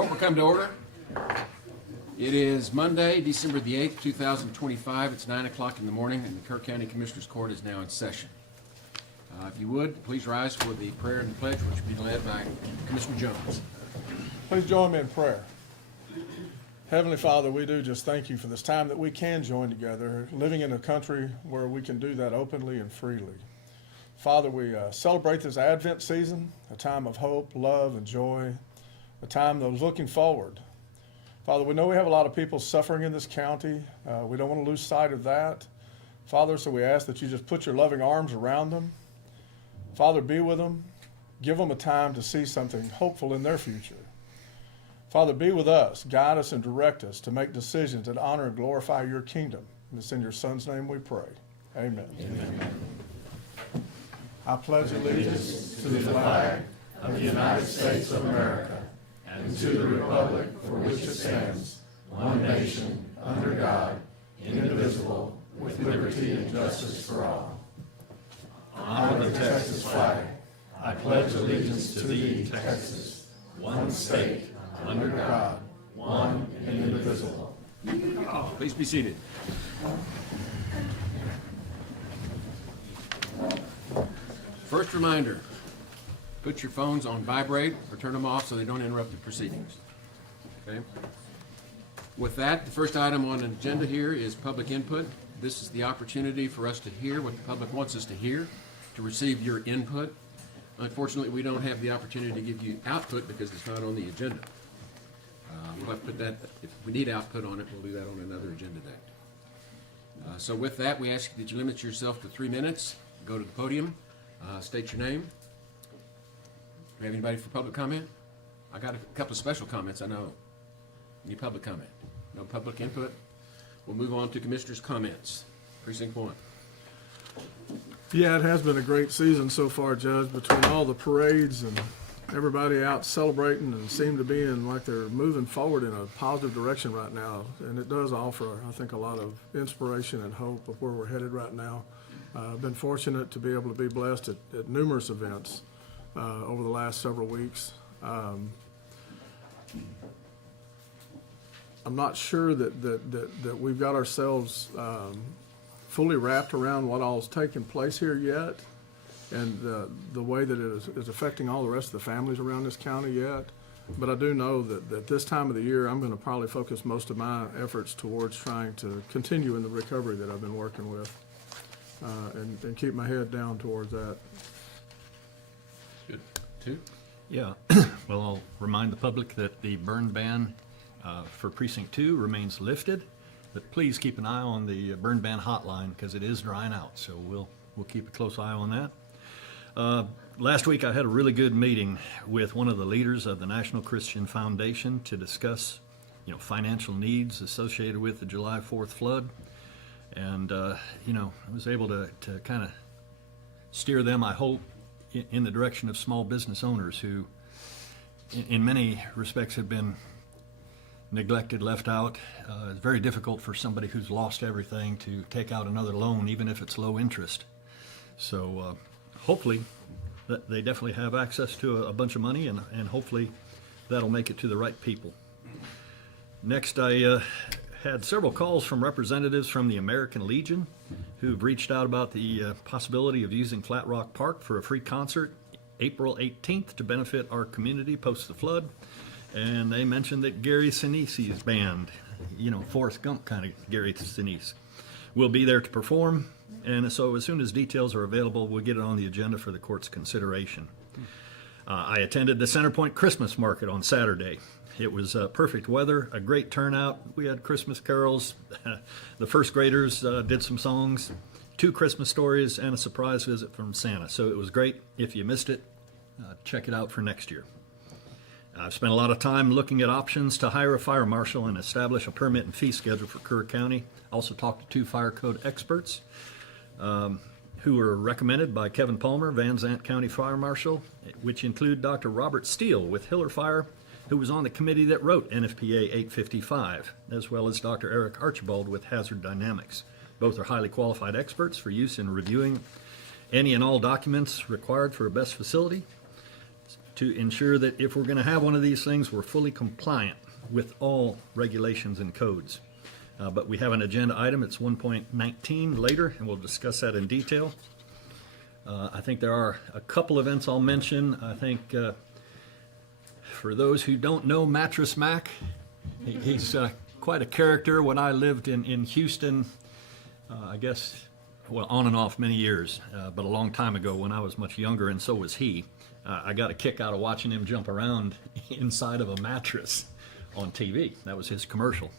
Court will come to order. It is Monday, December the 8th, 2025. It's 9 o'clock in the morning, and the Kerr County Commissioners Court is now in session. If you would, please rise for the prayer and the pledge, which will be led by Commissioner Jones. Please join me in prayer. Heavenly Father, we do just thank you for this time that we can join together, living in a country where we can do that openly and freely. Father, we celebrate this Advent season, a time of hope, love, and joy, a time that was looking forward. Father, we know we have a lot of people suffering in this county. We don't want to lose sight of that. Father, so we ask that you just put your loving arms around them. Father, be with them. Give them a time to see something hopeful in their future. Father, be with us. Guide us and direct us to make decisions that honor and glorify your kingdom. And it's in your Son's name we pray. Amen. Amen. I pledge allegiance to the flag of the United States of America and to the republic for which it stands, one nation, under God, indivisible, with liberty and justice for all. Honor the Texas flag. I pledge allegiance to thee, Texas, one state, under God, one and indivisible. Please be seated. First reminder, put your phones on vibrate or turn them off so they don't interrupt the proceedings. Okay? With that, the first item on the agenda here is public input. This is the opportunity for us to hear what the public wants us to hear, to receive your input. Unfortunately, we don't have the opportunity to give you output because it's not on the agenda. We'll have to put that, if we need output on it, we'll do that on another agenda day. So with that, we ask that you limit yourself to 3 minutes. Go to the podium, state your name. Do we have anybody for public comment? I got a couple of special comments, I know. Any public comment? No public input? We'll move on to commissioners' comments. Precinct 1. Yeah, it has been a great season so far, Judge, between all the parades and everybody out celebrating and seem to be in like they're moving forward in a positive direction right now. And it does offer, I think, a lot of inspiration and hope of where we're headed right now. I've been fortunate to be able to be blessed at numerous events over the last several weeks. I'm not sure that we've got ourselves fully wrapped around what all is taking place here yet, and the way that it is affecting all the rest of the families around this county yet. But I do know that this time of the year, I'm going to probably focus most of my efforts towards trying to continue in the recovery that I've been working with, and keep my head down towards that. Good. 2? Yeah, well, I'll remind the public that the burn ban for Precinct 2 remains lifted, but please keep an eye on the burn ban hotline because it is drying out, so we'll keep a close eye on that. Last week I had a really good meeting with one of the leaders of the National Christian Foundation to discuss, financial needs associated with the July 4th flood, and I was able to kind of steer them, I hope, in the direction of small business owners who, in many respects, have been neglected, left out. It's very difficult for somebody who's lost everything to take out another loan, even if it's low interest. So hopefully they definitely have access to a bunch of money, and hopefully that'll make it to the right people. Next, I had several calls from representatives from the American Legion who've reached out about the possibility of using Flat Rock Park for a free concert April 18th to benefit our community post the flood. And they mentioned that Gary Sinise's band, Forrest Gump kind of Gary Sinise, will be there to perform. And so as soon as details are available, we'll get it on the agenda for the court's consideration. I attended the Centerpoint Christmas Market on Saturday. It was perfect weather, a great turnout. We had Christmas carols. The first graders did some songs, 2 Christmas stories, and a surprise visit from Santa. So it was great. If you missed it, check it out for next year. I've spent a lot of time looking at options to hire a fire marshal and establish a permit and fee schedule for Kerr County. Also talked to 2 fire code experts who were recommended by Kevin Palmer, Van Zant County Fire Marshal, which include Dr. Robert Steele with Hiller Fire, who was on the committee that wrote NFPA 855, as well as Dr. Eric Archibald with Hazard Dynamics. Both are highly qualified experts for use in reviewing any and all documents required for a best facility. to ensure that if we're going to have one of these things, we're fully compliant with all regulations and codes. But we have an agenda item. It's 1.19 later, and we'll discuss that in detail. I think there are a couple events I'll mention. I think for those who don't know Mattress Mac, he's quite a character. When I lived in Houston, I guess, well, on and off many years, but a long time ago when I was much younger, and so was he. I got a kick out of watching him jump around inside of a mattress on TV. That was his commercial.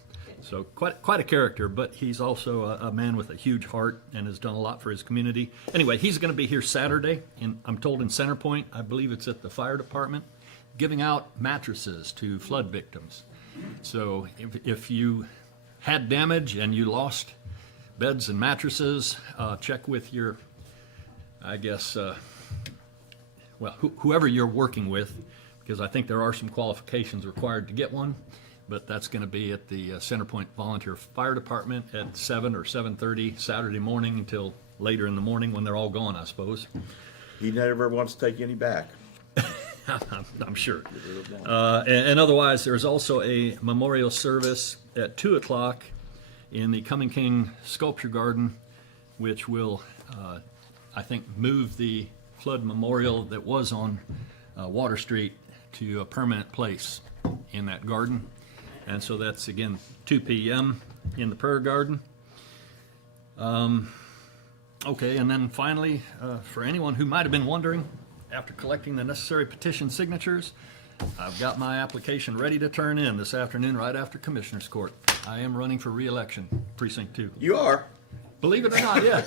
So quite a character, but he's also a man with a huge heart and has done a lot for his community. Anyway, he's going to be here Saturday, I'm told in Center Point. I believe it's at the fire department, giving out mattresses to flood victims. So if you had damage and you lost beds and mattresses, check with your, I guess, whoever you're working with, because I think there are some qualifications required to get one. But that's going to be at the Center Point Volunteer Fire Department at 7 or 7:30 Saturday morning until later in the morning when they're all gone, I suppose. He never wants to take any back. I'm sure. And otherwise, there's also a memorial service at 2 o'clock in the Coming King Sculpture Garden, which will, I think, move the flood memorial that was on Water Street to a permanent place in that garden. And so that's, again, 2 p.m. in the prayer garden. Okay, and then finally, for anyone who might have been wondering, after collecting the necessary petition signatures, I've got my application ready to turn in this afternoon right after Commissioner's Court. I am running for re-election, Precinct 2. You are. Believe it or not, yeah.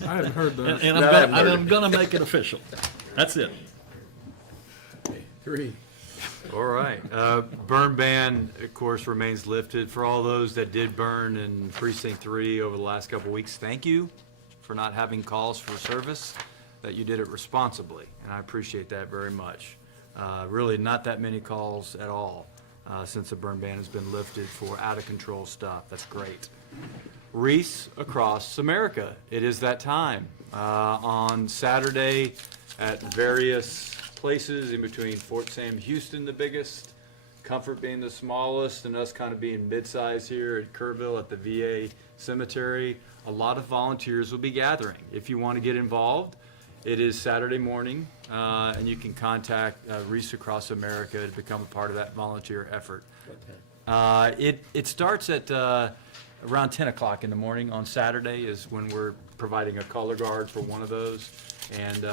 I haven't heard that. And No, I haven't heard I'm gonna make it official. That's it. Okay, 3. All right. Burn ban, of course, remains lifted. For all those that did burn in Precinct 3 over the last couple of weeks, thank you for not having calls for service, that you did it responsibly, and I appreciate that very much. Really not that many calls at all since the burn ban has been lifted for out-of-control stuff. That's great. Wreaths across America. It is that time. On Saturday at various places in between Fort Sam, Houston, the biggest, Comfort being the smallest, and us kind of being mid-size here at Kerrville at the VA cemetery. A lot of volunteers will be gathering. If you want to get involved, it is Saturday morning, and you can contact Wreaths Across America to become a part of that volunteer effort. It starts at around 10 o'clock in the morning on Saturday is when we're providing a color guard for one of those, and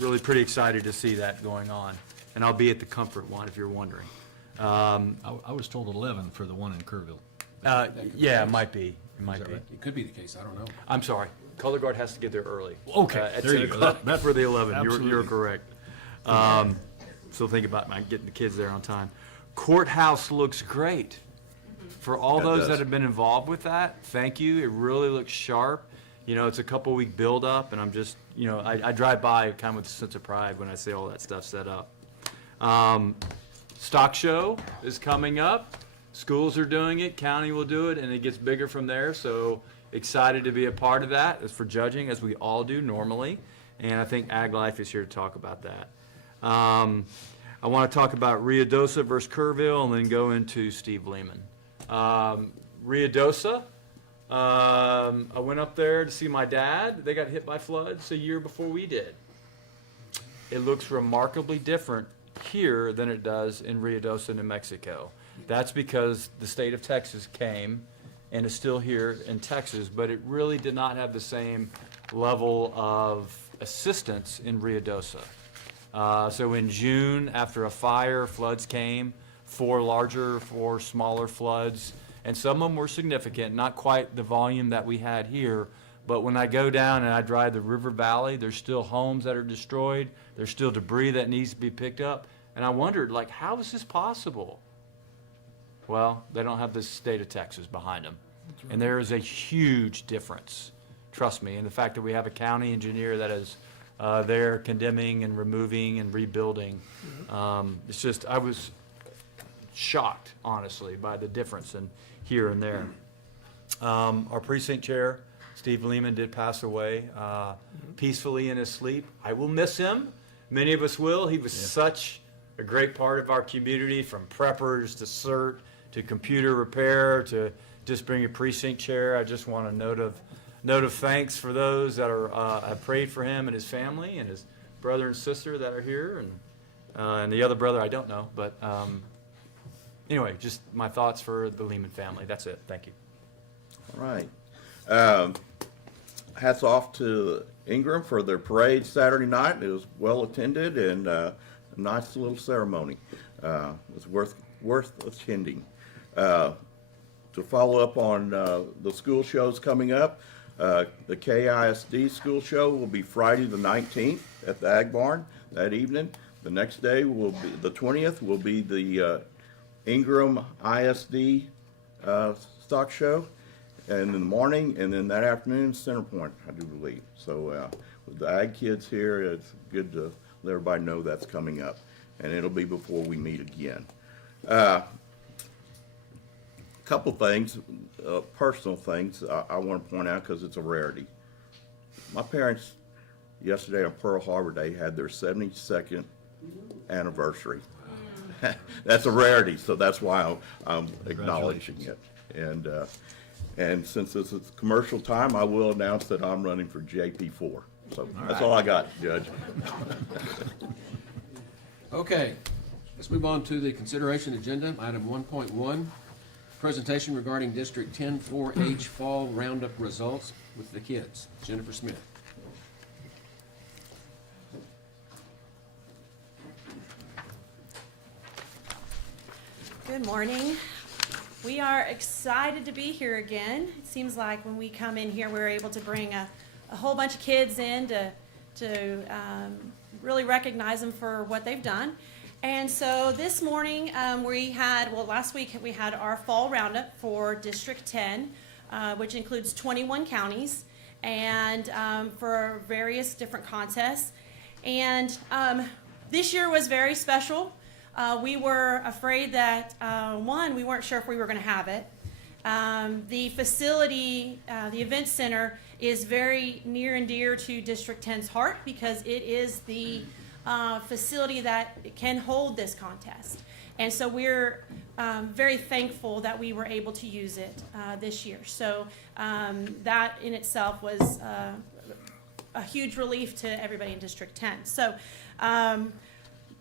really pretty excited to see that going on. And I'll be at the Comfort one if you're wondering. I was told 11 for the one in Kerrville. Yeah, it might be. It might be. It could be the case, I don't know. I'm sorry. Color guard has to get there early. Okay, At there 10 you go. o'clock That- for the 11. You're absolutely. correct. So think about getting the kids there on time. Courthouse looks great. For all It those does. that have been involved with that, thank you. It really looks sharp. You know, it's a couple-week build-up, and I'm just, you know, I drive by kind of with a sense of pride when I see all that stuff set up. Stock show is coming up. Schools are doing it, county will do it, and it gets bigger from there. So excited to be a part of that. As for judging, as we all do normally, and I think Ag Life is here to talk about that. I want to talk about Ruidoso versus Kerrville, and then go into Steve Lehman. Ruidoso, I went up there to see my dad. They got hit by floods a year before we did. It looks remarkably different here than it does in Ruidoso, New Mexico. That's because the state of Texas came and is still here in Texas, but it really did not have the same level of assistance in Ruidoso. So in June, after a fire, floods came, 4 larger, 4 smaller floods, and some of them were significant, not quite the volume that we had here, but when I go down and I drive the river valley, there's still homes that are destroyed, there's still debris that needs to be picked up, and I wondered, like, how is this possible? Well, they don't have the state of Texas behind them, and there is a huge difference, trust me, in the fact that we have a county engineer that is there condemning and removing and rebuilding. It's just, I was shocked, honestly, by the difference in here and there. Our precinct chair, Steve Lehman, did pass away peacefully in his sleep. I will miss him. Many of us will. He was such a great part of our community, from preppers to CERT to computer repair to just bring a precinct chair. I just want a note of thanks for those that are have prayed for him and his family and his brother and sister that are here, and the other brother I don't know. But anyway, just my thoughts for the Lehman family. That's it. Thank you. All right. Hats off to Ingram for their parade Saturday night. It was well attended and a nice little ceremony. It was worth attending. To follow up on the school shows coming up, the KISD school show will be Friday the 19th at the Ag Barn that evening. The next day will be the 20th will be the Ingram ISD stock show, and in the morning, and then that afternoon, Centerpoint, I do believe. So with the ag kids here, it's good to let everybody know that's coming up, and it'll be before we meet again. Couple things, personal things I want to point out because it's a rarity. My parents, yesterday on Pearl Harbor Day, had their 72nd anniversary. That's a rarity, so that's why I'm acknowledging it. And since this is commercial time, I will announce that I'm running for JP4. So that's all I got, Judge. Okay, let's move on to the consideration agenda, item 1.1, presentation regarding District 10 4-H Fall Roundup results with the kids. Jennifer Smith. Good morning. We are excited to be here again. It seems like when we come in here, we're able to bring a whole bunch of kids in to really recognize them for what they've done. And so this morning last week we had our fall roundup for District 10, which includes 21 counties, and for various different contests. And this year was very special. We were afraid that, we weren't sure if we were going to have it. The facility, the event center, is very near and dear to District 10's heart because it is the facility that can hold this contest. And so we're very thankful that we were able to use it this year. So that in itself was a huge relief to everybody in District 10. So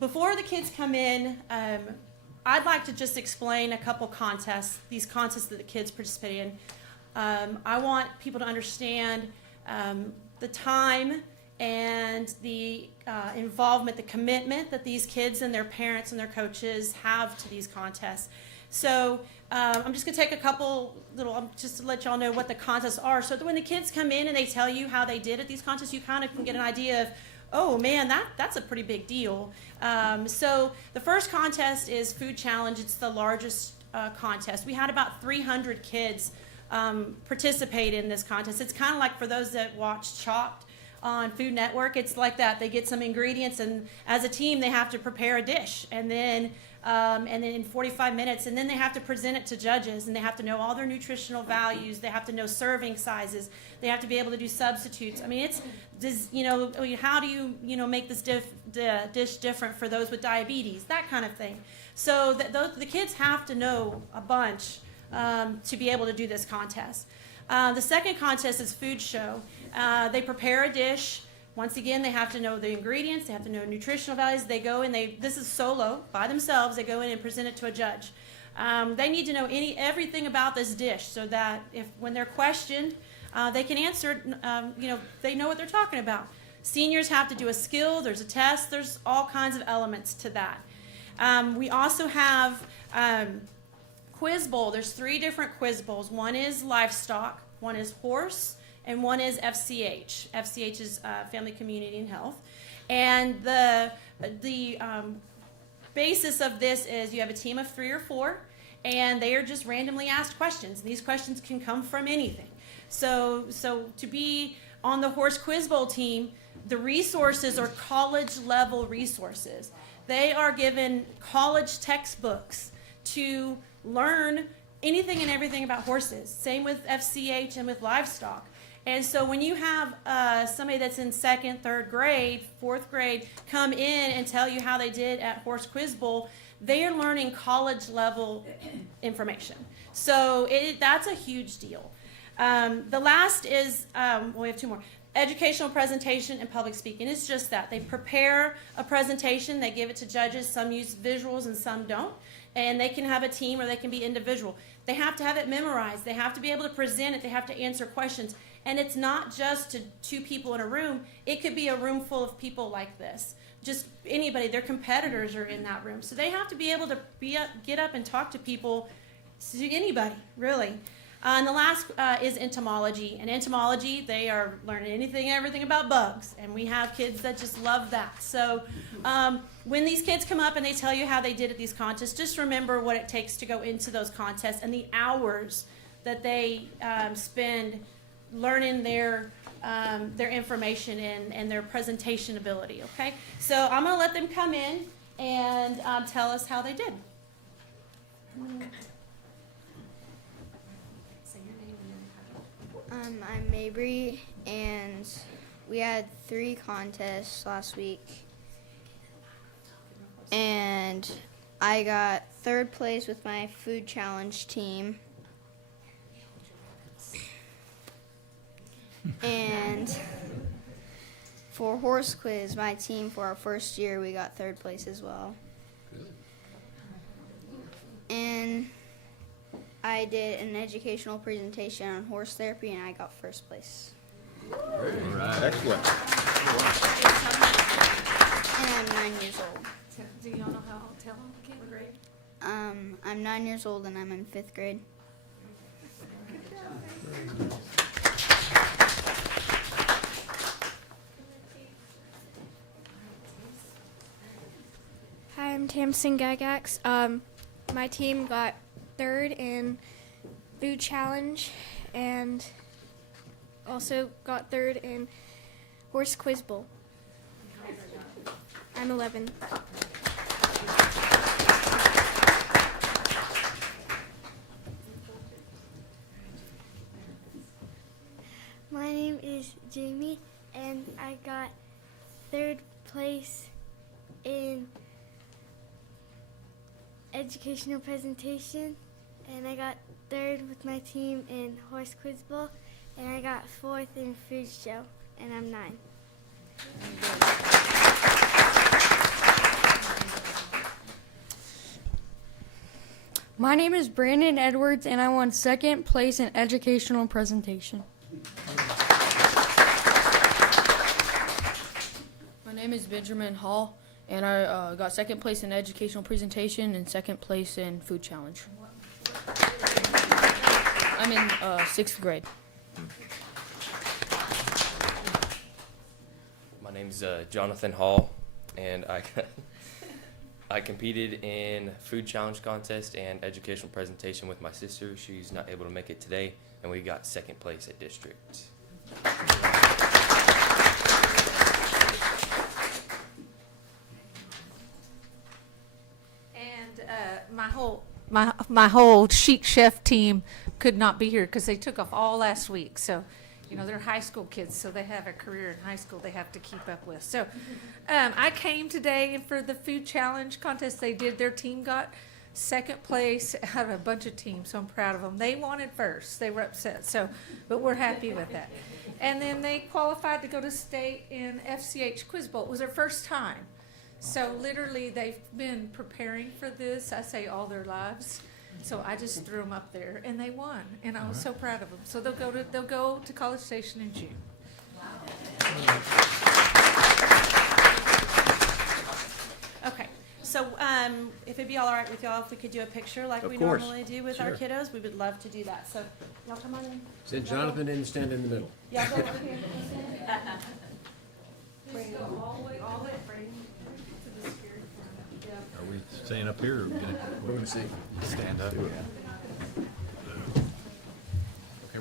before the kids come in, I'd like to just explain a couple contests, these contests that the kids participate in. I want people to understand the time and the involvement, the commitment that these kids and their parents and their coaches have to these contests. So I'm just going to take a couple just to let y'all know what the contests are. So that when the kids come in and they tell you how they did at these contests, you kind of can get an idea of, oh man, that's a pretty big deal. So the first contest is Food Challenge. It's the largest contest. We had about 300 kids participate in this contest. It's kind of like for those that watch Chopped on Food Network, it's like that. They get some ingredients, and as a team, they have to prepare a dish, and then in 45 minutes, and then they have to present it to judges, and they have to know all their nutritional values. They have to know serving sizes. They have to be able to do substitutes. I mean, how do you make this dish different for those with diabetes? That kind of thing. So the kids have to know a bunch to be able to do this contest. The second contest is Food Show. They prepare a dish. Once again, they have to know the ingredients. They have to know nutritional values. They go and this is solo, by themselves. They go in and present it to a judge. They need to know everything about this dish so that when they're questioned, they can answer, they know what they're talking about. Seniors have to do a skill. There's a test. There's all kinds of elements to that. We also have Quiz Bowl. There's 3 different quiz bowls. One is livestock, one is horse, and one is FCH. FCH is Family, Community, and Health. And the basis of this is you have a team of 3 or 4, and they are just randomly asked questions. These questions can come from anything. So to be on the Horse Quiz Bowl team, the resources are college-level resources. They are given college textbooks to learn anything and everything about horses. Same with FCH and with livestock. And so when you have somebody that's in second, third grade, fourth grade come in and tell you how they did at Horse Quiz Bowl, they are learning college level information. So that's a huge deal. The last is, we have two more. Educational presentation and public speaking. It's just that. They prepare a presentation, they give it to judges. Some use visuals and some don't. And they can have a team or they can be individual. They have to have it memorized. They have to be able to present it. They have to answer questions. And it's not just to two people in a room. It could be a room full of people like this. Just anybody. Their competitors are in that room. So they have to be able to get up and talk to people, to anybody, really. And the last is entomology. And entomology, they are learning anything, everything about bugs. And we have kids that just love that. So when these kids come up and they tell you how they did at these contests, just remember what it takes to go into those contests and the hours that they spend learning their information and their presentation ability, okay? So I'm going to let them come in and tell us how they did. I'm Mabry, and we had 3 contests last week, and I got 3rd place with my food challenge team, and for horse quiz, my team for our first year, we got 3rd place as well. And I did an educational presentation on horse therapy, and I got 1st place. All right. Excellent. And I'm 9 years old. Do y'all know how to tell them? What grade? I'm 9 years old, and I'm in 5th grade. Hi, I'm Tamsin Gygax. My team got 3rd in food challenge and also got 3rd in horse quiz bowl. I'm 11. My name is Jamie, and I got 3rd place in educational presentation, and I got 3rd with my team in horse quiz bowl, and I got 4th in food show, and I'm 9. My name is Brandon Edwards, and I won 2nd place in educational presentation. My name is Benjamin Hall, and I got 2nd place in educational presentation and 2nd place in food challenge. I'm in 6th grade. My name's Jonathan Hall, and I competed in food challenge contest and educational presentation with my sister. She's not able to make it today, and we got 2nd place at district. My whole Chic Chef team could not be here because they took off all last week. So, you know, they're high school kids, so they have a career in high school they have to keep up with. So, I came today for the food challenge contest. They did. Their team got 2nd place out of a bunch of teams, so I'm proud of them. They wanted 1st. They were upset. So, but we're happy with that. And then they qualified to go to state in FCH Quiz Bowl. It was their first time. So literally, they've been preparing for this, I say, all their lives. So I just threw them up there, and they won, and I was so proud of them. So they'll go to College Station in June. Okay. So if it'd be all right with y'all, if we could do a picture like Of we course. normally do with our kiddos, we would love to do that. So y'all come on in. Send Jonathan in and stand in the middle. Y'all go over here. Bring it all the way, bring to the spirit. Are we staying up here or We're going to see. stand up? Okay,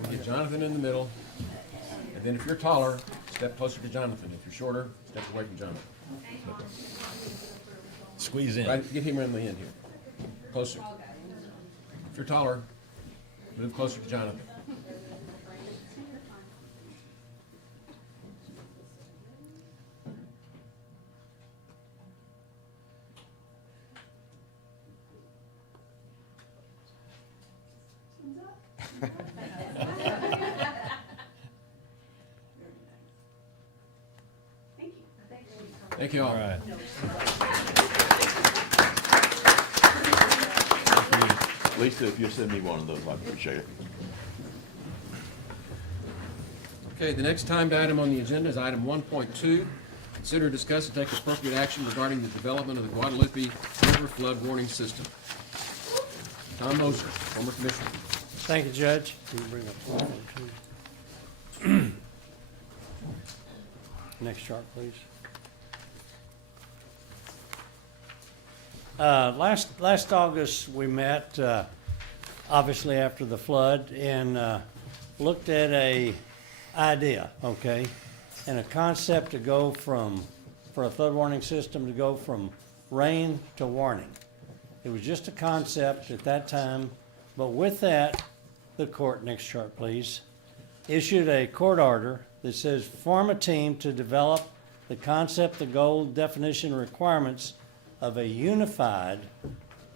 we get Jonathan in the middle. And then if you're taller, step closer to Jonathan. If you're shorter, step away from Jonathan. Squeeze in. Right, get him around the end here. Closer. If you're taller, move closer to Jonathan. Thank you all. All right. Lisa, if you'll send me one of those, I'd appreciate it. Okay, the next timed item on the agenda is item 1.2. Consider, discuss, and take appropriate action regarding the development of the Guadalupe River Flood Warning System. Tom Moser, former commissioner. Thank you, Judge. Can you bring up 1.2? Next chart, please. Last August, we met, obviously after the flood, and looked at a idea, okay, and a concept to go from, for a flood warning system to go from rain to warning. It was just a concept at that time, but with that, the court, next chart please, issued a court order that says form a team to develop the concept, the goal, definition, requirements of a unified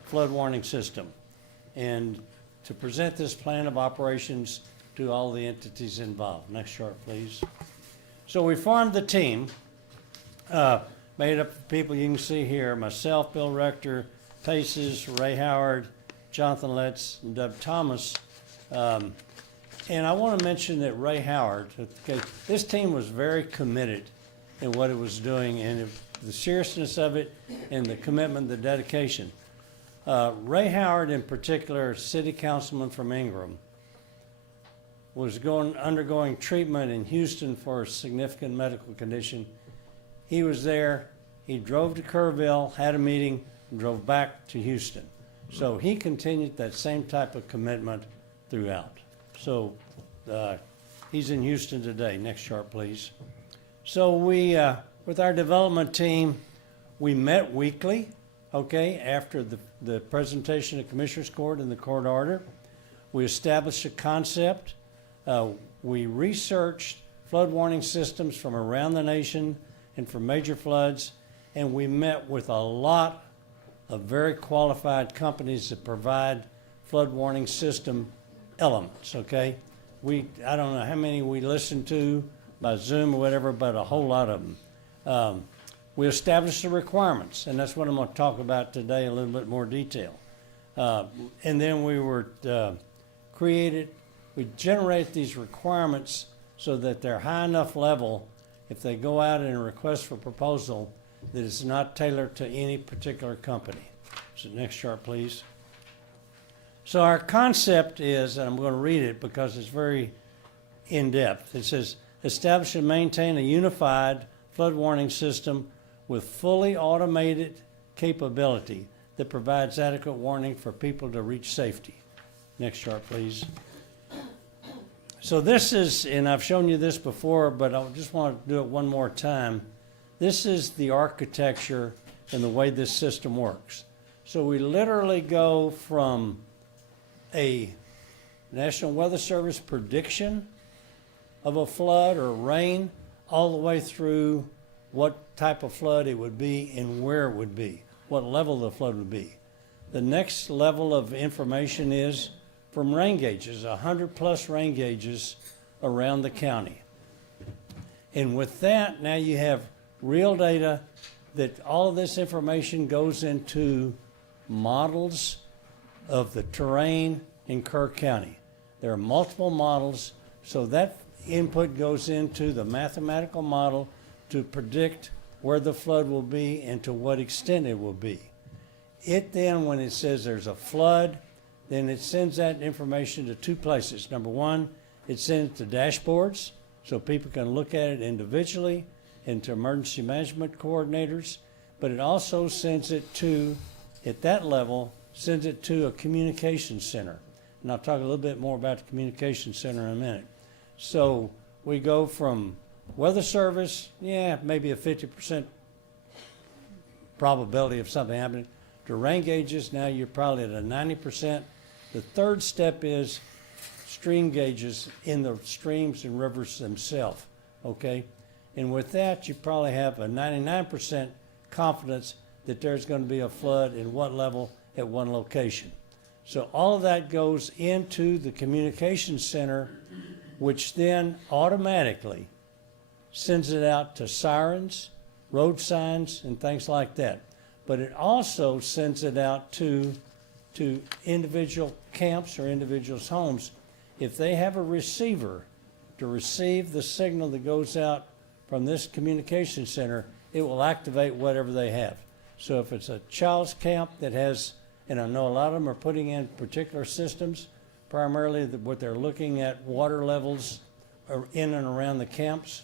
flood warning system, and to present this plan of operations to all the entities involved. Next chart, please. So we formed the team, made up of people you can see here, myself, Bill Rector, Paces, Ray Howard, Jonathan Letts, and Doug Thomas. And I want to mention that Ray Howard, okay, this team was very committed in what it was doing, and the seriousness of it and the commitment, the dedication. Ray Howard in particular, city councilman from Ingram, was undergoing treatment in Houston for a significant medical condition. He was there, he drove to Kerrville, had a meeting, and drove back to Houston. So he continued that same type of commitment throughout. So he's in Houston today. Next chart, please. So we, with our development team, we met weekly, okay, after the presentation of Commissioner's Court and the court order. We established a concept. We researched flood warning systems from around the nation and from major floods, and we met with a lot of very qualified companies that provide flood warning system elements, okay? I don't know how many we listened to by Zoom or whatever, but a whole lot of them. We established the requirements, and that's what I'm going to talk about today in a little bit more detail. And then we we generate these requirements so that they're high enough level if they go out in a request for proposal that it's not tailored to any particular company. So next chart, please. So our concept is, and I'm going to read it because it's very in-depth. It says, establish and maintain a unified flood warning system with fully automated capability that provides adequate warning for people to reach safety. Next chart, please. So this is, and I've shown you this before, but I just want to do it one more time. This is the architecture and the way this system works. So we literally go from a National Weather Service prediction of a flood or rain all the way through what type of flood it would be and where it would be, what level the flood would be. The next level of information is from rain gauges, 100+ rain gauges around the county. And with that, now you have real data that all of this information goes into models of the terrain in Kerr County. There are multiple models, so that input goes into the mathematical model to predict where the flood will be and to what extent it will be. It then, when it says there's a flood, then it sends that information to two places. Number one, it sends it to dashboards so people can look at it individually and to emergency management coordinators, but it also sends it to, at that level, sends it to a communication center. And I'll talk a little bit more about the communication center in a minute. So we go from weather service, maybe a 50% probability of something happening, to rain gauges, now you're probably at a 90%. The third step is stream gauges in the streams and rivers themselves, okay? And with that, you probably have a 99% confidence that there's going to be a flood in what level at one location. So all of that goes into the communication center, which then automatically sends it out to sirens, road signs, and things like that. But it also sends it out to individual camps or individuals' homes. If they have a receiver to receive the signal that goes out from this communication center, it will activate whatever they have. So if it's a child's camp that has, and I know a lot of them are putting in particular systems, primarily what they're looking at water levels in and around the camps.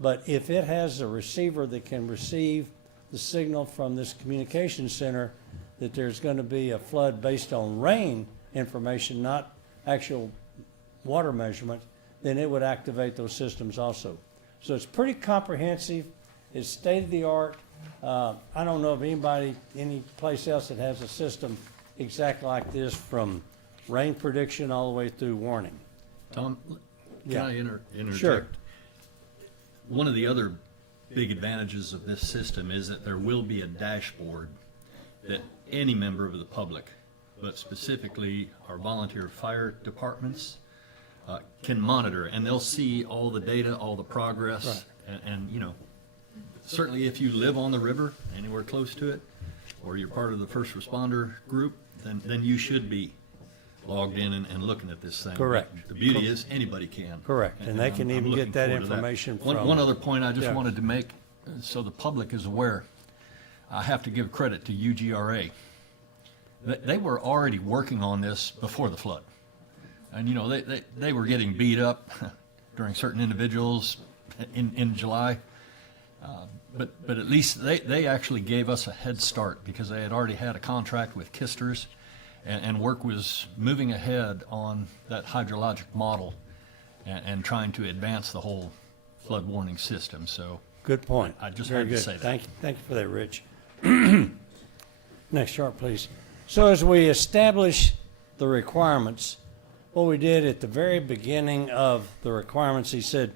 But if it has a receiver that can receive the signal from this communication center that there's going to be a flood based on rain information, not actual water measurement, then it would activate those systems also. So it's pretty comprehensive. It's state of the art. I don't know of anybody, any place else that has a system exactly like this, from rain prediction all the way through warning. Tom, can Yeah. I interject? Sure. One of the other big advantages of this system is that there will be a dashboard that any member of the public, but specifically our volunteer fire departments, can monitor, and they'll see all the data, all the progress, and you know, certainly if you live on the river, anywhere close to it, or you're part of the first responder group, then you should be logged in and looking at this thing. Correct. The beauty is anybody can. Correct, and they can I'm even looking get that forward to information One from- other point I just Yeah. wanted to make, so the public is aware, I have to give credit to UGRA. They were already working on this before the flood. And, you know, they were getting beat up during certain individuals in July. But at least they actually gave us a head start because they had already had a contract with Kisters, and work was moving ahead on that hydrologic model and trying to advance the whole flood warning system. So Good point. I just Very had to good. say that. Thank you for that, Rich. Next chart, please. So as we establish the requirements, what we did at the very beginning of the requirements, he said,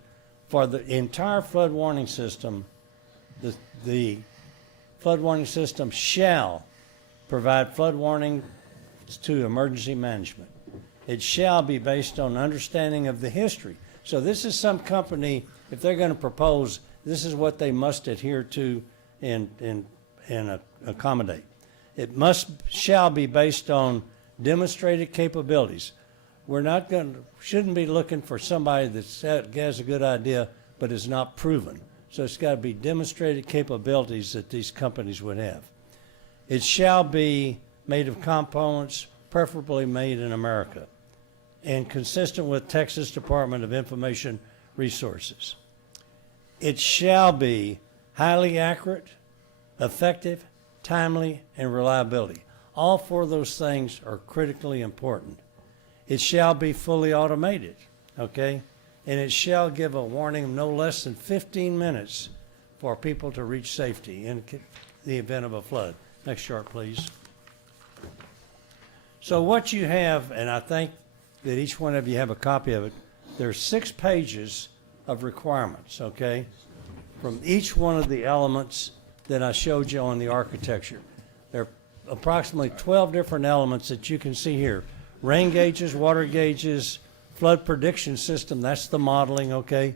for the entire flood warning system, the flood warning system shall provide flood warning to emergency management. It shall be based on understanding of the history. So this is some company, if they're going to propose, this is what they must adhere to and accommodate. It shall be based on demonstrated capabilities. Shouldn't be looking for somebody that has a good idea but is not proven. So it's got to be demonstrated capabilities that these companies would have. It shall be made of components preferably made in America and consistent with Texas Department of Information Resources. It shall be highly accurate, effective, timely, and reliability. All four of those things are critically important. It shall be fully automated, okay? And it shall give a warning of no less than 15 minutes for people to reach safety in the event of a flood. Next chart, please. So what you have, and I think that each one of you have a copy of it, there's 6 pages of requirements, okay, from each one of the elements that I showed you on the architecture. There are approximately 12 different elements that you can see here. Rain gauges, water gauges, flood prediction system, that's the modeling, okay?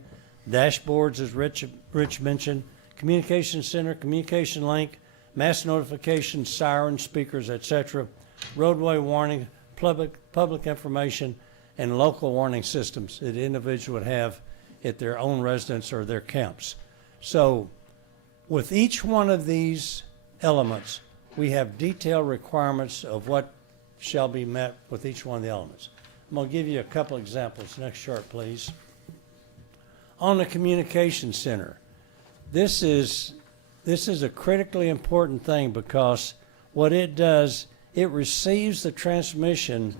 Dashboards, as Rich mentioned, communication center, communication link, mass notification, siren, speakers, etc., roadway warning, public information, and local warning systems that individuals would have at their own residence or their camps. So with each one of these elements, we have detailed requirements of what shall be met with each one of the elements. I'm going to give you a couple examples. Next chart, please. On the communication center, this is a critically important thing because what it does, it receives the transmission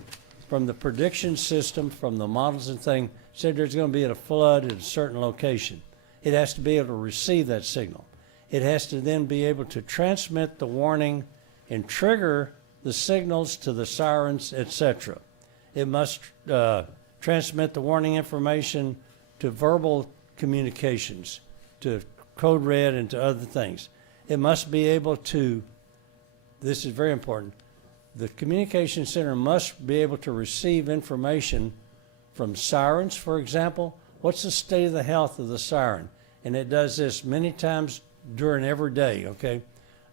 from the prediction system, from the models and thing, said there's going to be a flood at a certain location. It has to be able to receive that signal. It has to then be able to transmit the warning and trigger the signals to the sirens, etc. It must transmit the warning information to verbal communications, to code red and to other things. It must be able to, this is very important, the communication center must be able to receive information from sirens, for example. What's the state of the health of the siren? And it does this many times during every day, okay?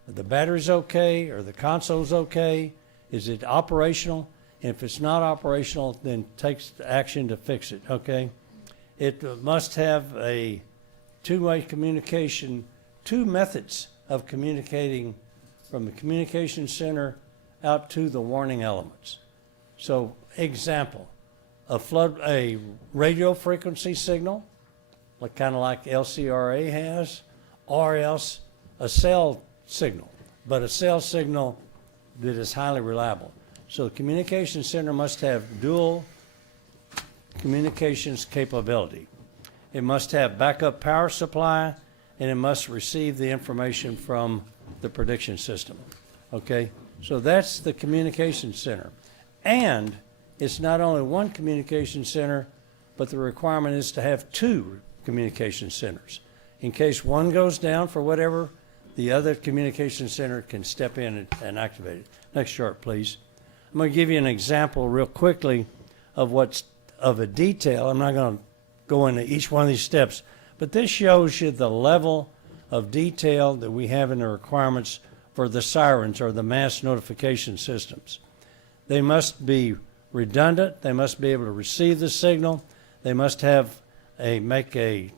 The battery's okay, or the console's okay? Is it operational? And if it's not operational, then takes action to fix it, okay? It must have a two-way communication, two methods of communicating from the communication center out to the warning elements. So, example, a radio frequency signal, like kind of like LCRA has, or else a cell signal, but a cell signal that is highly reliable. So the communication center must have dual communications capability. It must have backup power supply, and it must receive the information from the prediction system. Okay? So that's the communication center. And it's not only one communication center, but the requirement is to have two communication centers. In case one goes down for whatever, the other communication center can step in and activate it. Next chart, please. I'm going to give you an example real quickly of a detail. I'm not going to go into each one of these steps, but this shows you the level of detail that we have in the requirements for the sirens or the mass notification systems. They must be redundant. They must be able to receive the signal. They must have make a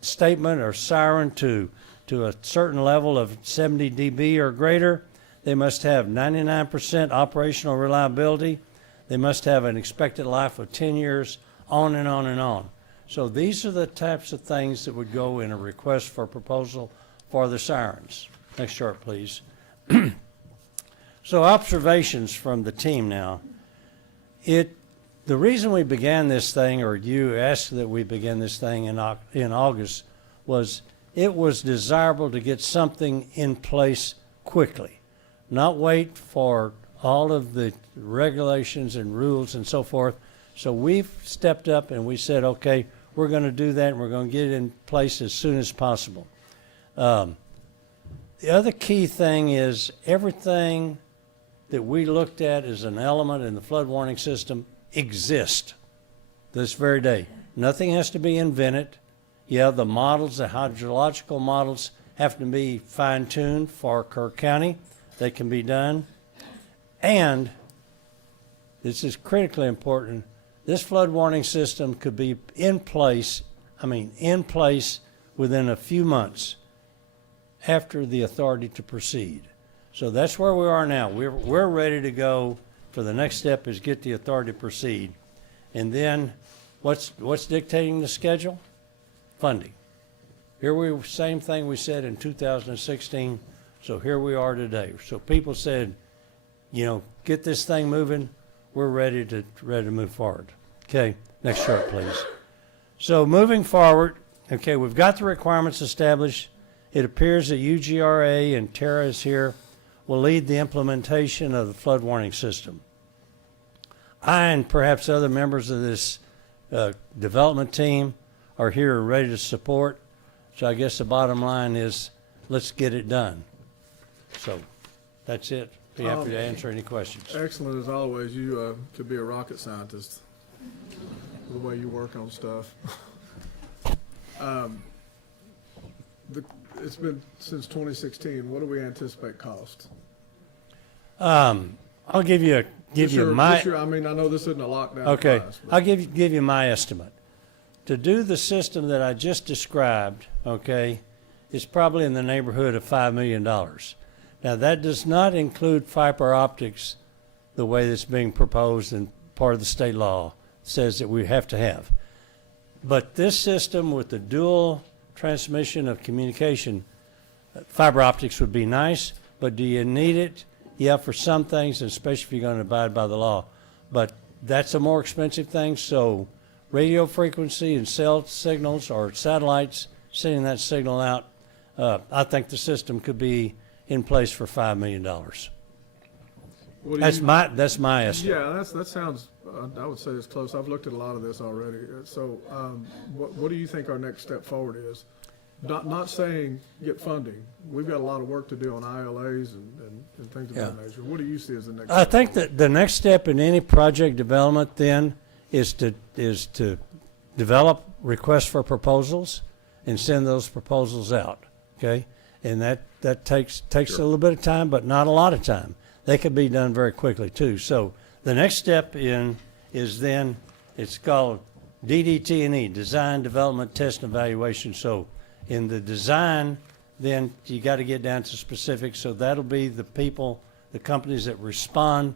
statement or siren to a certain level of 70 dB or greater. They must have 99% operational reliability. They must have an expected life of 10 years, on and on and on. So these are the types of things that would go in a request for proposal for the sirens. Next chart, please. So observations from the team now. The reason we began this thing, or you asked that we begin this thing in August, was it was desirable to get something in place quickly, not wait for all of the regulations and rules and so forth. So we've stepped up and we said, okay, we're going to do that and we're going to get it in place as soon as possible. The other key thing is everything that we looked at as an element in the flood warning system exists this very day. Nothing has to be invented. Yeah, the models, the hydrological models have to be fine-tuned for Kerr County. They can be done. And this is critically important. This flood warning system could be in place within a few months after the authority to proceed. So that's where we are now. We're ready to go. For the next step is get the authority to proceed. And then what's dictating the schedule? Funding. Same thing we said in 2016. So here we are today. So people said, get this thing moving. We're ready to move forward. Okay, next chart, please. So moving forward, okay, we've got the requirements established. It appears that UGRA and Tara is here will lead the implementation of the flood warning system. I and perhaps other members of this development team are here ready to support. So I guess the bottom line is let's get it done. So that's it. Be happy to answer any questions. Excellent as always. You could be a rocket scientist the way you work on stuff. It's been since 2016. What do we anticipate cost? I'll give you my. I know this isn't a lockdown. Okay, class, I'll give you my estimate. To do the system that I just described, okay, is probably in the neighborhood of $5 million. Now that does not include fiber optics, the way that's being proposed and part of the state law says that we have to have. But this system with the dual transmission of communication, fiber optics would be nice, but do you need it? Yeah, for some things, especially if you're going to abide by the law. But that's a more expensive thing, so radio frequency and cell signals or satellites sending that signal out, I think the system could be in place for $5 million. That's my estimate. Yeah, that sounds, I would say it's close. I've looked at a lot of this already. So what do you think our next step forward is? not saying get funding. We've got a lot of work to do on ILAs and things of that Yeah. nature. What do you see as the next? I step think forward? that the next step in any project development then is to develop requests for proposals and send those proposals out, okay? And that takes a little bit of time, but not a lot of time. They can be done very quickly too. So the next step is then, it's called DDT&E, Design, Development, Test, and Evaluation. So in the design, then you got to get down to specifics. So that'll be the people, the companies that respond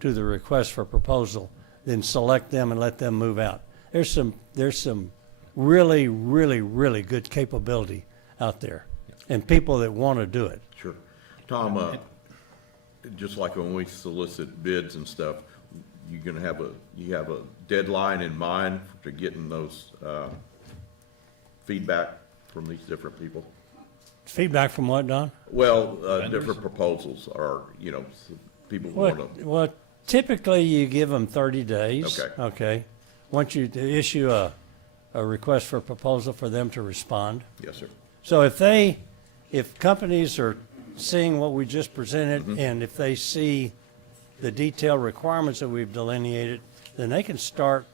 to the request for proposal, then select them and let them move out. There's some really, really, really good capability out there and people that want to do it. Sure. Tom, just like when we solicit bids and stuff, you have a deadline in mind to getting those feedback from these different people? Feedback from what, Don? Well, different proposals are, people want to. Well, typically you give them 30 days. Okay. Okay. Once you issue a request for proposal for them to respond. Yes, sir. So if companies are seeing what we just presented, and if they see the detailed requirements that we've delineated, then they can start,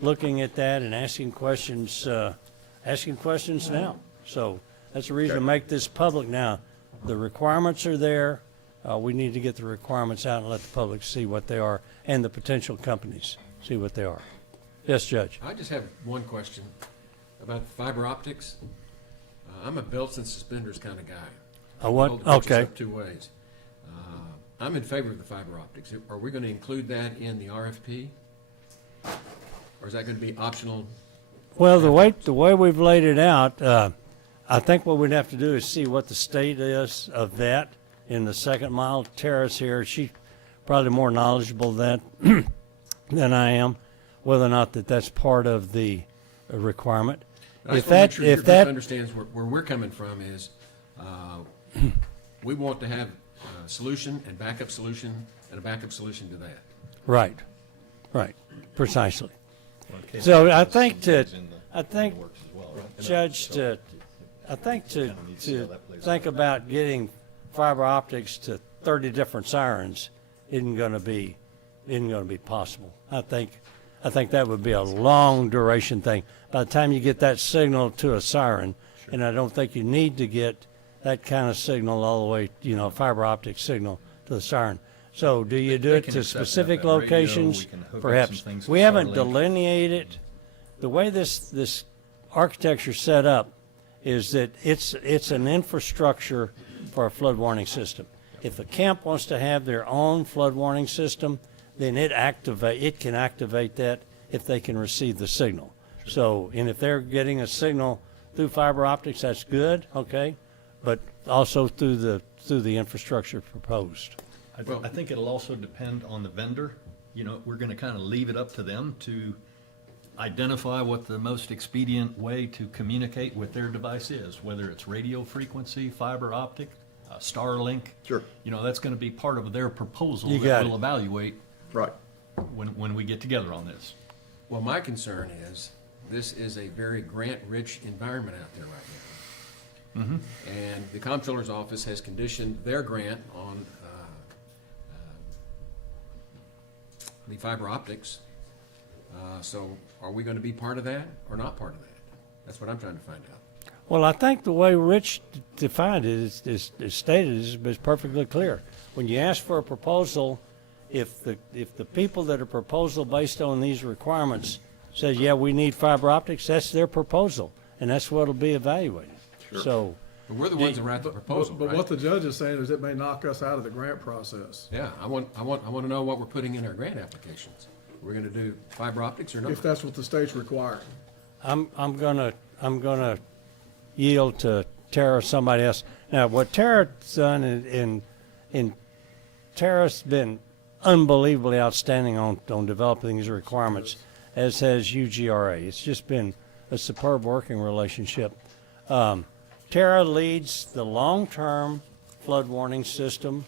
looking at that and asking questions now. So that's the reason to make this public now. The requirements are there. We need to get the requirements out and let the public see what they are, and the potential companies see what they are. Yes, Judge. I just have one question about fiber optics. I'm a belts and suspenders kind of guy. A what? Hold the pictures Okay. up 2 ways. I'm in favor of the fiber optics. Are we going to include that in the RFP? Or is that going to be optional? Well, the way we've laid it out, I think what we'd have to do is see what the state is of that in the second mile. Tara's here. She's probably more knowledgeable than than I am, whether or not that's part of the requirement. I just want to make sure your group understands where we're coming from is we want to have a solution and backup solution and a backup solution to that. Right, precisely. So I think Judge, I think to think about getting fiber optics to 30 different sirens isn't going to be possible. I think that would be a long duration thing. By the time you get that signal to a siren, and I don't think you need to get that kind of signal all the way, fiber optic signal to the siren. So do you do They it can to accept specific FM radio, locations? we can hook up Perhaps. some things We with haven't Starlink. delineated. The way this architecture set up is that it's an infrastructure for a flood warning system. If a camp wants to have their own flood warning system, then it can activate that if they can receive the signal. So, and if they're getting a signal through fiber optics, that's good, okay, but also through the infrastructure proposed. I think it'll also depend on the vendor. We're going to kind of leave it up to them to identify what the most expedient way to communicate with their device is, whether it's radio frequency, fiber optic, Starlink. Sure. That's going to be part of their proposal You that got we'll it. evaluate Right. when we get together on this. Well, my concern is this is a very grant-rich environment out there right now. And the comptroller's office has conditioned their grant on the fiber optics. So are we going to be part of that or not part of that? That's what I'm trying to find out. Well, I think the way Rich defined it is stated is perfectly clear. When you ask for a proposal, if the people that are proposal based on these requirements says, yeah, we need fiber optics, that's their proposal, and that's what'll be evaluated. Sure. So, But we're the ones that write the proposal, But right? what the judge is saying is it may knock us out of the grant process. Yeah, I want to know what we're putting in our grant applications. We're going to do fiber optics or not? If that's what the state's requiring. I'm gonna yield to Tara or somebody else. Now, what Tara's done in Tara's been unbelievably outstanding on developing these requirements, as has UGRA. It's just been a superb working relationship. Tara leads the long-term flood warning system,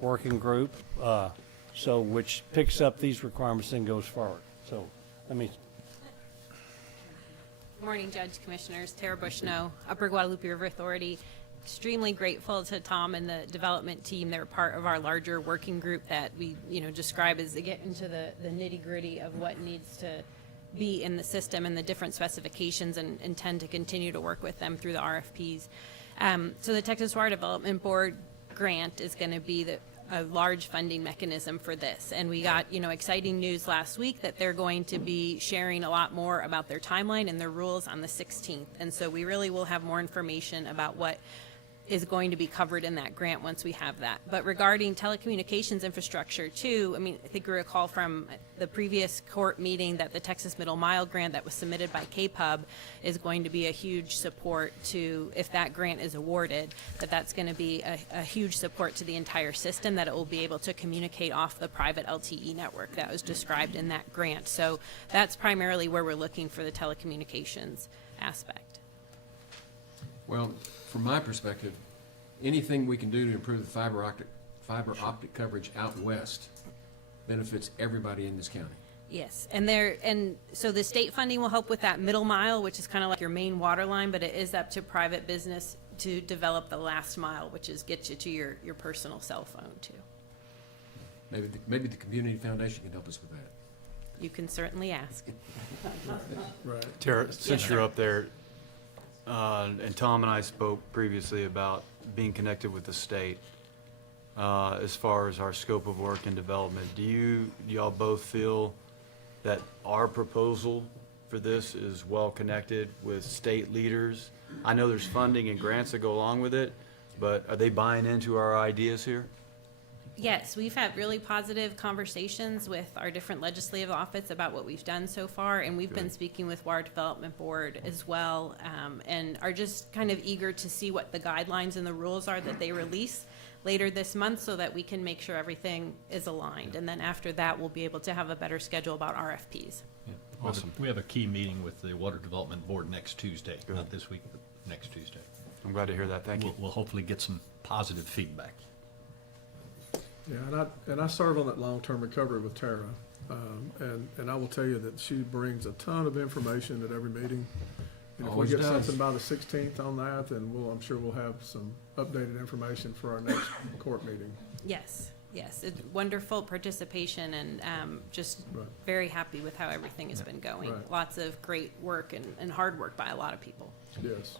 working group, which picks up these requirements and goes forward. So, let me. Morning, Judge, Commissioners. Tara Bushnell, Upper Guadalupe River Authority. Extremely grateful to Tom and the development team. They're part of our larger working group that we, describe as they get into the nitty gritty of what needs to be in the system and the different specifications, and intend to continue to work with them through the RFPs. So the Texas Water Development Board grant is going to be a large funding mechanism for this. And we got, exciting news last week that they're going to be sharing a lot more about their timeline and their rules on the 16th. And so we really will have more information about what is going to be covered in that grant once we have that. But regarding telecommunications infrastructure too, I think we recall from the previous court meeting that the Texas Middle Mile grant that was submitted by KPUB is going to be a huge support to, if that grant is awarded, that's going to be a huge support to the entire system, that it will be able to communicate off the private LTE network that was described in that grant. So that's primarily where we're looking for the telecommunications aspect. Well, from my perspective, anything we can do to improve the fiber optic coverage out west benefits everybody in this county. Yes, and so the state funding will help with that middle mile, which is kind of like your main water line, but it is up to private business to develop the last mile, which is get you to your personal cell phone too. Maybe the community foundation can help us with that. You can certainly ask. Right. Tara, since Yes, you're sir. up there, and Tom and I spoke previously about being connected with the state, as far as our scope of work and development. Do y'all both feel that our proposal for this is well connected with state leaders? I know there's funding and grants that go along with it, but are they buying into our ideas here? Yes, we've had really positive conversations with our different legislative office about what we've done so far, and we've been speaking with Water Development Board as well, and are just kind of eager to see what the guidelines and the rules are that they release later this month, so that we can make sure everything is aligned. And then after that, we'll be able to have a better schedule about RFPs. Yeah. Awesome. We have a key meeting with the Water Development Board next Tuesday, not this week, but next Tuesday. I'm glad to hear that. Thank you. We'll hopefully get some positive feedback. Yeah, and I serve on that long-term recovery with Tara, and I will tell you that she brings a ton of information at every meeting. And if we Always get does. something by the 16th on that, then I'm sure we'll have some updated information for our next court meeting. Yes, it's wonderful participation, and just Right. very happy with how everything has been going. Right. Lots of great work and hard work by a lot of people. Yes,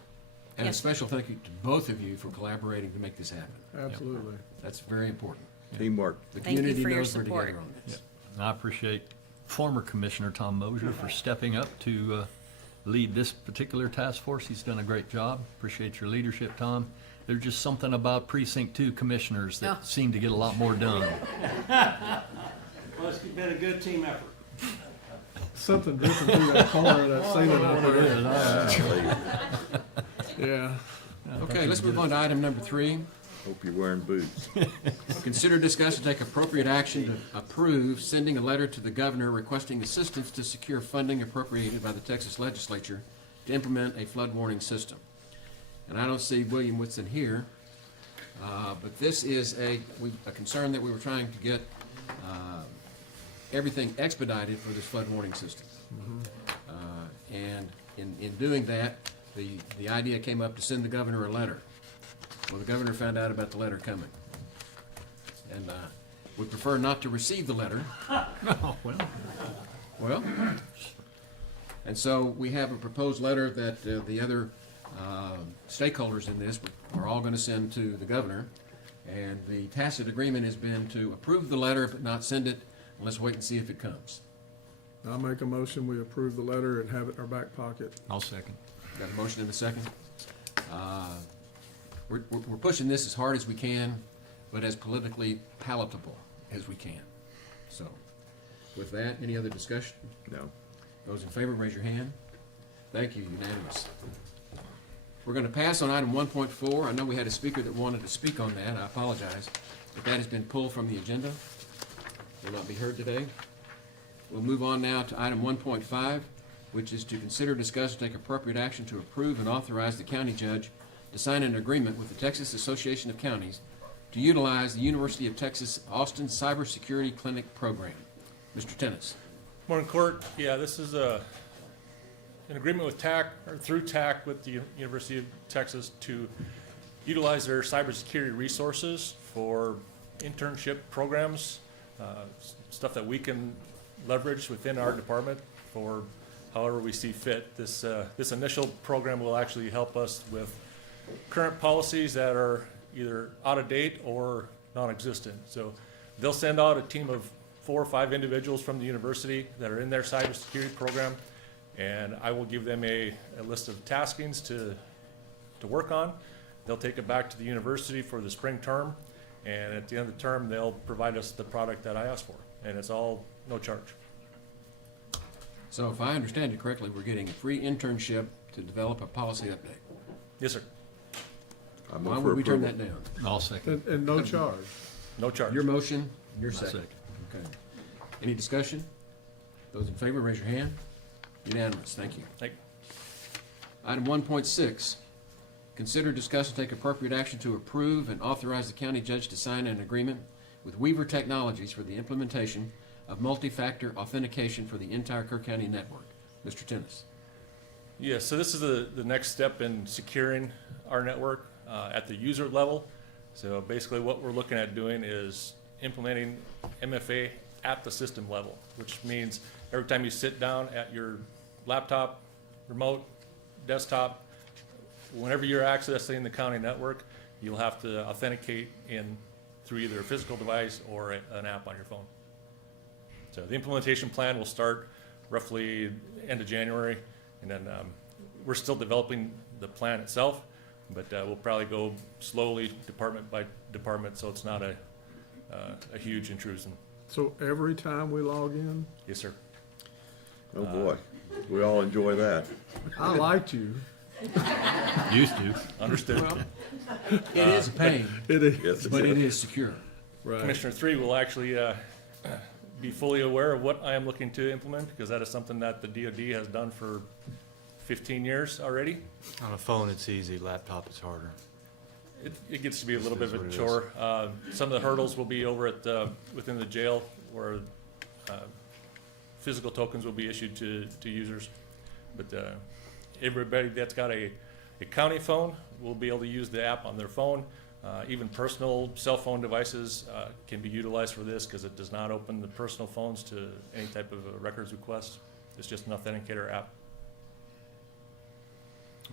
And Yes. a special thank you to both of you for collaborating to make this happen. absolutely. That's very important. Teamwork. The Thank you community for your knows we're support. together on this. And I appreciate former Commissioner Tom Mosier for stepping up to lead this particular task force. He's done a great job. Appreciate your leadership, Tom. There's just something about Precinct 2 commissioners that seem to get a lot more done. Well, it's been a good team effort. Something different through that corner of that ceiling up there. Yeah. Okay, let's move on to item number 3. Hope you're wearing boots. Consider, discuss, and take appropriate action to approve sending a letter to the governor requesting assistance to secure funding appropriated by the Texas legislature to implement a flood warning system. And I don't see William Whitson here, but this is a concern that we were trying to get everything expedited for this flood warning system. And in doing that, the idea came up to send the governor a letter. Well, the governor found out about the letter coming. And would prefer not to receive the letter. Oh, Well, and so we have a proposed letter that the other stakeholders in this are all going to send to the governor. And the tacit agreement has been to approve the letter but not send it, and let's wait and see if it comes. I'll make a motion, we approve the letter and have it in our back pocket. I'll second. Got a motion and a second? We're pushing this as hard as we can, but as politically palatable as we can. So, with that, any other discussion? No. Those in favor, raise your hand. Thank you, unanimous. We're going to pass on item 1.4. I know we had a speaker that wanted to speak on that. I apologize, but that has been pulled from the agenda. Will not be heard today. We'll move on now to item 1.5, which is to consider, discuss, and take appropriate action to approve and authorize the county judge to sign an agreement with the Texas Association of Counties to utilize the University of Texas Austin Cybersecurity Clinic program. Mr. Tennis. Morning, Court. Yeah, this is an agreement with TAC, or through TAC with the University of Texas to utilize their cybersecurity resources for internship programs, stuff that we can leverage within our department for however we see fit. This initial program will actually help us with current policies that are either out of date or non-existent. So they'll send out a team of 4 or 5 individuals from the university that are in their cybersecurity program, and I will give them a list of taskings to work on. They'll take it back to the university for the spring term, and at the end of the term, they'll provide us the product that I asked for, and it's all no charge. So if I understand you correctly, we're getting a free internship to develop a policy update. Yes, sir. Why would we turn that down? I'll second. And no charge. No charge. Your motion, your I'll second. second. Okay. Any discussion? Those in favor, raise your hand. Unanimous, thank you. Thank you. Item 1.6, consider, discuss, and take appropriate action to approve and authorize the county judge to sign an agreement with Weaver Technologies for the implementation of multi-factor authentication for the entire Kerr County network. Mr. Tennis. Yes, so this is the next step in securing our network at the user level. So basically what we're looking at doing is implementing MFA at the system level, which means every time you sit down at your laptop, remote, desktop, whenever you're accessing the county network, you'll have to authenticate in through either a physical device or an app on your phone. So the implementation plan will start roughly end of January, and then we're still developing the plan itself, but we'll probably go slowly department by department, so it's not a huge intrusion. So every time we log in, Yes, sir. Oh, boy. We all enjoy that. I liked you. Used to. Understood. Well, it is a pain, It is. Yes, but it is secure. Right. Commissioner 3 will actually be fully aware of what I am looking to implement, because that is something that the DoD has done for 15 years already. On a phone, it's easy. Laptop is harder. It gets to be a little bit of a It is chore. Some of the hurdles will be over at within the jail, where physical tokens will be issued to users. But everybody that's got a county phone will be able to use the app on their phone. Even personal cell phone devices can be utilized for this, because it does not open the personal phones to any type of a records request. It's just an authenticator app.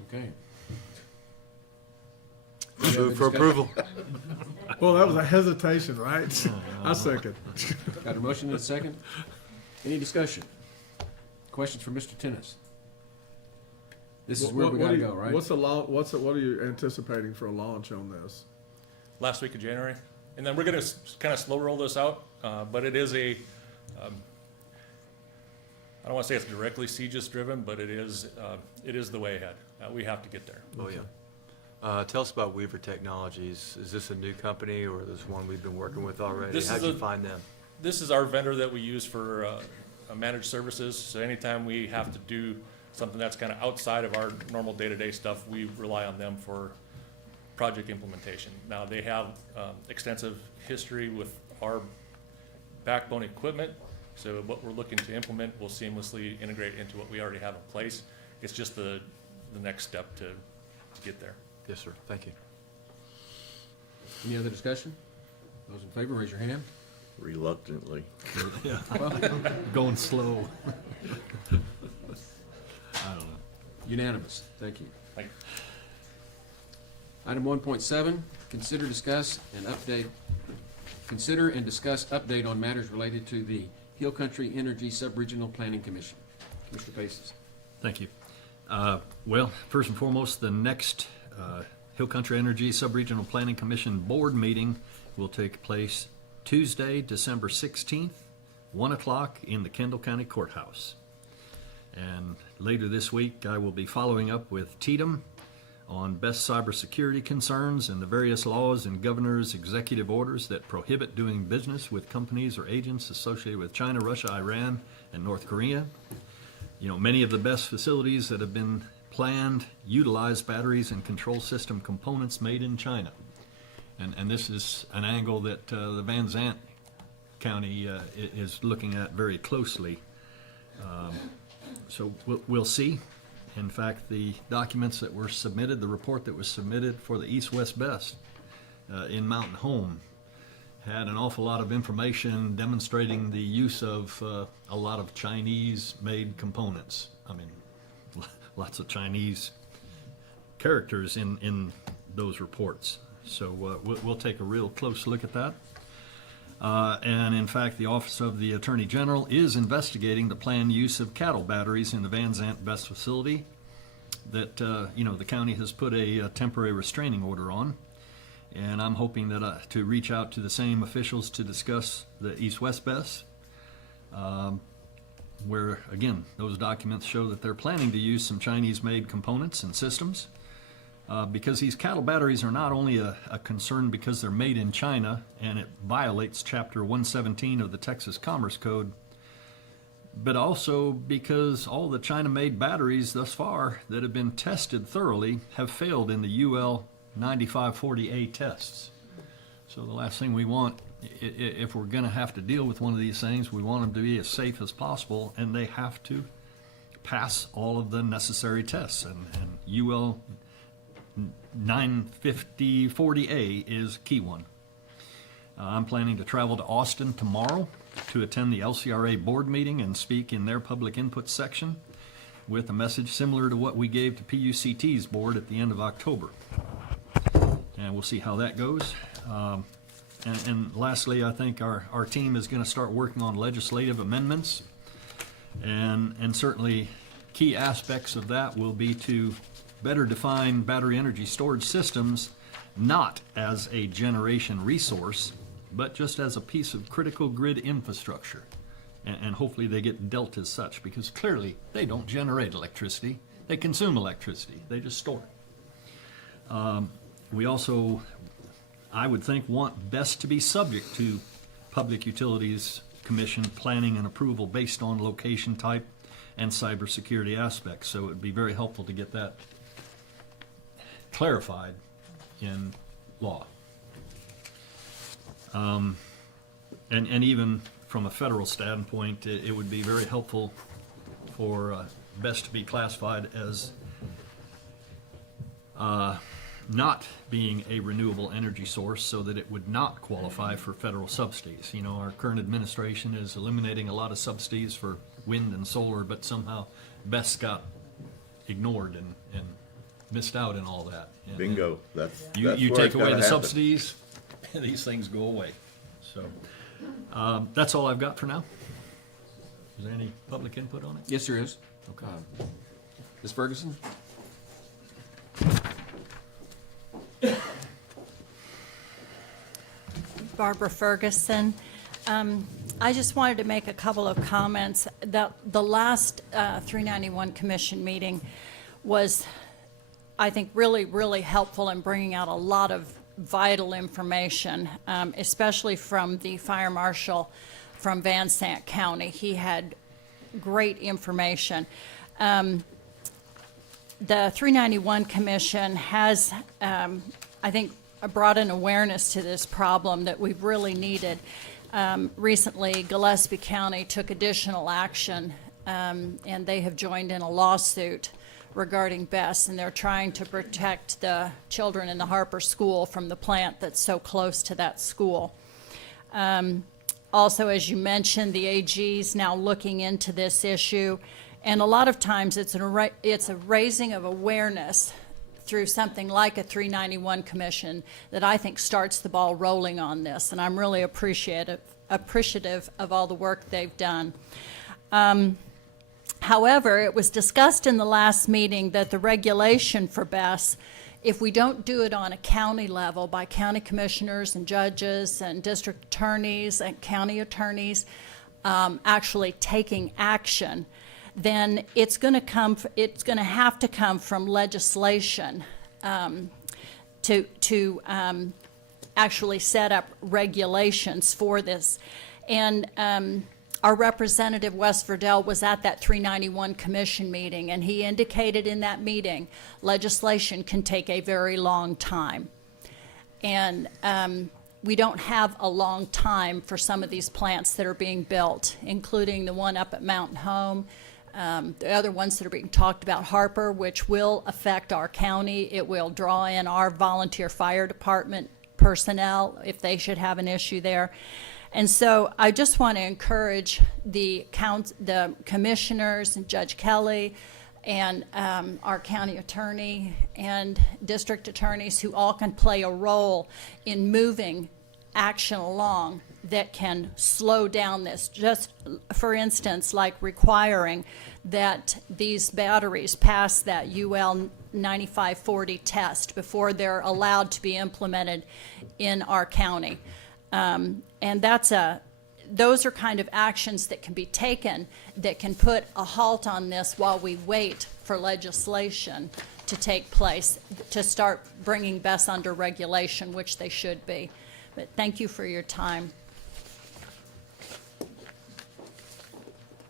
Okay. Move for approval. Well, that was a hesitation, right? I second. Got a motion and a second? Any discussion? Questions for Mr. Tennis? This is where we gotta go, right? What are you anticipating for a launch on this? Last week of January. And then we're going to kind of slow roll this out, but it is I don't want to say it's directly CGIS driven, but it is the way ahead. We have to get there. Oh, yeah. Tell us about Weaver Technologies. Is this a new company, or this one we've been working with already? How'd you find them? This is our vendor that we use for managed services. So anytime we have to do something that's kind of outside of our normal day-to-day stuff, we rely on them for project implementation. Now, they have extensive history with our backbone equipment, so what we're looking to implement will seamlessly integrate into what we already have in place. It's just the next step to get there. Yes, sir. Thank you. Any other discussion? Those in favor, raise your hand. Reluctantly. Yeah. Going slow. I don't know. Unanimous, thank you. Thank you. Item 1.7, consider, discuss, and update on matters related to the Hill Country Energy Subregional Planning Commission. Commissioner Paces. Thank you. Well, first and foremost, the next Hill Country Energy Subregional Planning Commission board meeting will take place Tuesday, December 16th, 1 o'clock in the Kendall County Courthouse. And later this week, I will be following up with Tatum on best cybersecurity concerns and the various laws and governor's executive orders that prohibit doing business with companies or agents associated with China, Russia, Iran, and North Korea. You know, many of the best facilities that have been planned utilize batteries and control system components made in China. And this is an angle that the Van Zandt County is looking at very closely. So we'll see. In fact, the documents that were submitted, the report that was submitted for the East-West Best in Mountain Home had an awful lot of information demonstrating the use of a lot of Chinese-made components. I mean, lots of Chinese characters in those reports. So we'll take a real close look at that. And in fact, the Office of the Attorney General is investigating the planned use of cattle batteries in the Van Zandt Best facility that, the county has put a temporary restraining order on. And I'm hoping that to reach out to the same officials to discuss the East-West Best, where, again, those documents show that they're planning to use some Chinese-made components and systems. Because these cattle batteries are not only a concern because they're made in China and it violates Chapter 117 of the Texas Commerce Code, but also because all the China-made batteries thus far that have been tested thoroughly have failed in the UL 9540A tests. So the last thing we want, if we're going to have to deal with one of these things, we want them to be as safe as possible, and they have to pass all of the necessary tests. And UL 95040A is a key one. I'm planning to travel to Austin tomorrow to attend the LCRA board meeting and speak in their public input section with a message similar to what we gave to PUCT's board at the end of October. And we'll see how that goes. And lastly, I think our team is going to start working on legislative amendments. And certainly key aspects of that will be to better define battery energy storage systems not as a generation resource, but just as a piece of critical grid infrastructure. And hopefully they get dealt as such, because clearly they don't generate electricity. They consume electricity. They just store it. We also, I would think, want BEST to be subject to Public Utilities Commission planning and approval based on location type and cybersecurity aspects. So it would be very helpful to get that clarified in law. And even from a federal standpoint, it would be very helpful for BEST to be classified as not being a renewable energy source, so that it would not qualify for federal subsidies. You know, our current administration is eliminating a lot of subsidies for wind and solar, but somehow BEST got ignored and missed out in all that. Bingo. That's you where take it's away gotta the happen. subsidies, and these things go away. So that's all I've got for now. Is there any public input on it? Yes, there is. Okay. Ms. Ferguson? Barbara Ferguson. I just wanted to make a couple of comments. The last 391 Commission meeting was, I think, really, really helpful in bringing out a lot of vital information, especially from the fire marshal from Van Sant County. He had great information. The 391 Commission has, I think, brought an awareness to this problem that we've really needed. Recently, Gillespie County took additional action, and they have joined in a lawsuit regarding BESS, and they're trying to protect the children in the Harper School from the plant that's so close to that school. Also, as you mentioned, the AG is now looking into this issue, and a lot of times it's a raising of awareness through something like a 391 Commission that I think starts the ball rolling on this, and I'm really appreciative of all the work they've done. However, it was discussed in the last meeting that the regulation for BESS, if we don't do it on a county level by county commissioners and judges and district attorneys and county attorneys actually taking action, then it's going to have to come from legislation to actually set up regulations for this. And our representative, Wes Verdell, was at that 391 Commission meeting, and he indicated in that meeting legislation can take a very long time. And we don't have a long time for some of these plants that are being built, including the one up at Mountain Home. The other ones that are being talked about, Harper, which will affect our county. It will draw in our volunteer fire department personnel if they should have an issue there. And so I just want to encourage the commissioners and Judge Kelly and our county attorney and district attorneys who all can play a role in moving action along that can slow down this. Just for instance, like requiring that these batteries pass that UL 9540 test before they're allowed to be implemented in our county. And those are kind of actions that can be taken that can put a halt on this while we wait for legislation to take place to start bringing BES under regulation, which they should be. But thank you for your time.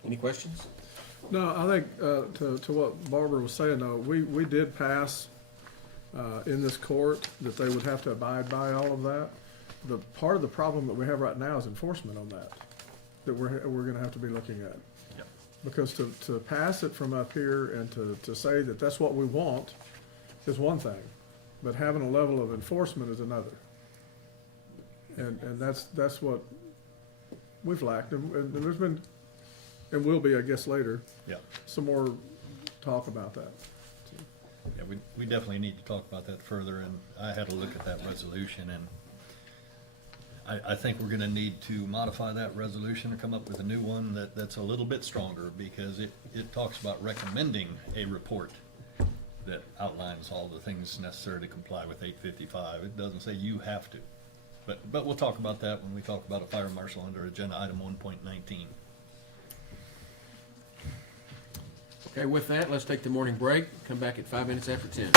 Any questions? No, I think to what Barbara was saying, though, we did pass in this court that they would have to abide by all of that. The part of the problem that we have right now is enforcement on that we're going to have to be looking at. Yep. Because to pass it from up here and to say that that's what we want is one thing, but having a level of enforcement is another. And that's what we've lacked, and there's been, and will be, I guess, later, Yeah. some more talk about that. Yeah, we definitely need to talk about that further, and I had a look at that resolution, and I think we're gonna need to modify that resolution or come up with a new one that's a little bit stronger, because it talks about recommending a report that outlines all the things necessary to comply with 855. It doesn't say you have to. But we'll talk about that when we talk about a fire marshal under agenda item 1.19. Okay, with that, let's take the morning break. Come back at 5 minutes after 10.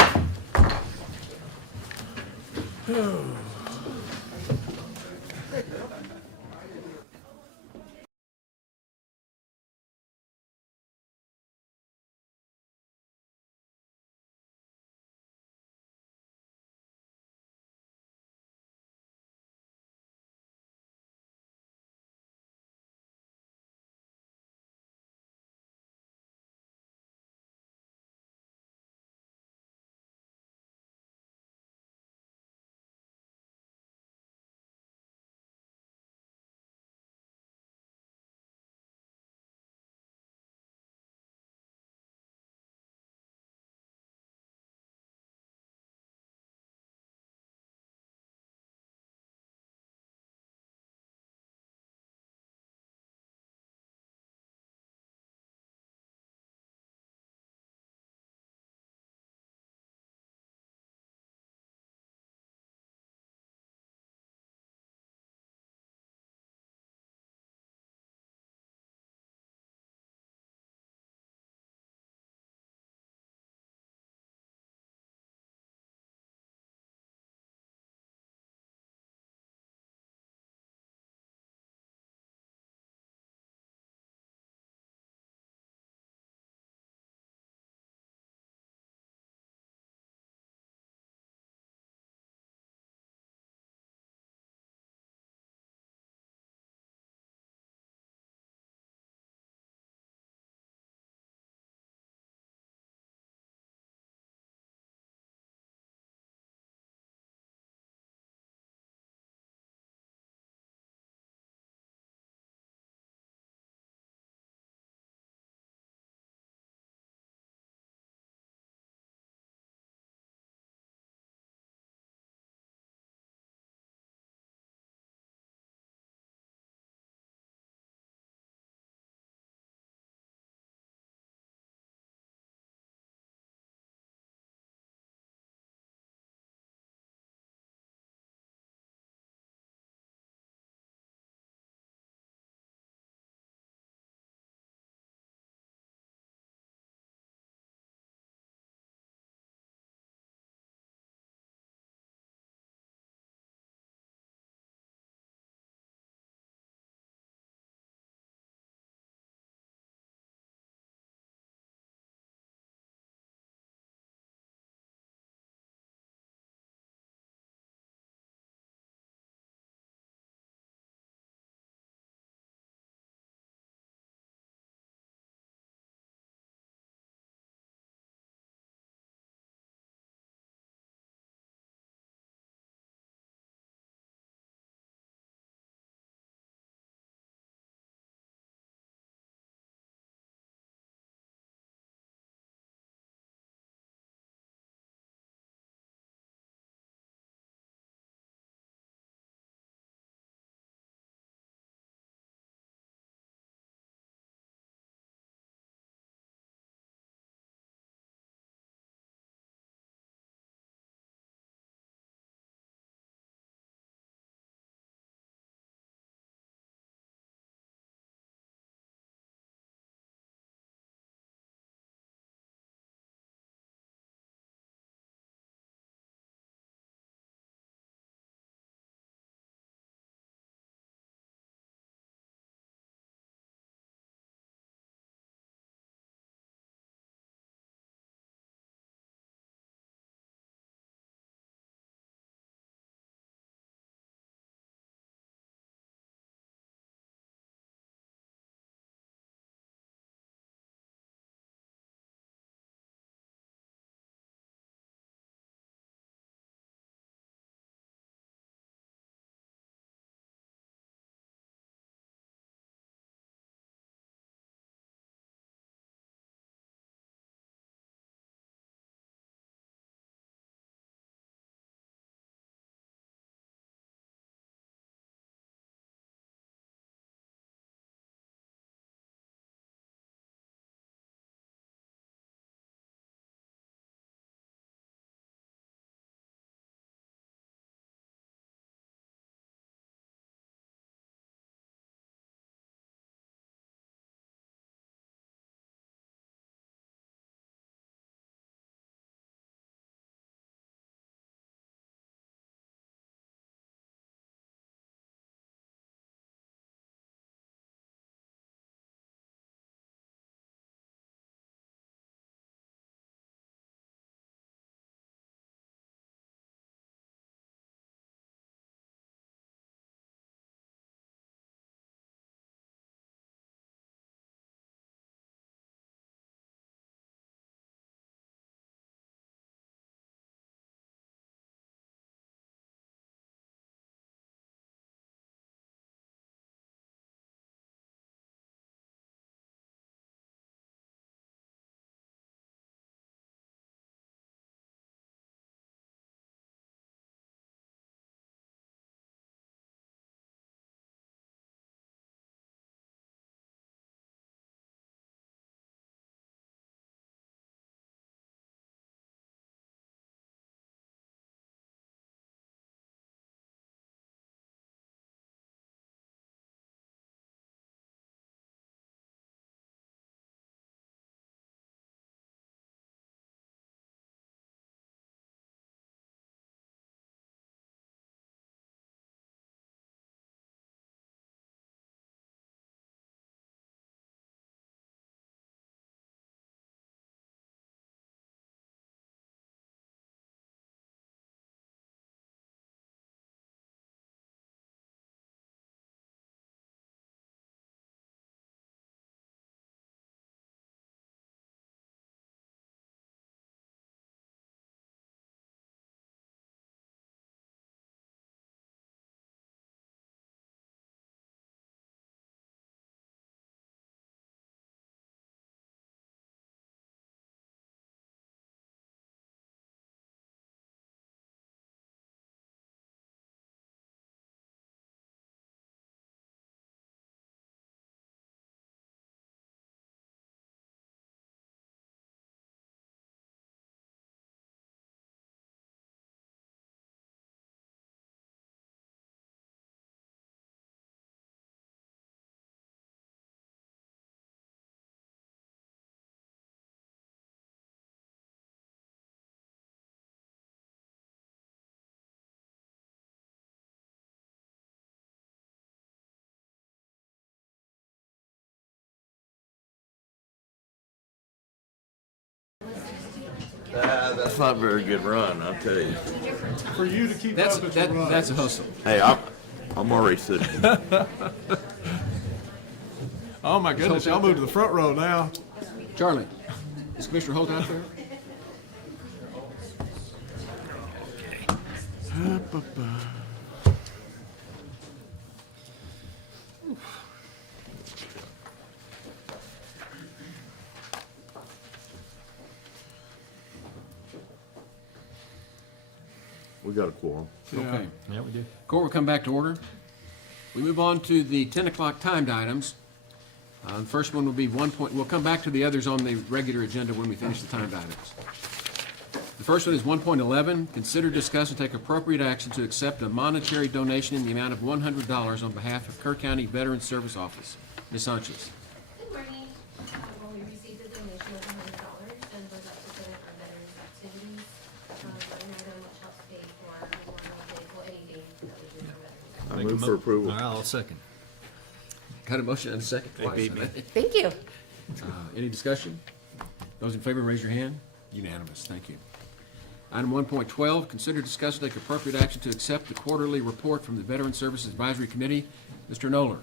That's not a very good run, I'll tell you. For you to keep That's, up with that, the run. that's a hustle. Hey, I'm already sitting. Oh my goodness, y'all moved to the front row now. Charlie, is Commissioner Holt out there? We got a quorum. Okay. Yeah, we do. Court will come back to order. We move on to the 10 o'clock timed items. The first one will be we'll come back to the others on the regular agenda when we finish the timed items. The first one is 1.11, consider, discuss, and take appropriate action to accept a monetary donation in the amount of $100 on behalf of Kerr County Veterans Service Office. Ms. Sanchez. Good morning. Well, we received a donation of $100 and was up to support our veterans activities. An item which helps pay for our Memorial Day, well, any day that we do for veterans. I Make a move for approval. All right, I'll second. Got a motion and a second twice. beat me. Thank you. Any discussion? Those in favor, raise your hand. Unanimous. Thank you. Item 1.12, consider, discuss, and take appropriate action to accept the quarterly report from the Veteran Services Advisory Committee. Mr. Noller,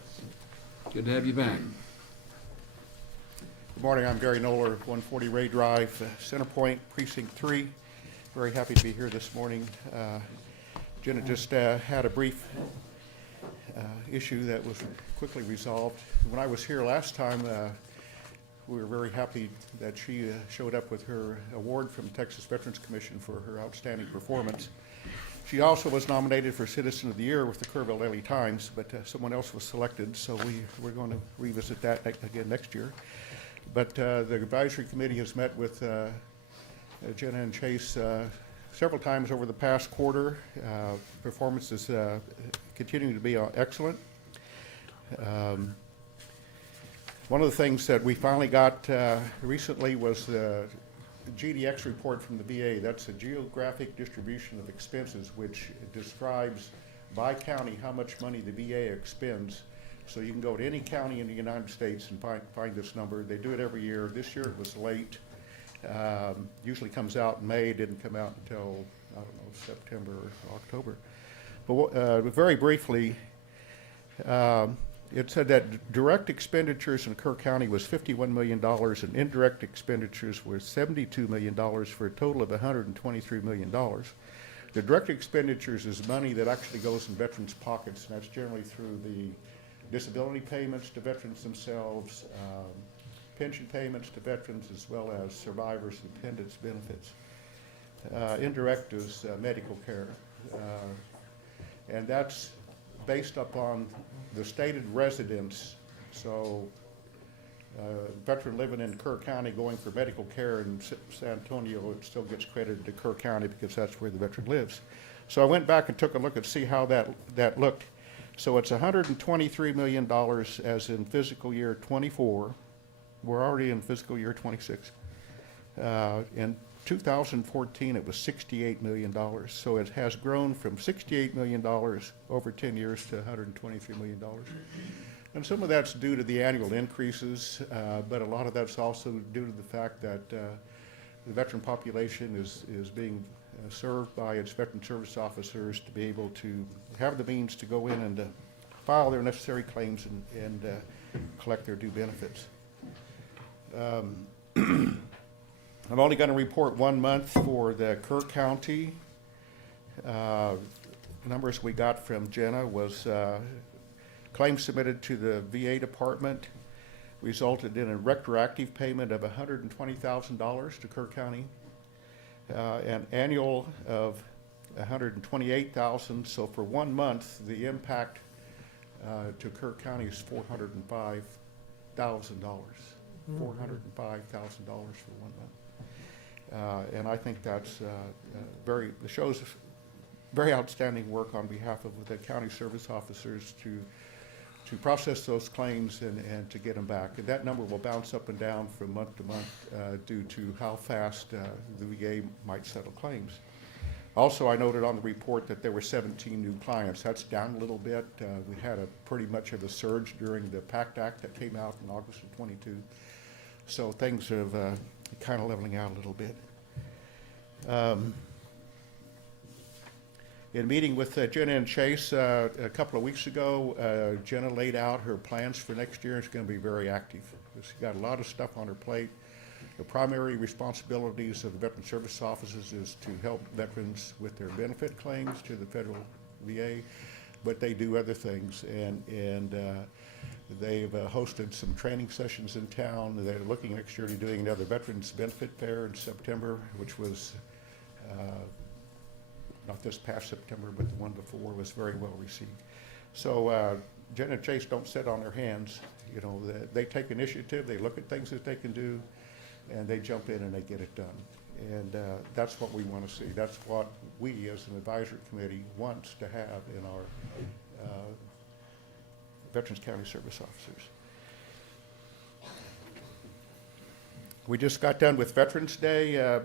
good to have you back. Good morning, I'm Gary Noller, 140 Ray Drive, Center Point, Precinct 3. Very happy to be here this morning. Jenna just had a brief issue that was quickly resolved. When I was here last time, we were very happy that she showed up with her award from Texas Veterans Commission for her outstanding performance. She also was nominated for Citizen of the Year with the Kerrville Daily Times, but someone else was selected, so we're going to revisit that again next year. But the advisory committee has met with Jenna and Chase several times over the past quarter. Performance is continuing to be excellent. One of the things that we finally got recently was the GDX report from the VA. That's a geographic distribution of expenses, which describes by county how much money the VA expends. So you can go to any county in the United States and find this number. They do it every year. This year it was late. Usually comes out in May. Didn't come out until, I don't know, September or October. But very briefly, it said that direct expenditures in Kerr County was $51 million and indirect expenditures were $72 million for a total of $123 million. The direct expenditures is money that actually goes in veterans' pockets, and that's generally through the disability payments to veterans themselves, pension payments to veterans, as well as survivors and dependents benefits. Indirect is medical care, and that's based upon the stated residence. So veteran living in Kerr County going for medical care in San Antonio, it still gets credited to Kerr County because that's where the veteran lives. So I went back and took a look and see how that looked. So it's $123 million as in fiscal year 24. We're already in fiscal year 26. In 2014, it was $68 million. So it has grown from $68 million over 10 years to $123 million. And some of that's due to the annual increases, but a lot of that's also due to the fact that the veteran population is being served by its veteran service officers to be able to have the means to go in and file their necessary claims and collect their due benefits. I'm only going to report 1 month for the Kerr County. The numbers we got from Jenna was claims submitted to the VA department resulted in a retroactive payment of $120,000 to Kerr County, an annual of $128,000. So for 1 month, the impact to Kerr County is $405,000. $405,000 for 1 month. And I think that's it shows very outstanding work on behalf of the county service officers to process those claims and to get them back. And that number will bounce up and down from month to month due to how fast the VA might settle claims. Also, I noted on the report that there were 17 new clients. That's down a little bit. We had pretty much of a surge during the PACT Act that came out in August of 22. So things have kind of leveling out a little bit. In meeting with Jenna and Chase a couple of weeks ago, Jenna laid out her plans for next year. It's going to be very active. She's got a lot of stuff on her plate. The primary responsibilities of the Veteran Service Offices is to help veterans with their benefit claims to the federal VA, but they do other things, and they've hosted some training sessions in town. They're looking next year to doing another Veterans Benefit Fair in September, which was not this past September, but the one before, was very well received. So Jen and Chase don't sit on their hands. You know, they take initiative, they look at things that they can do, and they jump in and they get it done. And that's what we want to see. That's what we, as an advisory committee, wants to have in our Veterans County Service Officers. We just got done with Veterans Day a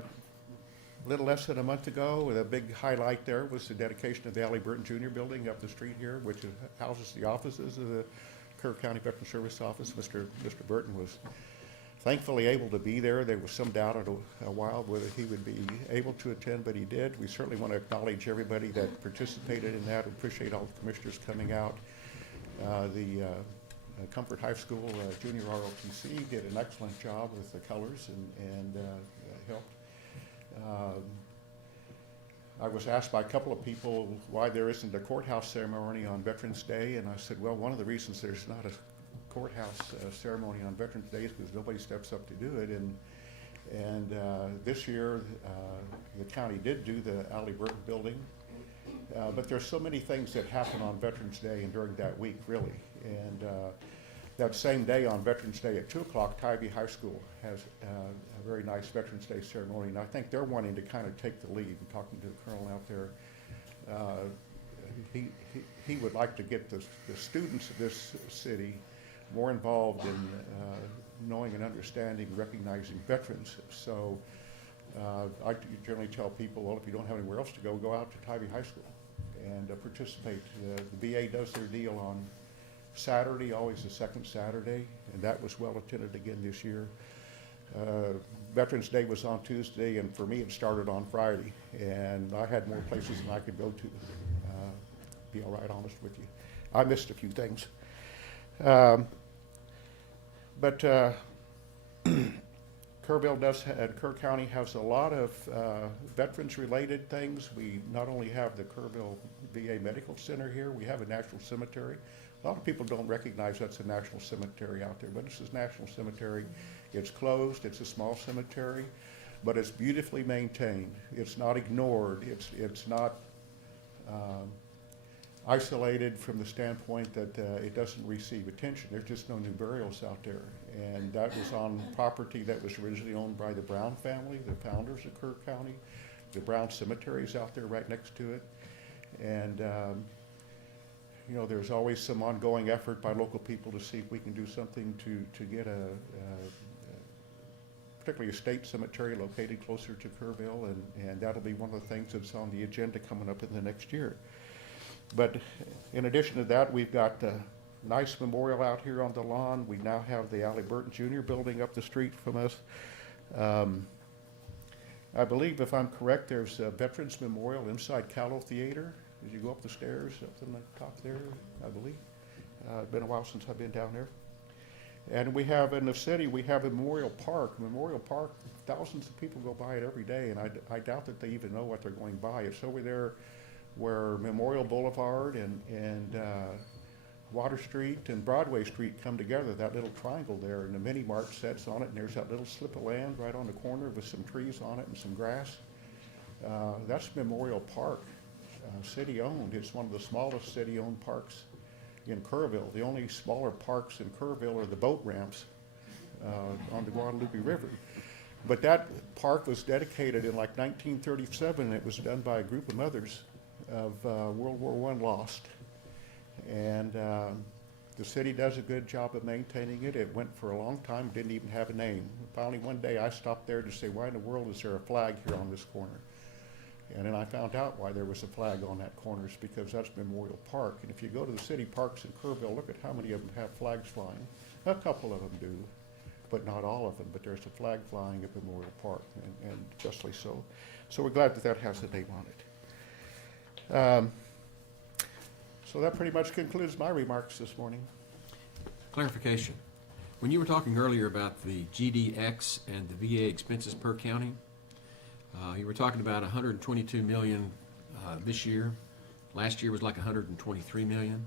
little less than a month ago. The big highlight there was the dedication of the Allie Burton Jr. building up the street here, which houses the offices of the Kerr County Veteran Service Office. Mr. Burton was thankfully able to be there. There was some doubt a while whether he would be able to attend, but he did. We certainly want to acknowledge everybody that participated in that. We appreciate all the commissioners coming out. The Comfort High School Junior ROTC did an excellent job with the colors and helped. I was asked by a couple of people why there isn't a courthouse ceremony on Veterans Day, and I said, well, one of the reasons there's not a courthouse ceremony on Veterans Day is because nobody steps up to do it. And this year, the county did do the Allie Burton building, but there's so many things that happen on Veterans Day and during that week, really. And that same day, on Veterans Day at 2 o'clock, Tybee High School has a very nice Veterans Day ceremony, and I think they're wanting to kind of take the lead. And talking to the colonel out there, he would like to get the students of this city more involved in knowing and understanding, recognizing veterans. So I generally tell people, well, if you don't have anywhere else to go, go out to Tybee High School and participate. The VA does their deal on Saturday, always the second Saturday, and that was well attended again this year. Veterans Day was on Tuesday, and for me it started on Friday, and I had more places than I could go to, be all right honest with you. I missed a few things. But Kerr County has a lot of veterans-related things. We not only have the Kerrville VA Medical Center here, we have a national cemetery. A lot of people don't recognize that's a national cemetery out there, but this is a national cemetery. It's closed, it's a small cemetery, but it's beautifully maintained. It's not ignored, it's not isolated from the standpoint that it doesn't receive attention. There's just no new burials out there. And that was on property that was originally owned by the Brown family, the founders of Kerr County. The Brown Cemetery is out there right next to it. And you know, there's always some ongoing effort by local people to see if we can do something to get particularly a state cemetery located closer to Kerrville, and that'll be one of the things that's on the agenda coming up in the next year. But in addition to that, we've got a nice memorial out here on the lawn. We now have the Allie Burton Jr. building up the street from us. I believe, if I'm correct, there's a Veterans Memorial inside Callow Theater as you go up the stairs, up on the top there, I believe. It's been a while since I've been down there. And we have in the city, we have a Memorial Park. Memorial Park, thousands of people go by it every day, and I doubt that they even know what they're going by. It's over there where Memorial Boulevard and Water Street and Broadway Street come together, that little triangle there, and the mini mart sets on it, and there's that little slip of land right on the corner with some trees on it and some grass. That's Memorial Park, city-owned. It's one of the smallest city-owned parks in Kerrville. The only smaller parks in Kerrville are the boat ramps on the Guadalupe River. But that park was dedicated in like 1937, and it was done by a group of mothers of World War I lost. And the city does a good job of maintaining it. It went for a long time, didn't even have a name. Finally, one day I stopped there to say, why in the world is there a flag here on this corner? And then I found out why there was a flag on that corner. It's because that's Memorial Park. And if you go to the city parks in Kerrville, look at how many of them have flags flying. A couple of them do. but not all of them. But there's a flag flying at Memorial Park, and justly so. So we're glad that that has a name on it. So that pretty much concludes my remarks this morning. Clarification. When you were talking earlier about the GDX and the VA expenses per county, you were talking about 122 million this year. Last year was like 123 million.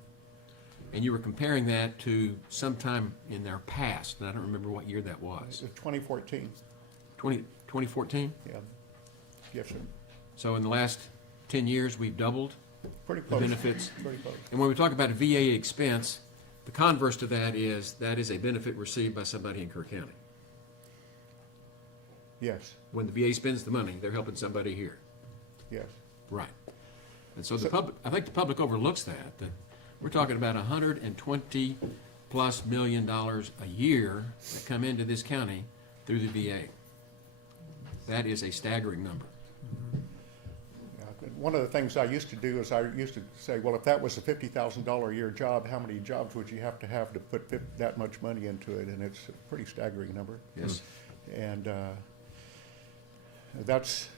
And you were comparing that to sometime in their past, and I don't remember what year that was. 2014. 2014? Yeah. Yes, sir. So in the last 10 years, we've doubled Pretty the close. benefits. Pretty close. And when we talk about a VA expense, the converse to that is a benefit received by somebody in Kerr County. Yes. When the VA spends the money, they're helping somebody here. Yes. Right. And so the public, I think the public overlooks that we're talking about $120+ million a year that come into this county through the VA. That is a staggering number. One of the things I used to do is I used to say, well, if that was a $50,000 a year job, how many jobs would you have to put that much money into it? And it's a pretty staggering number. Yes. And that's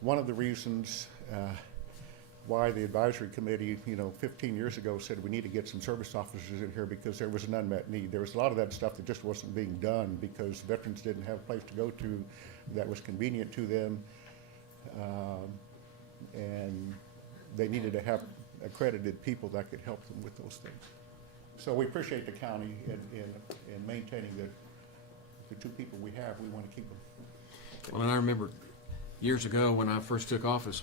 one of the reasons why the advisory committee, 15 years ago said we need to get some service officers in here because there was an unmet need. There was a lot of that stuff that just wasn't being done because veterans didn't have a place to go to that was convenient to them. And they needed to have accredited people that could help them with those things. So we appreciate the county in maintaining the two people we have. We want to keep them. Well, and I remember years ago when I first took office,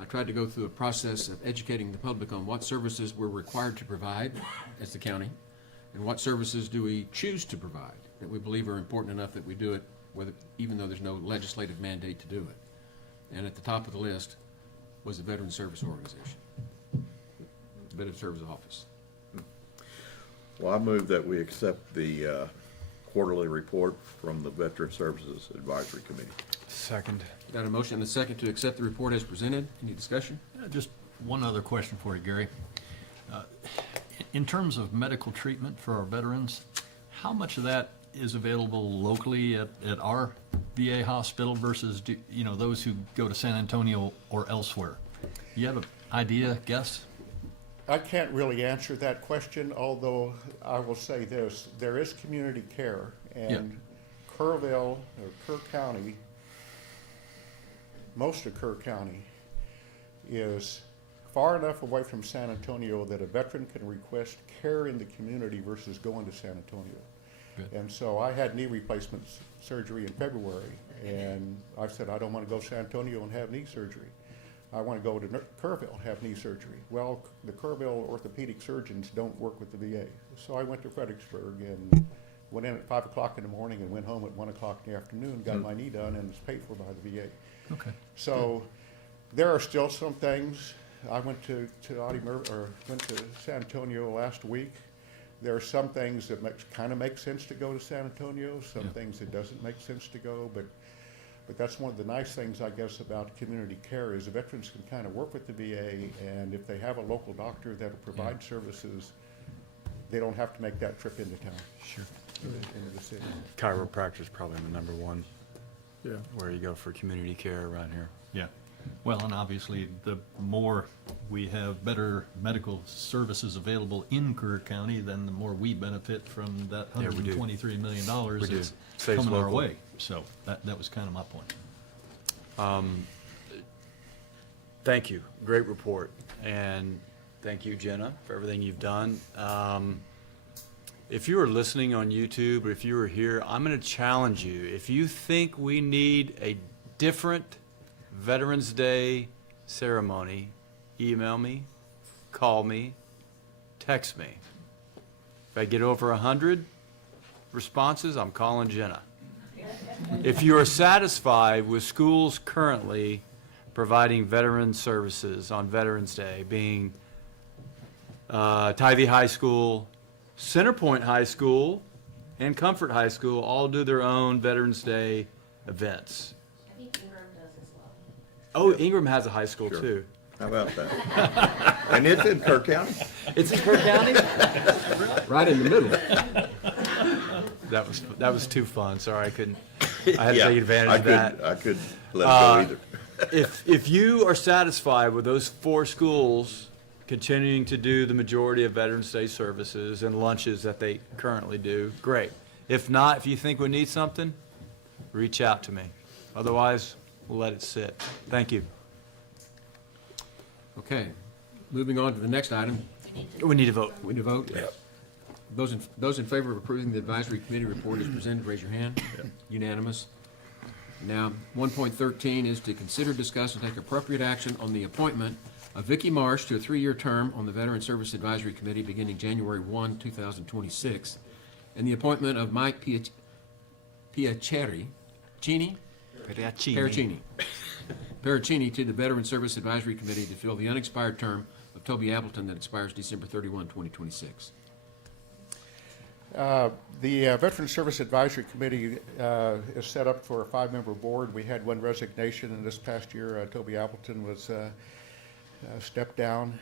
I tried to go through a process of educating the public on what services we're required to provide as the county, and what services do we choose to provide that we believe are important enough that we do it, even though there's no legislative mandate to do it. And at the top of the list was the Veteran Service Organization, the Veteran Service Office. Well, I move that we accept the quarterly report from the Veteran Services Advisory Committee. Second. Got a motion and a second to accept the report as presented. Any discussion? Just one other question for you, Gary. In terms of medical treatment for our veterans, how much of that is available locally at our VA hospital versus those who go to San Antonio or elsewhere? You have an idea, guess? I can't really answer that question, although I will say this. There is community care, and Kerrville, or Kerr County, most of Kerr County, is far enough away from San Antonio that a veteran can request care in the community versus going to San Antonio. Good. And so I had knee replacement surgery in February, and I said, I don't want to go to San Antonio and have knee surgery. I want to go to Kerrville and have knee surgery. Well, the Kerrville orthopedic surgeons don't work with the VA. So I went to Fredericksburg and went in at 5 o'clock in the morning and went home at 1 o'clock in the afternoon, got my knee done, and it's paid for by the VA. Okay. So there are still some things. I went to San Antonio last week. There are some things that kind of make sense to go to San Antonio, some things that doesn't make sense to go, but that's one of the nice things, I guess, about community care is the veterans can kind of work with the VA, and if they have a local doctor that will provide services, they don't have to make that trip into town. Sure. Into the city. Chiropractor is probably the number one. Yeah. Where you go for community care around here. Yeah. Well, and obviously, the more we have better medical services available in Kerr County, then the more we benefit from that Yeah, we do. $123 million We do. that's Saves coming our local. way. So that was kind of my point. Thank you. Great report. And thank you, Jenna, for everything you've done. If you are listening on YouTube or if you are here, I'm going to challenge you. If you think we need a different Veterans Day ceremony, email me, call me, text me. If I get over 100 responses, I'm calling Jenna. If you are satisfied with schools currently providing veteran services on Veterans Day, being Tybee High School, Centerpoint High School, and Comfort High School all do their own Veterans Day events. I think Ingram does as well. Oh, Ingram has a high school Sure. too. How about that? And it's in Kerr County? It's in Kerr County? Right in the middle. That was too fun. Sorry, I couldn't. I had to Yeah, take advantage of that. I couldn't let it go either. If you are satisfied with those 4 schools continuing to do the majority of Veterans Day services and lunches that they currently do, great. If not, if you think we need something, reach out to me. Otherwise, we'll let it sit. Thank you. Okay, moving on to the next item. We need to vote. We need to vote? Yep. Those in favor of approving the advisory committee report as presented, raise your hand. Unanimous. Now, 1.13 is to consider, discuss, and take appropriate action on the appointment of Vicki Marsh to a 3-year term on the Veteran Service Advisory Committee beginning January 1, 2026, and the appointment of Mike Piaceri, Pericini to the Veteran Service Advisory Committee to fill the unexpired term of Toby Appleton that expires December 31, 2026. The Veteran Service Advisory Committee is set up for a 5-member board. We had 1 resignation in this past year. Toby Appleton was stepped down.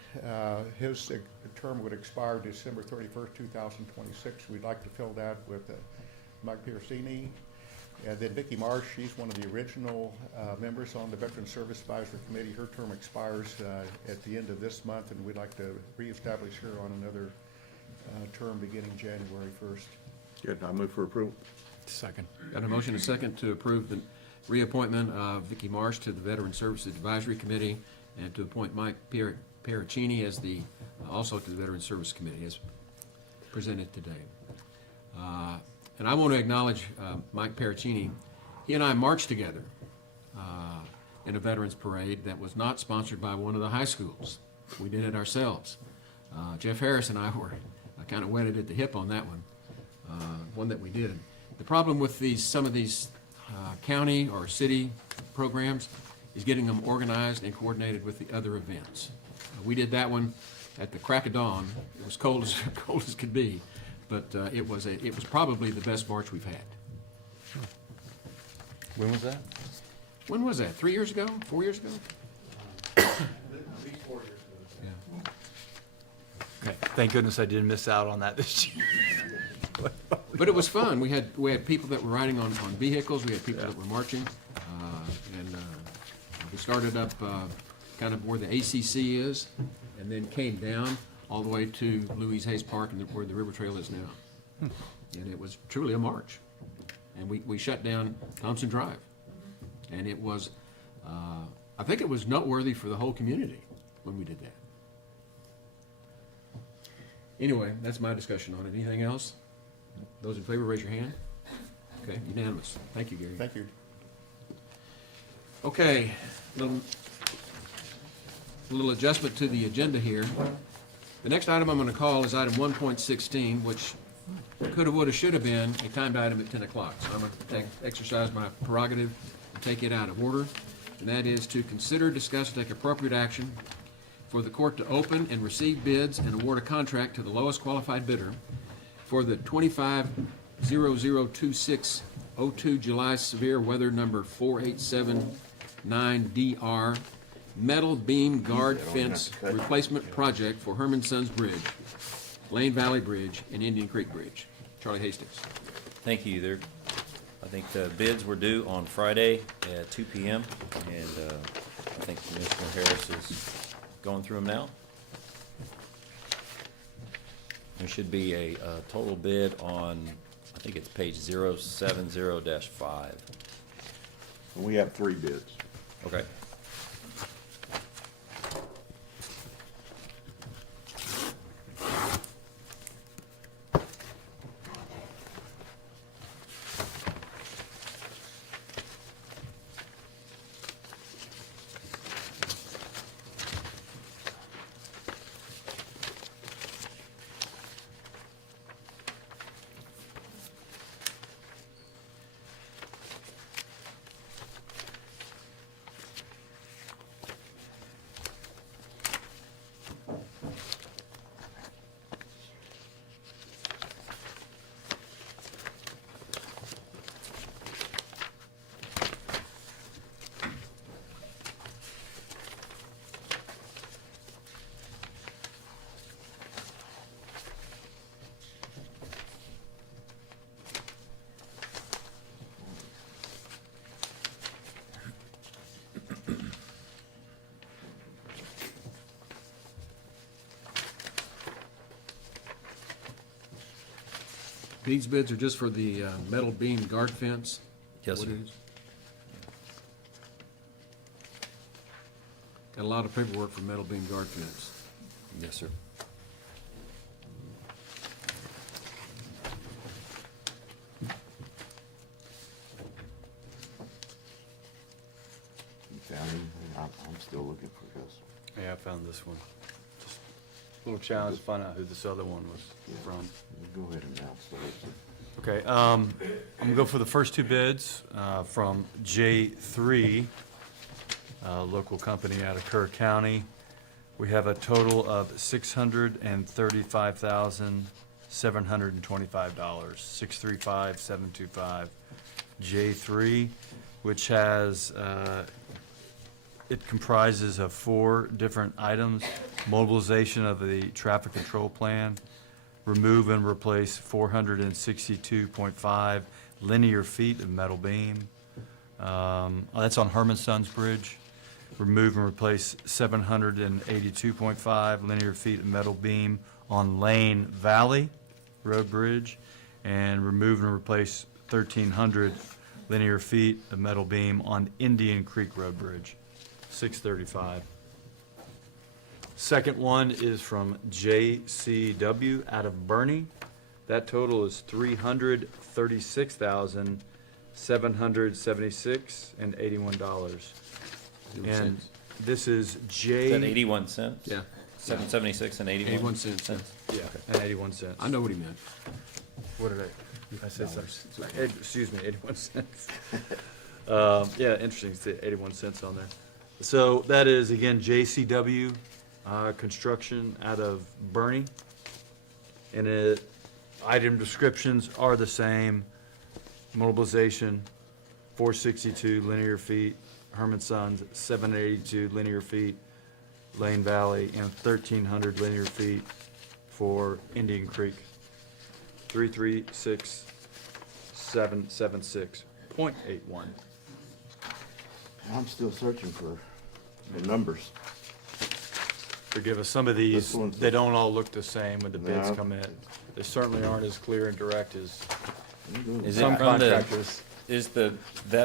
His term would expire December 31st, 2026. We'd like to fill that with Mike Piercini. And then Vicki Marsh, she's one of the original members on the Veteran Service Advisory Committee. Her term expires at the end of this month, and we'd like to reestablish her on another term beginning January 1st. Good, I move for approval. Second. Got a motion and a second to approve the reappointment of Vicki Marsh to the Veteran Services Advisory Committee and to appoint Mike Pericini as also to the Veteran Service Committee as presented today. And I want to acknowledge Mike Pericini. He and I marched together in a Veterans Parade that was not sponsored by one of the high schools. We did it ourselves. Jeff Harris and I were kind of wetted at the hip on that one that we did. The problem with some of these county or city programs is getting them organized and coordinated with the other events. We did that one at the crack of dawn. It was cold as could be, but it was probably the best march we've had. When was that? When was that? 3 years ago? 4 years ago? Okay. Thank goodness I didn't miss out on that this year. But it was fun. We had people that were riding on vehicles. We had people that were marching, and we started up kind of where the ACC is, and then came down all the way to Louise Hayes Park and where the river trail is now. And it was truly a march. And we shut down Thompson Drive, and it was, I think it was noteworthy for the whole community when we did that. Anyway, that's my discussion on it. Anything else? Those in favor, raise your hand. Okay, unanimous. Thank you, Gary. Thank you. Okay, little adjustment to the agenda here. The next item I'm going to call is item 1.16, which could have, would have, should have been a timed item at 10 o'clock. So I'm going to exercise my prerogative and take it out of order. And that is to consider, discuss, and take appropriate action for the court to open and receive bids and award a contract to the lowest qualified bidder for the 25002602 July severe weather number 4879DR metal beam guard fence replacement project for Herman Sons Bridge, Lane Valley Bridge, and Indian Creek Bridge. Charlie Hastings. Thank you. I think the bids were due on Friday at 2 p.m. and I think Commissioner Harris is going through them now. There should be a total bid on, I think it's page 070-5. We have 3 bids. Okay. These bids are just for the metal beam guard fence? Yes, What sir. it is? Got a lot of paperwork for metal beam guard fence. Yes, sir. You found him? I'm still looking for this. Yeah, I found this one. Just a little challenge to find out who this other one was from. Go ahead and announce the list. Okay, I'm gonna go for the first two bids from J3, local company out of Kerr County. We have a total of $635,725, 635,725. J3, which has it comprises of 4 different items: mobilization of the traffic control plan, remove and replace 462.5 linear feet of metal beam. That's on Herman Sons Bridge. Remove and replace 782.5 linear feet of metal beam on Lane Valley Road Bridge. And remove and replace 1,300 linear feet of metal beam on Indian Creek Road Bridge, 635. Second one is from JCW out of Bernie. That total is $336,776.81. And this is Is that 81 cents? Yeah. 776 and 81 81 cents. Yeah, and 81 cents. I know what he meant. What did I said something. Excuse me, 81 cents. Yeah, interesting, to see 81 cents on there. So that is, again, JCW Construction out of Bernie. And item descriptions are the same. Mobilization, 462 linear feet. Herman Sons, 782 linear feet. Lane Valley, and 1,300 linear feet for Indian Creek. 336,776.81. I'm still searching for the numbers. Forgive us, some of these, they don't all look the same when the bids No. come in. They certainly aren't as clear and direct as Is some it from the, contractors. is that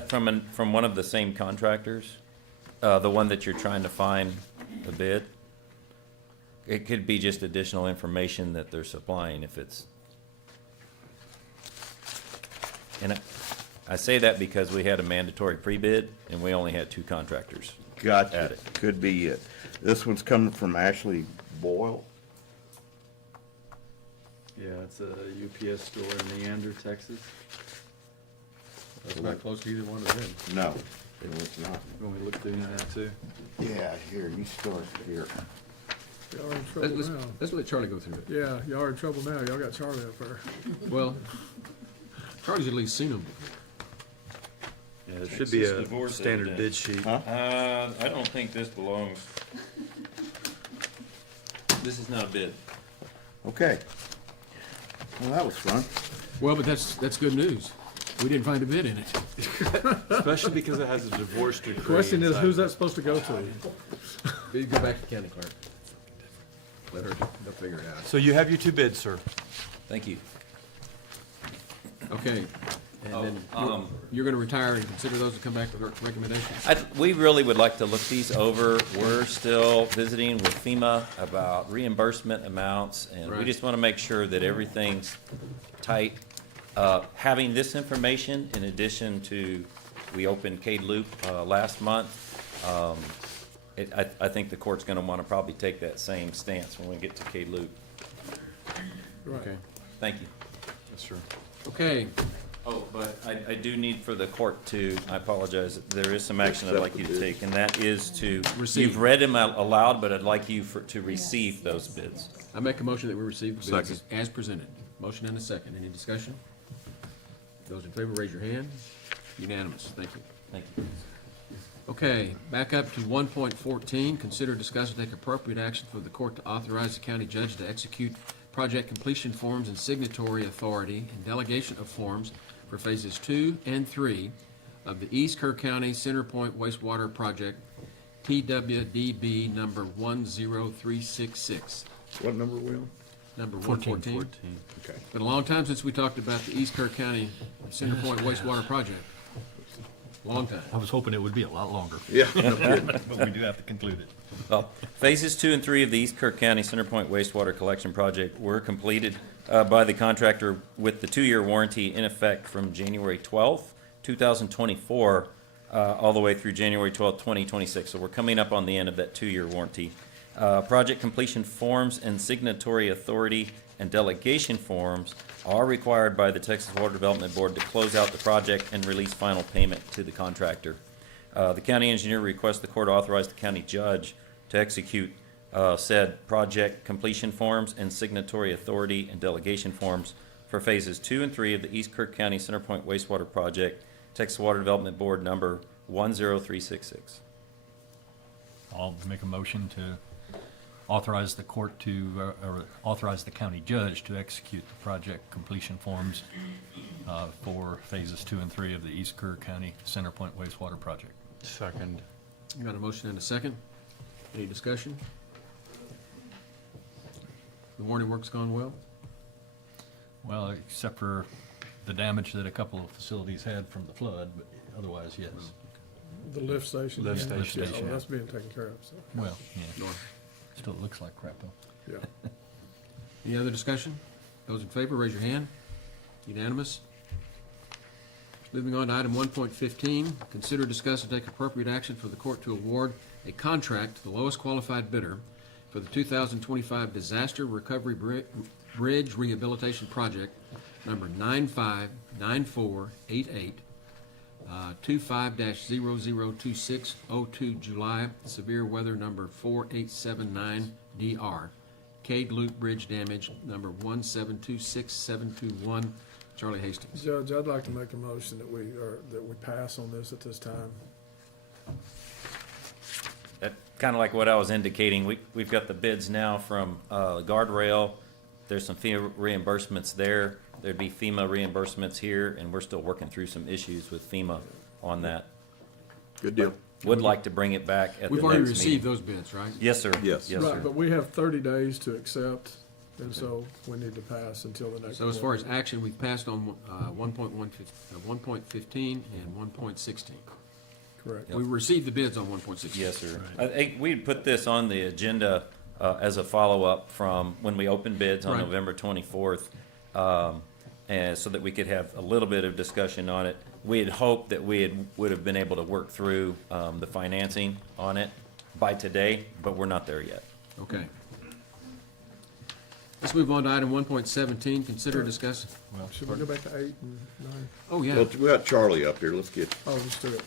from one of the same contractors? The one that you're trying to find the bid? It could be just additional information that they're supplying if it's. And I say that because we had a mandatory pre-bid and we only had 2 contractors. Gotcha. At it. Could be it. This one's coming from Ashley Boyle. Yeah, it's a UPS store in Leander, Texas. That's not close to either one of them. No, it's not. You want me to look through that too? Yeah, here, you start here. Y'all are in trouble Let's, now. let's let Charlie go through it. Yeah, y'all are in trouble now. Y'all got Charlie up there. Well, Charlie's at least seen them. Yeah, there should be a Divorce standard evidence. bid sheet. I don't think this belongs. This is not a bid. Okay. Well, that was fun. Well, but that's good news. We didn't find a bid in it. Especially because it has a divorce decree. The question is, inside who's of it. that supposed to go to? You go back to county clerk. Let her, they'll figure it out. So you have your 2 bids, sir. Thank you. Okay, and Oh, then you're gonna retire and consider those and come back with recommendations? We really would like to look these over. We're still visiting with FEMA about reimbursement amounts, and we Right. just want to make sure that everything's tight. Having this information, in addition to, we opened Cade Loop last month, I think the court's going to want to probably take that same stance when we get to Cade Loop. Okay. Thank you. Yes, sir. Okay, Oh, but I do need for the court to, I apologize, there is some action I'd like you to take, and that is to, Receive. you've read them aloud, but I'd like you to receive those bids. I make a motion that we receive the bids Second. as presented. Motion and a second. Any discussion? Those in favor, raise your hand. Unanimous. Thank you. Thank you. Okay, back up to 1.14. Consider, discuss, and take appropriate action for the court to authorize the county judge to execute project completion forms and signatory authority and delegation of forms for phases 2 and 3 of the East Kerr County Center Point Wastewater Project, TWDB number 10366. What number, Will? number 14. 114. Okay. Been a long time since we talked about the East Kerr County Center Point wastewater project. Long time. I was hoping it would be a lot longer. Yeah. But we do have to conclude it. Well, phases 2 and 3 of the East Kerr County Center Point wastewater collection project were completed by the contractor with the 2-year warranty in effect from January 12th, 2024, all the way through January 12th, 2026. So we're coming up on the end of that 2-year warranty. Project completion forms and signatory authority and delegation forms are required by the Texas Water Development Board to close out the project and release final payment to the contractor. The county engineer requests the court authorize the county judge to execute said project completion forms and signatory authority and delegation forms for phases 2 and 3 of the East Kerr County Center Point wastewater project, Texas Water Development Board number 10366. I'll make a motion to authorize the court to, or authorize the county judge to execute the project completion forms for phases 2 and 3 of the East Kerr County Center Point wastewater project. Second. You got a motion and a second? Any discussion? The warning work's gone well? Well, except for the damage that a couple of facilities had from the flood, but otherwise, yes. The lift station. Lift yeah. station, Yeah, yeah. that's being taken care of, so, Well, yeah. Still looks like crap, though. yeah. Any other discussion? Those in favor, raise your hand. Unanimous. Moving on to item 1.15, consider, discuss, and take appropriate action for the court to award a contract to the lowest qualified bidder for the 2025 Disaster Recovery Bridge Rehabilitation Project, number 959488, 25-002602 July, severe weather number 4879DR, Cade Loop Bridge damage number 1726721, Charlie Hastings. Judge, I'd like to make a motion that we pass on this at this time. Kind of like what I was indicating, we've got the bids now from guardrail. There's some FEMA reimbursements there. There'd be FEMA reimbursements here, and we're still working through some issues with FEMA on that. Good deal. Would like to bring it back at the next We've meeting. already received those bids, right? Yes, sir. Yes. Yes, Right, sir. but we have 30 days to accept, and so we need to pass until the next. So as far as board action, we've passed on 1.15 and 1.16. meeting. Correct. We received the bids on 1.16. Yes, sir. I think we'd put this on the agenda as a follow-up from when we opened bids on Right. November 24th, and so that we could have a little bit of discussion on it. We had hoped that we would have been able to work through the financing on it by today, but we're not there yet. Okay. Let's move on to item 1.17, consider, discuss. Well, should we go back to 8 and 9? Oh, yeah. Well, we got Charlie up here. Let's get, Oh, let's do it.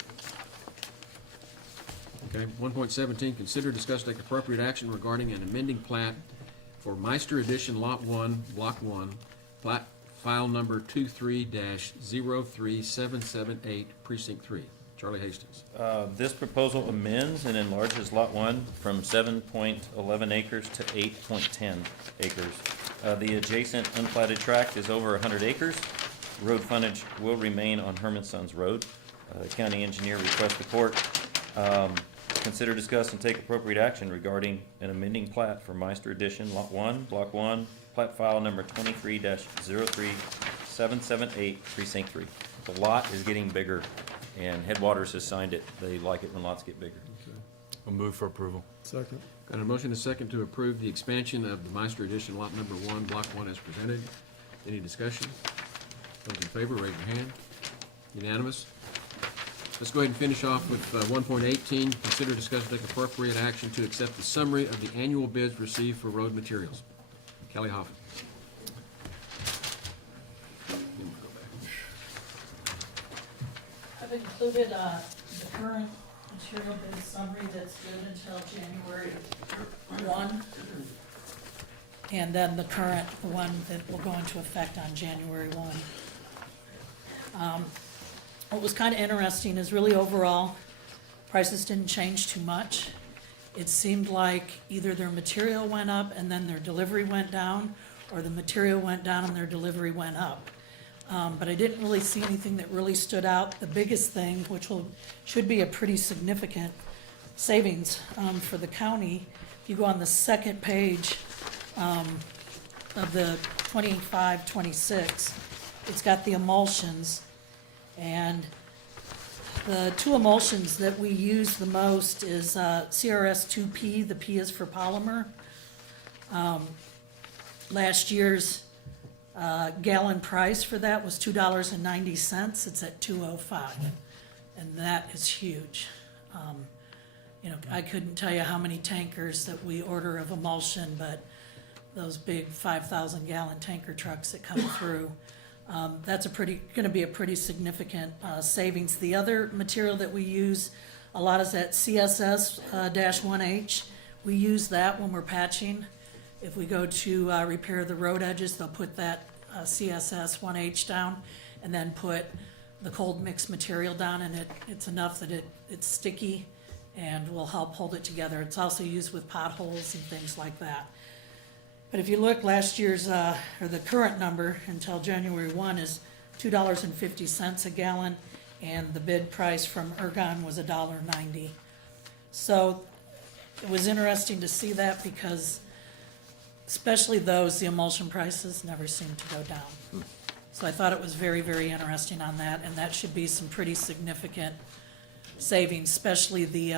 Okay, 1.17, consider, discuss, take appropriate action regarding an amending plat for Meister Edition Lot 1, Block 1, plat file number 23-03778, Precinct 3. Charlie Hastings. This proposal amends and enlarges Lot 1 from 7.11 acres to 8.10 acres. The adjacent unplatted tract is over 100 acres. Road frontage will remain on Herman Sons Road. The county engineer requests the court consider, discuss, and take appropriate action regarding an amending plat for Meister Edition Lot 1, Block 1, plat file number 23-03778, Precinct 3. The lot is getting bigger, and Headwaters has signed it. They like it when lots get bigger. We'll move for approval. Second. Got a motion and a second to approve the expansion of the Meister Edition Lot number 1, Block 1 as presented. Any discussion? Those in favor, raise your hand. Unanimous. Let's go ahead and finish off with 1.18. Consider, discuss, and take appropriate action to accept the summary of the annual bids received for road materials. Kelly Hoffman. I've included the current material bid summary that's good until January 1. And then the current one that will go into effect on January 1. What was kind of interesting is really overall, prices didn't change too much. It seemed like either their material went up and then their delivery went down, or the material went down and their delivery went up. But I didn't really see anything that really stood out. The biggest thing, which should be a pretty significant savings for the county, if you go on the second page, of the 25, 26, it's got the emulsions. And the two emulsions that we use the most is CRS 2P, the P is for polymer. Last year's gallon price for that was $2.90. It's at $2.05, and that is huge. You know, I couldn't tell you how many tankers that we order of emulsion, but those big 5,000 gallon tanker trucks that come through, that's going to be a pretty significant savings. The other material that we use a lot is that CSS-1H. We use that when we're patching. If we go to repair the road edges, they'll put that CSS-1H down and then put the cold mix material down, and it's enough that it's sticky and will help hold it together. It's also used with potholes and things like that. But if you look, last year's, or the current number until January 1 is $2.50 a gallon, and the bid price from Ergon was $1.90. So it was interesting to see that because especially those, the emulsion prices never seem to go down. So I thought it was very, very interesting on that, and that should be some pretty significant savings, especially the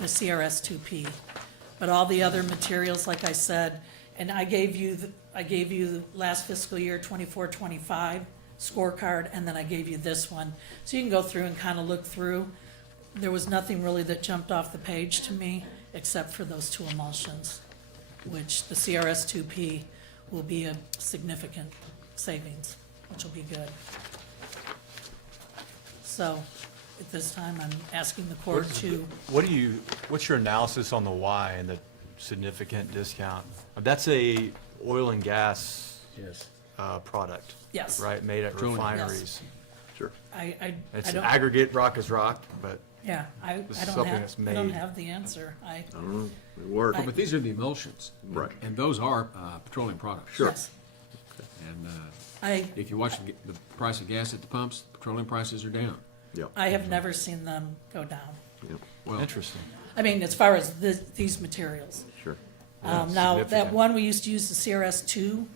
CRS-2P. But all the other materials, like I said, and I gave you last fiscal year 24-25 scorecard, and then I gave you this one. So you can go through and kind of look through. There was nothing really that jumped off the page to me except for those two emulsions, which the CRS-2P will be a significant savings, which will be good. So at this time, I'm asking the court to, What's your analysis on the why and the significant discount? That's a oil and gas Yes. product. Yes. Right, made at Petroleum. refineries. Sure. I It's don't, aggregate, rock is rock, but yeah, I this is don't something have, that's I don't made. have the answer. I don't know, it worked. But these are the emulsions. Right. And those are petroleum products. Sure. Yes. And I, if you watch the price of gas at the pumps, petroleum prices are down. Yeah. I have never seen them go down. Yeah. Well, Interesting. I mean, as far as these materials. Sure. Yeah, Now, that significant. one, we used to use the CRS-2,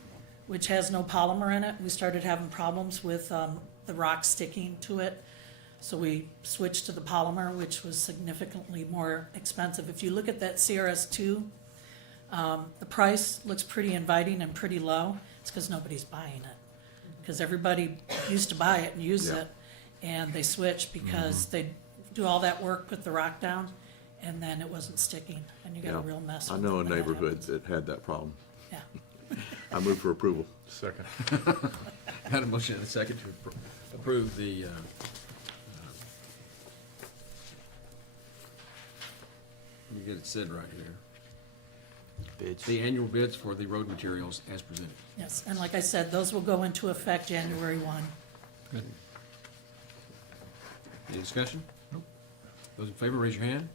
which has no polymer in it. We started having problems with the rock sticking to it. So we switched to the polymer, which was significantly more expensive. If you look at that CRS-2, the price looks pretty inviting and pretty low. It's because nobody's buying it. Because everybody used to buy it and use Yeah. it, and they switched because they do all that work, put the rock down, and then it wasn't sticking, and you got a real mess I with know it a when that neighborhood happens. that had that problem. Yeah. I move for approval. Second. Got a motion and a second to approve the, let me get it said right here. Bids. The annual bids for the road materials as presented. Yes, and like I said, those will go into effect January 1. Any discussion? Nope. Those in favor, raise your hand.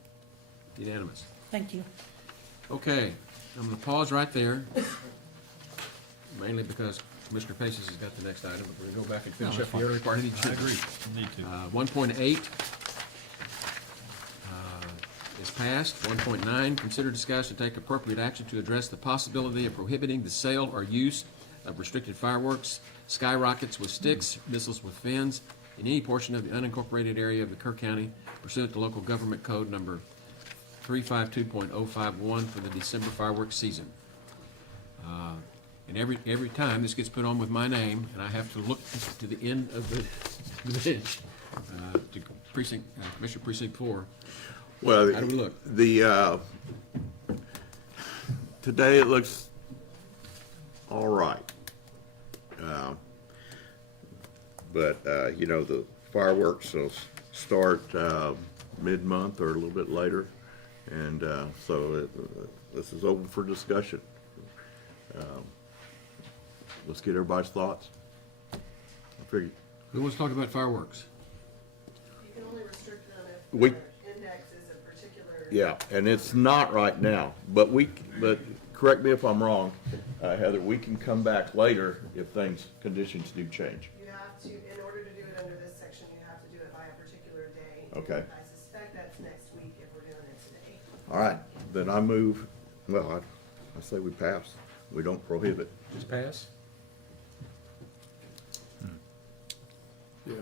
Unanimous. Thank you. Okay, I'm gonna pause right there, mainly because Commissioner Paces has got the next item, but we're gonna go back and finish No, up that's the earlier part of the I agenda. agree. Need to. 1.8 is passed. 1.9, consider, discuss, and take appropriate action to address the possibility of prohibiting the sale or use of restricted fireworks, skyrockets with sticks, missiles with fins, in any portion of the unincorporated area of the Kerr County pursuant to local government code number 352.051 for the December fireworks season. And every time this gets put on with my name, and I have to look to the end of the bench, to precinct, Commissioner Precinct 4. Well, How do we look? Today it looks all right. But you know, the fireworks will start mid-month or a little bit later. And so this is open for discussion. Let's get everybody's thoughts. I figure, Who wants to talk about fireworks? You can only restrict them if We- the index is a particular. yeah, and it's not right now, but correct me if I'm wrong, Heather, we can come back later if conditions do change. You have to, in order to do it under this section, you have to do it by a particular day. Okay. I suspect that's next week if we're doing it today. All right, then I move, well, I say we pass. We don't prohibit. Just pass? Yeah.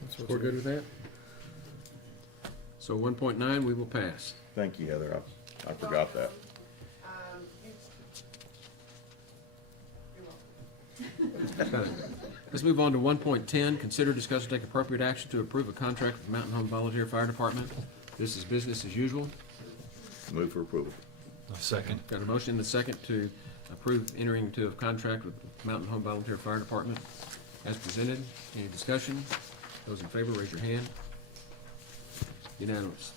That's what's We're good with that? So 1.9, we will pass. Thank you, Heather. I forgot that. Let's move on to 1.10, consider, discuss, and take appropriate action to approve a contract with Mountain Home Volunteer Fire Department. This is business as usual. Move for approval. Second. Got a motion and a second to approve entering into a contract with Mountain Home Volunteer Fire Department as presented. Any discussion? Those in favor, raise your hand. Unanimous.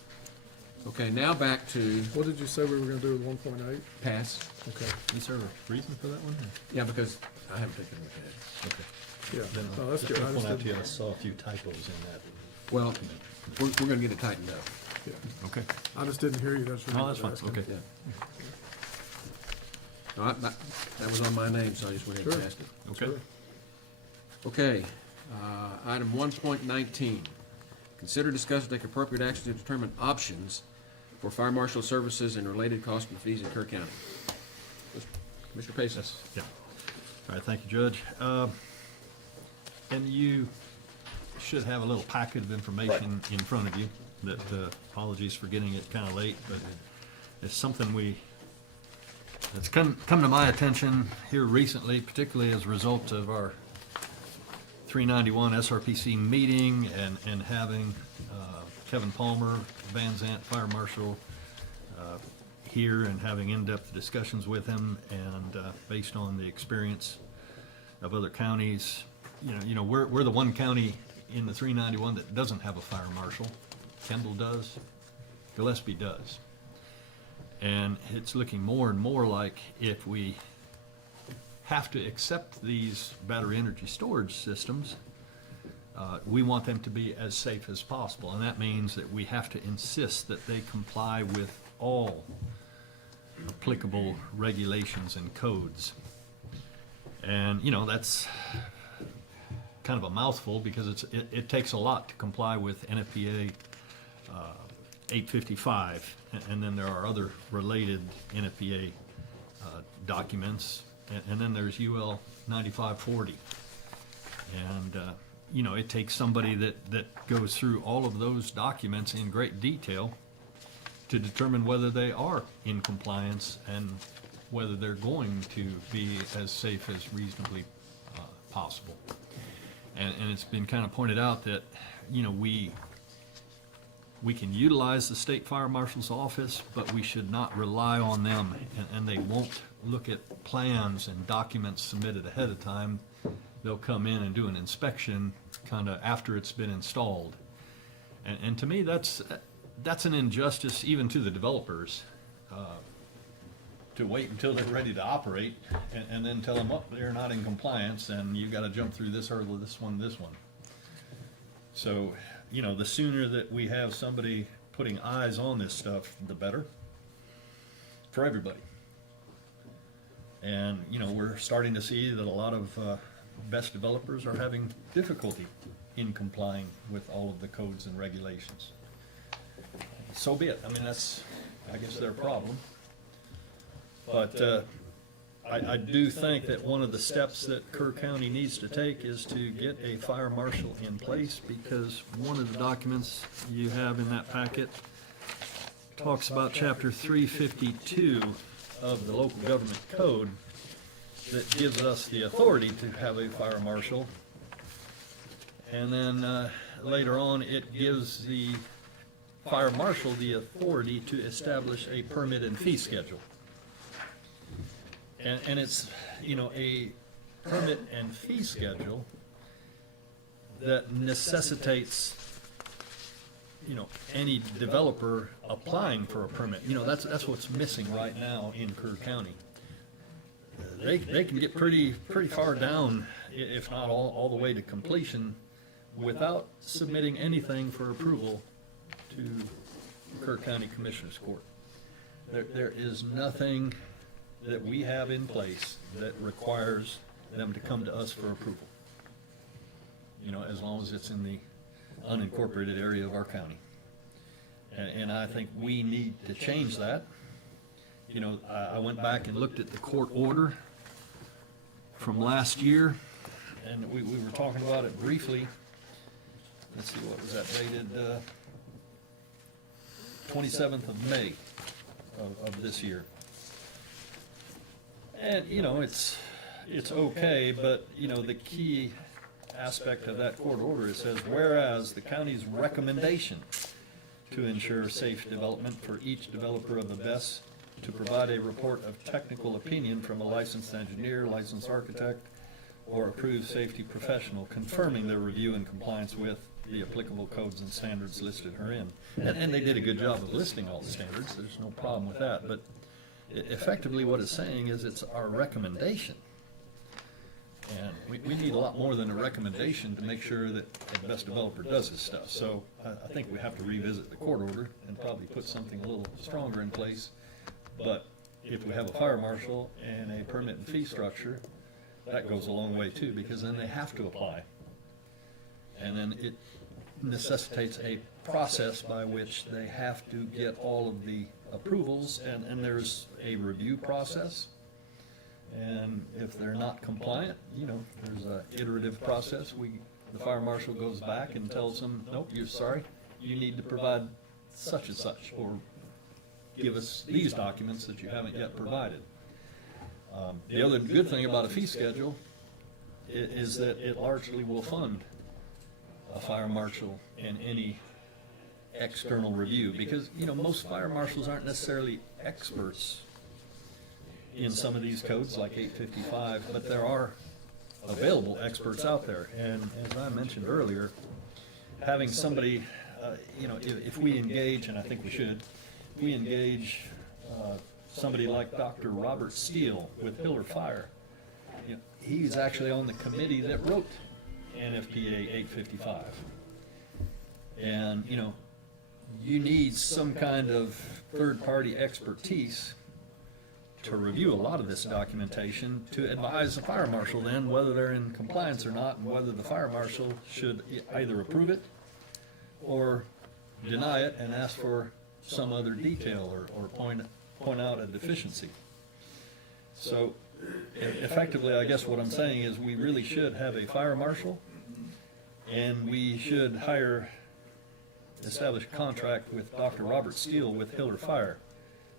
Okay, now back to What did you say we were gonna do with 1.8? pass. Okay, Is there a reason for that one? Yeah, because I haven't taken a look at it. Okay. yeah. Then Oh, that's good. I I'll just point out to you, didn't- I saw a few typos in that. Well, we're gonna get it tightened up. yeah. Okay. I just didn't hear you, that's what I Oh, was that's fine, asking. okay. Yeah. No, that was on my name, so I just went ahead and Sure. passed it. Okay. Sure. Okay, item 1.19. Consider, discuss, and take appropriate action to determine options for fire marshal services and related costs and fees in Kerr County. Mr. Paces. Yeah. All right, thank you, Judge. And you should have a little packet of information in front of you that, apologies for getting it kind of late, but it's something that's come to my attention here recently, particularly as a result of our 391 SRPC meeting and having Kevin Palmer, Van Zant Fire Marshal, here and having in-depth discussions with him, and based on the experience of other counties, we're the one county in the 391 that doesn't have a fire marshal. Kendall does, Gillespie does, and it's looking more and more like if we have to accept these battery energy storage systems, we want them to be as safe as possible, and that means that we have to insist that they comply with all applicable regulations and codes. And, that's kind of a mouthful because it takes a lot to comply with NFPA 855, and then there are other related NFPA documents, and then there's UL 9540. And, it takes somebody that goes through all of those documents in great detail to determine whether they are in compliance and whether they're going to be as safe as reasonably possible. And it's been kind of pointed out that, we can utilize the state fire marshal's office, but we should not rely on them, and they won't look at plans and documents submitted ahead of time. They'll come in and do an inspection kind of after it's been installed. And to me, that's an injustice even to the developers, to wait until they're ready to operate and then tell them, oh, they're not in compliance and you gotta jump through this hurdle, this one. So, the sooner that we have somebody putting eyes on this stuff, the better for everybody. And, we're starting to see that a lot of best developers are having difficulty in complying with all of the codes and regulations. So be it. I mean, that's, I guess, their problem. But I do think that one of the steps that Kerr County needs to take is to get a fire marshal in place, because one of the documents you have in that packet talks about Chapter 352 of the local government code that gives us the authority to have a fire marshal. And then later on, it gives the fire marshal the authority to establish a permit and fee schedule. And it's, a permit and fee schedule that necessitates, any developer applying for a permit. That's what's missing right now in Kerr County. They can get pretty far down, if not all the way to completion, without submitting anything for approval to Kerr County Commissioners Court. There is nothing that we have in place that requires them to come to us for approval. As long as it's in the unincorporated area of our county. And I think we need to change that I went back and looked at the court order from last year, and we were talking about it briefly. Let's see, what was that dated? 27th of May of this year. And, it's okay, but, the key aspect of that court order, it says, whereas the county's recommendation to ensure safe development for each developer of the BES to provide a report of technical opinion from a licensed engineer, licensed architect, or approved safety professional confirming their review and compliance with the applicable codes and standards listed herein. And they did a good job of listing all the standards, there's no problem with that, but effectively what it's saying is it's our recommendation. And we need a lot more than a recommendation to make sure that the best developer does this stuff. So I think we have to revisit the court order and probably put something a little stronger in place. But if we have a fire marshal and a permit and fee structure, that goes a long way too, because then they have to apply. And then it necessitates a process by which they have to get all of the approvals, and there's a review process. And if they're not compliant, there's a iterative process. The fire marshal goes back and tells them, nope, you're sorry, you need to provide such and such, or give us these documents that you haven't yet provided. The other good thing about a fee schedule is that it largely will fund a fire marshal and any external review, because most fire marshals aren't necessarily experts in some of these codes like 855, but there are available experts out there. And as I mentioned earlier, having somebody, if we engage, and I think we should, we engage somebody like Dr. Robert Steele with Hiller Fire. He's actually on the committee that wrote NFPA 855. And, you need some kind of third-party expertise to review a lot of this documentation to advise the fire marshal then whether they're in compliance or not, and whether the fire marshal should either approve it or deny it and ask for some other detail or point out a deficiency. So effectively, I guess what I'm saying is we really should have a fire marshal, and we should establish a contract with Dr. Robert Steele with Hiller Fire.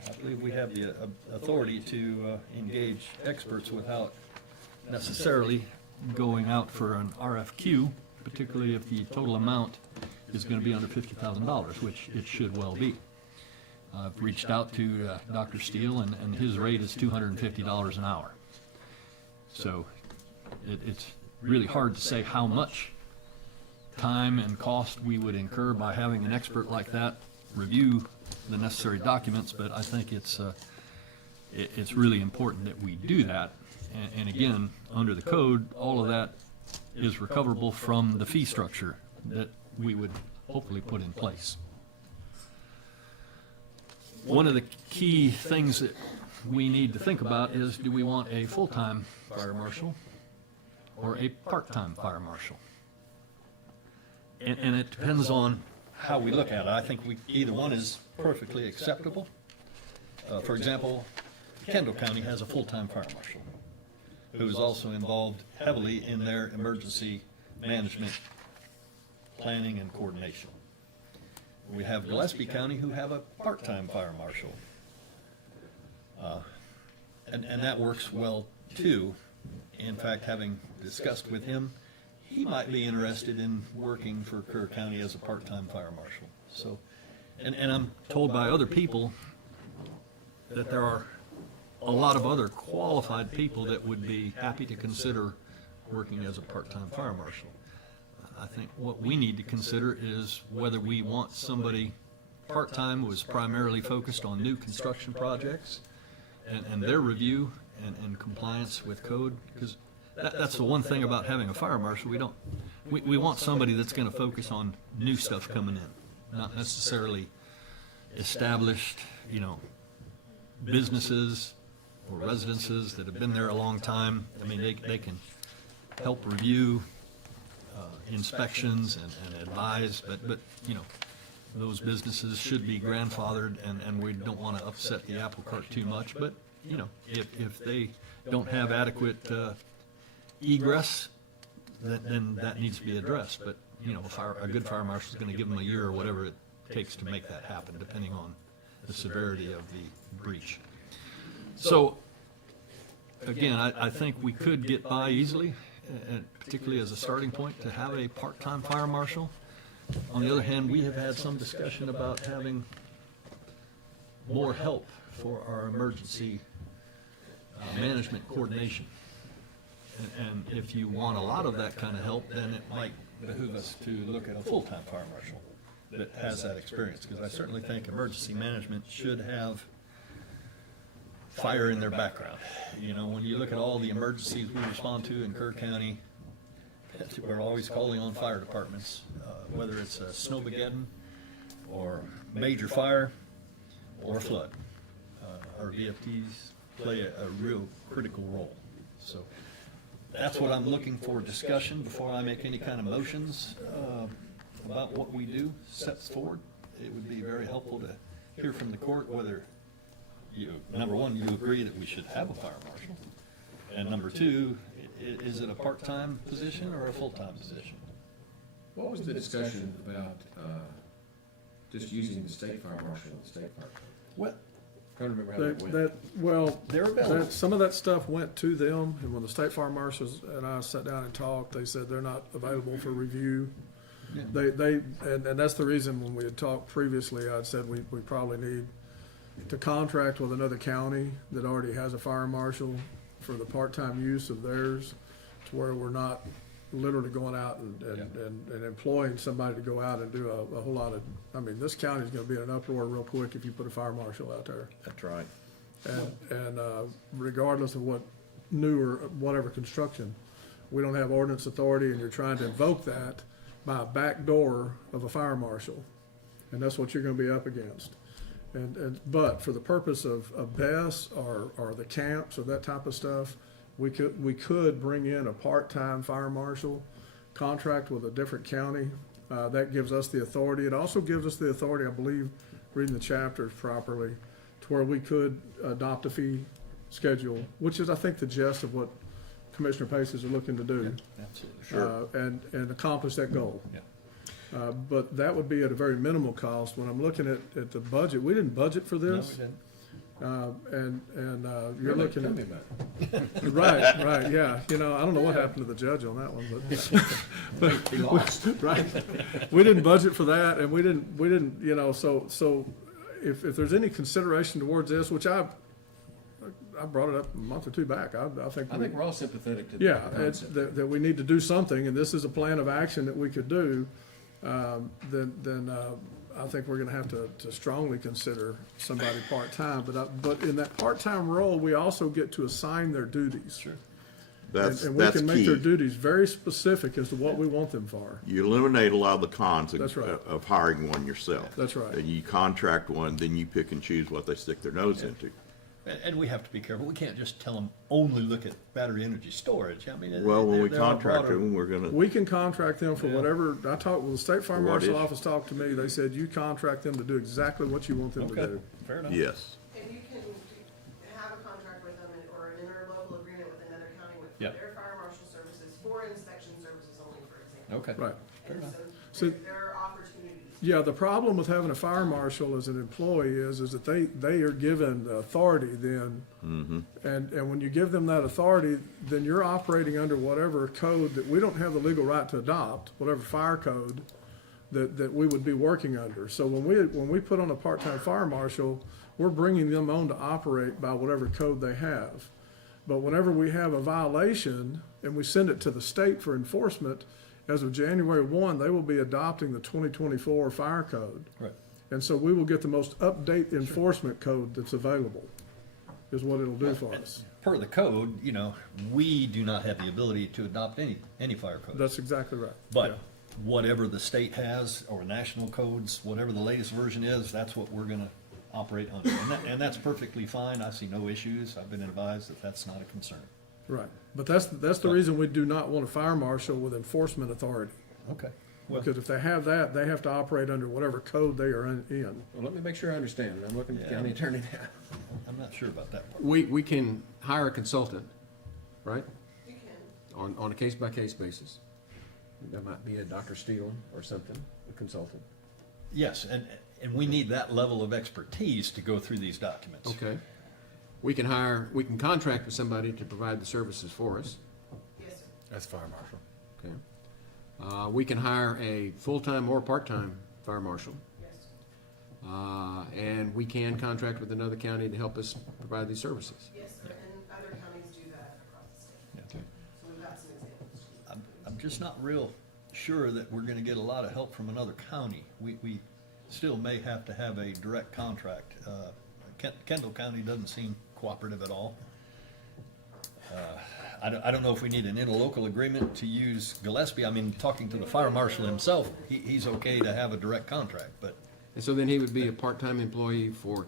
I believe we have the authority to engage experts without necessarily going out for an RFQ, particularly if the total amount is going to be under $50,000, which it should well be. I've reached out to Dr. Steele, and his rate is $250 an hour. So it's really hard to say how much time and cost we would incur by having an expert like that review the necessary documents, but I think it's really important that we do that. And again, under the code, all of that is recoverable from the fee structure that we would hopefully put in place. One of the key things that we need to think about is, do we want a full-time fire marshal or a part-time fire marshal? And it depends on how we look at it. I think either one is perfectly acceptable. For example, Kendall County has a full-time fire marshal who is also involved heavily in their emergency management planning and coordination. We have Gillespie County who have a part-time fire marshal. And that works well too. In fact, having discussed with him, he might be interested in working for Kerr County as a part-time fire marshal. So, and I'm told by other people that there are a lot of other qualified people that would be happy to consider working as a part-time fire marshal. I think what we need to consider is whether we want somebody part-time who is primarily focused on new construction projects and their review and compliance with code, because that's the one thing about having a fire marshal. We want somebody that's going to focus on new stuff coming in, not necessarily established, businesses or residences that have been there a long time. I mean, they can help review inspections and advise, but those businesses should be grandfathered, and we don't want to upset the apple cart too much, but, you know, if they don't have adequate egress, then that needs to be addressed. But, you know, a good fire marshal is going to give them a year or whatever it takes to make that happen, depending on the severity of the breach. So, again, I think we could get by easily, and particularly as a starting point, to have a part-time fire marshal. On the other hand, we have had some discussion about having more help for our emergency management coordination. And if you want a lot of that kind of help, then it might behoove us to look at a full-time fire marshal that has that experience, because I certainly think emergency management should have fire in their background. You know, when you look at all the emergencies we respond to in Kerr County, we're always calling on fire departments, whether it's a snowmageddon or major fire or flood. Our VFDs play a real critical role. So that's what I'm looking for discussion before I make any kind of motions about what we do steps forward. It would be very helpful to hear from the court whether you, number one, you agree that we should have a fire marshal, and number two, is it a part-time position or a full-time position? What was the discussion about just using the state fire marshal and the state fire code? Well, I don't remember how that went. They're available. Some of that stuff went to them, and when the state fire marshals and I sat down and talked, they said they're not available for review. Yeah. And that's the reason when we had talked previously, I'd said we probably need to contract with another county that already has a fire marshal for the part-time use of theirs, to where we're not literally going out and employing somebody to go out and do a whole lot of, I mean, this county's gonna be in an uproar real quick if you put a fire marshal out there. That's right. And regardless of what new or whatever construction, we don't have ordinance authority, and you're trying to invoke that by a back door of a fire marshal. And that's what you're gonna be up against. But for the purpose of BES or the camps or that type of stuff, we could bring in a part-time fire marshal, contract with a different county. That gives us the authority. It also gives us the authority, I believe, reading the chapters properly, to where we could adopt a fee schedule, which is, I think, the gist of what Commissioner Paces are looking to do. Absolutely. Sure. And accomplish that goal. Yeah. But that would be at a very minimal cost. When I'm looking at the budget, we didn't budget for No, this. we didn't. You're Really? looking Tell at. me about it. Right, yeah. You know, I don't know what happened to the judge on that one, but. He lost. Right. We didn't budget for that, and we didn't, you know, so if there's any consideration towards this, which I brought it up a month or two back, I think. I think we're all sympathetic to the Yeah, it's, concept. that we need to do something, and this is a plan of action that we could do, then I think we're gonna have to strongly consider somebody part-time, but in that part-time role, we also get to assign their duties. Sure. And we That's can make their key. duties very specific as to what we want them for. You eliminate a lot of the cons That's right. of hiring one yourself. That's right. And you contract one, then you pick and choose what they stick their nose into. And we have to be careful. We can't just tell them only look at battery energy storage. I mean, Well, when we they're a contract broader- them, we're gonna, We can contract them for Yeah. whatever, I talked, with the State Fire For what Marshal issue? Office talked to me, they said you contract them to do exactly what you want them to Okay, do. fair enough. yes. And you can have a contract with them or an interlocal agreement with another county with Yep. their fire marshal services for inspection services only, for example. Okay. Right. And So- so there are opportunities. Yeah, the problem with having a fire marshal as an employee is that they are given the authority then. And when you give them that authority, then you're operating under whatever code that we don't have the legal right to adopt, whatever fire code that we would be working under. So when we put on a part-time fire marshal, we're bringing them on to operate by whatever code they have. But whenever we have a violation and we send it to the state for enforcement, as of January 1, they will be adopting the 2024 fire code. Right. And so we will get the most up-to-date enforcement code that's available, is what it'll do for us. Per the code, you know, we do not have the ability to adopt any fire code. That's exactly right. But whatever the state has, or national codes, whatever the latest version is, that's what we're gonna operate under. And that's perfectly fine. I see no issues. I've been advised that that's not a concern. Right. But that's the reason we do not want a fire marshal with enforcement authority. Okay. Because if they have that, they have to operate under whatever code they are in. Well, let me make sure I understand. I'm looking at the Yeah. county attorney now. I'm not sure about that part. We can hire a consultant, right? You can. On a case-by-case basis. That might be a Dr. Steele or something, a consultant. Yes, and we need that level of expertise to go through these documents. Okay. We can contract with somebody to provide the services for us. Yes, sir. That's fire marshal. Okay. We can hire a full-time or part-time fire marshal. Yes. And we can contract with another county to help us provide these services. Yes, sir. And other counties do that across the state. Okay. So we've got some examples. I'm just not real sure that we're gonna get a lot of help from another county. We still may have to have a direct contract. Kendall County doesn't seem cooperative at all. I don't know if we need an interlocal agreement to use Gillespie. I mean, talking to the fire marshal himself, he's okay to have a direct contract, but. And so then he would be a part-time employee for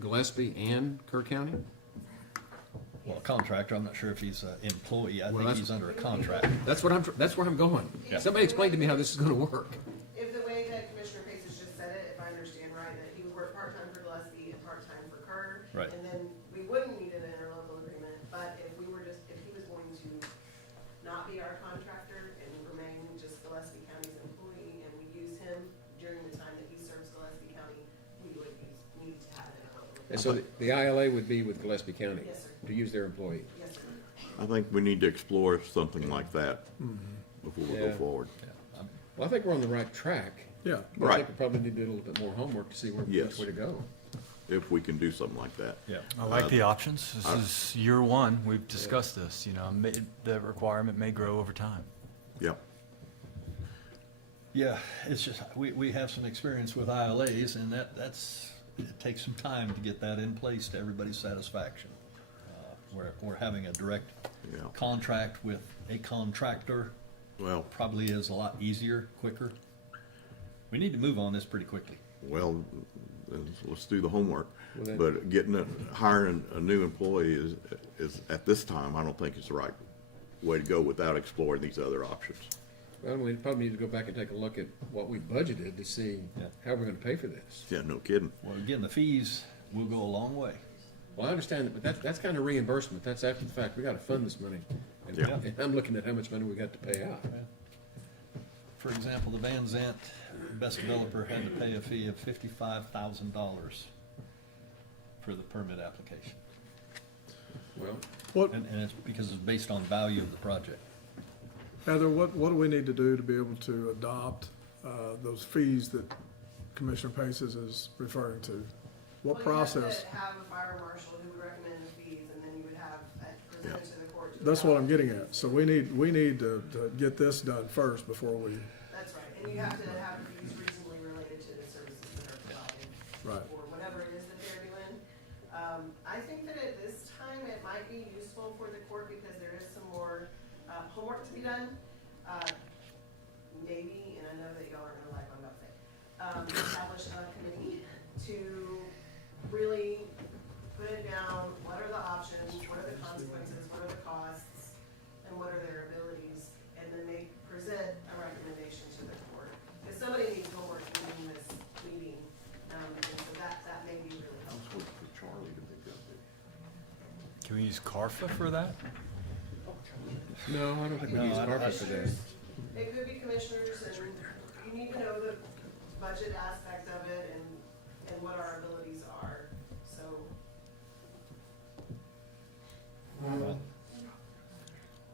Gillespie and Kerr County? Well, a contractor, I'm not sure if he's an employee. I Well, think that's- he's under a contract. That's where I'm going. Yeah. Somebody explain to me how this is gonna work. If the way that Commissioner Pace has just said it, if I understand right, that he would work part-time for Gillespie and part-time for Kerr. Right. And then we wouldn't need an interlocal agreement, but if he was going to not be our contractor and remain just Gillespie County's employee, and we use him during the time that he serves Gillespie County, we would need to have an interlocal And agreement. so the ILA would be with Gillespie County? Yes, sir. To use their employee? Yes, sir. I think we need to explore something like that before we go Yeah. forward. Well, I think we're on the right track. Yeah. But I Right. think we probably need to do a little bit more homework to see which Yes. way to go. If we can do something like that. Yeah. I like the options. This is year one. We've discussed this, you know, the requirement may grow over time. Yep. Yeah, it's just, we have some experience with ILAs, and it takes some time to get that in place to everybody's satisfaction. We're having a direct Yeah. contract with a contractor Well, probably is a lot easier, quicker. We need to move on this pretty quickly. well, let's do the homework. Well, then- But hiring a new employee is, at this time, I don't think it's the right way to go without exploring these other options. Well, we probably need to go back and take a look at what we budgeted to see Yeah. how we're gonna pay for this. Yeah, no kidding. Well, again, the fees will go a long way. Well, I understand that, but that's kind of reimbursement. That's after the fact. We gotta fund this money. And Yeah. and I'm looking at how much money we got to pay out. For example, the Van Zant best developer had to pay a fee of $55,000 for the permit application. Well, What, And it's because it's based on value of the project. Heather, what do we need to do to be able to adopt those fees that Commissioner Paces is referring to? What Well, process? You have to have a fire marshal who would recommend the fees, and then you would have presented to the court. That's what I'm getting at. So we need to get this done first before we, That's right, and you have to have the fees reasonably related to the services that are provided. Right. For whatever it is that they're doing. I think that at this time, it might be useful for the court because there is some more, homework to be done. Maybe, and I know that y'all aren't gonna like what I'm about to say, establish a committee to really put it down, what are the options, what are the consequences, what are the costs, and what are their abilities, and then present a recommendation to the court. Because somebody needs homework in this meeting, and so that may be really helpful. Can we use CARFA for that? no, I don't think we No, use I- carpet for that. It could be commissioners, and you need to know the budget aspect of it and what our abilities are, so.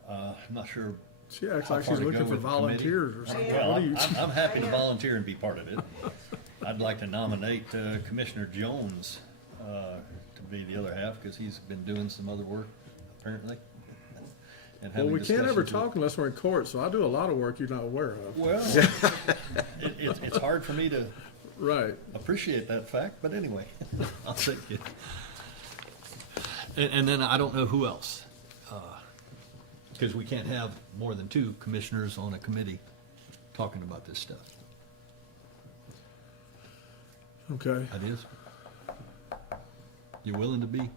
I'm not sure. she acts how like far she's to looking go for with the committee. volunteers or something. Well, What do you? I'm happy to volunteer and be part of it. I'd like to nominate Commissioner Jones to be the other half, because he's been doing some other work, apparently. And Well, having we can't ever discussions talk unless we're in court, so I do a lot of work you're not aware of. Well, it's hard for me to Right. appreciate that fact, but anyway, I'll take it. And then I don't know who else, because we can't have more than 2 commissioners on a committee talking about this stuff. Okay. That is. You willing to be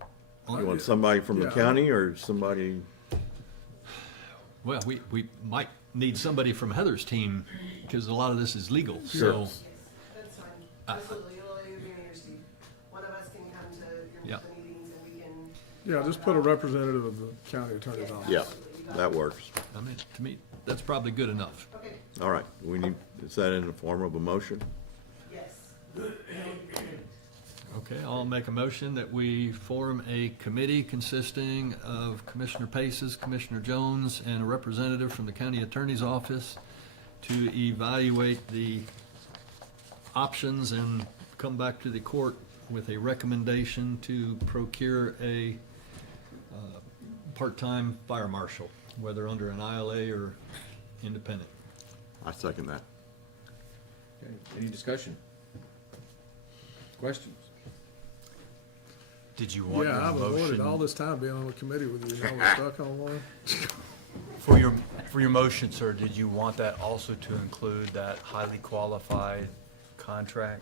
on You it? want somebody from the Yeah. county or somebody? Well, we might need somebody from Heather's team, because a lot of this is legal, Sure. so. That's fine. Uh, Absolutely. It'll either be me or Steve. One of us can come to Yeah. the meetings and we can. Yeah, just put a representative of the county attorney's office. Yeah, that works. I mean, to me, that's probably good enough. Okay. All right, is that in the form of a motion? Yes. Okay, I'll make a motion that we form a committee consisting of Commissioner Paces, Commissioner Jones, and a representative from the county attorney's office to evaluate the options and come back to the court with a recommendation to procure a part-time fire marshal, whether under an ILA or independent. I second that. Okay, any discussion? Questions? Did you want Yeah, your I've avoided all motion, this time being on the committee with you, and I was stuck on one. for your motion, sir, did you want that also to include that highly qualified contract?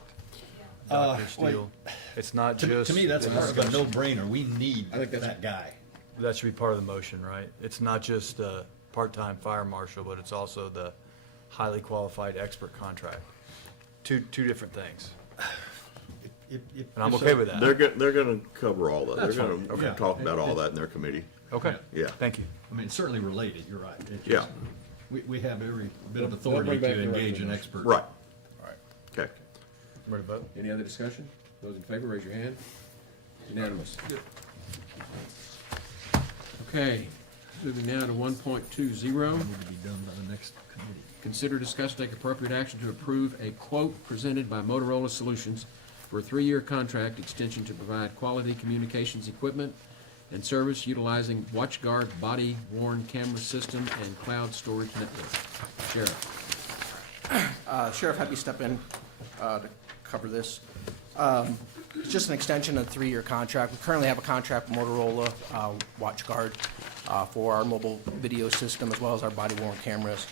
Dr. Steele? It's not just. To me, that's the part of a discussion. no-brainer. We need I think that's- that guy. That should be part of the motion, right? It's not just the part-time fire marshal, but it's also the highly qualified expert contract. Two different things. And I'm okay with that. They're gonna cover all that. That's They're fine. gonna Yeah. talk about all that in their committee. Okay. Yeah. Thank you. I mean, it's certainly related, you're right. It Yeah. just- We have every bit of They'll authority bring back to the engage an recommendation. expert. Right. All right. Okay. Ready to vote? Any other discussion? Those in favor, raise your hand. Unanimous. Okay, moving now to 1.20. Need to be done by the next committee. Consider, discuss, take appropriate action to approve a quote presented by Motorola Solutions for a 3-year contract extension to provide quality communications equipment and service utilizing WatchGuard body-worn camera system and cloud storage network. Sheriff. Sheriff, had me step in to cover this. It's just an extension of the 3-year contract. We currently have a contract with Motorola WatchGuard for our mobile video system as well as our body-worn cameras.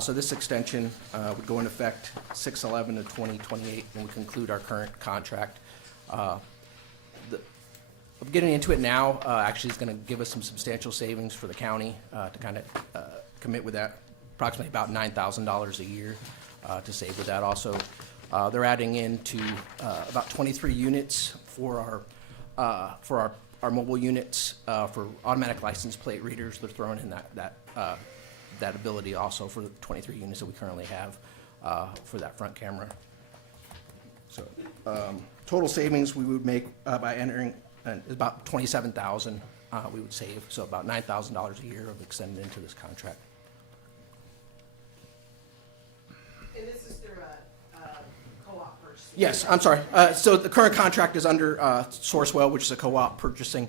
So this extension would go into effect 6/11 of 2028 when we conclude our current contract. Getting into it now actually is going to give us some substantial savings for the county to kind of commit with that, approximately about $9,000 a year to save with that. Also, they're adding into about 23 units for our mobile units for automatic license plate readers. They're throwing in that ability also for the 23 units that we currently have for that front camera. So total savings we would make by entering is about $27,000 we would save, so about $9,000 a year of extended into this contract. And this is through a co-op purchase. Yes, I'm sorry. So the current contract is under Sourcewell, which is a co-op purchasing.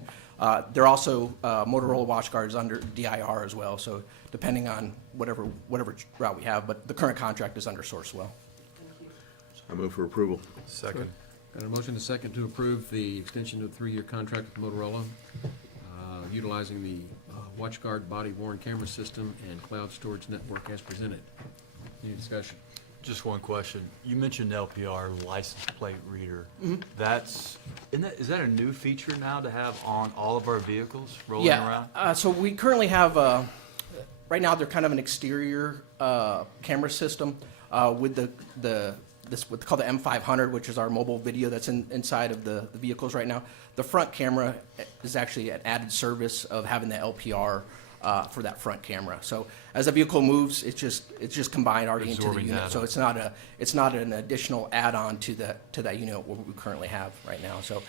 They're also Motorola WatchGuard is under DIR as well. So depending on whatever route we have, but the current contract is under Sourcewell. I move for approval. Second. Got a motion to second to approve the extension of the 3-year contract with Motorola, utilizing the WatchGuard body-worn camera system and cloud storage network as presented. Any discussion? Just one question. You mentioned LPR, license plate reader. Mhm. Is that a new feature now to have on all of our vehicles rolling around? Yeah, so we currently have, right now they're kind of an exterior camera system with this what's called the M500, which is our mobile video that's inside of the vehicles right now. The front camera is actually an added service of having the LPR for that front camera. So as the vehicle moves, it's just combined already into the Absorbing unit. data. So it's not an additional add-on to that unit what we currently have right now. So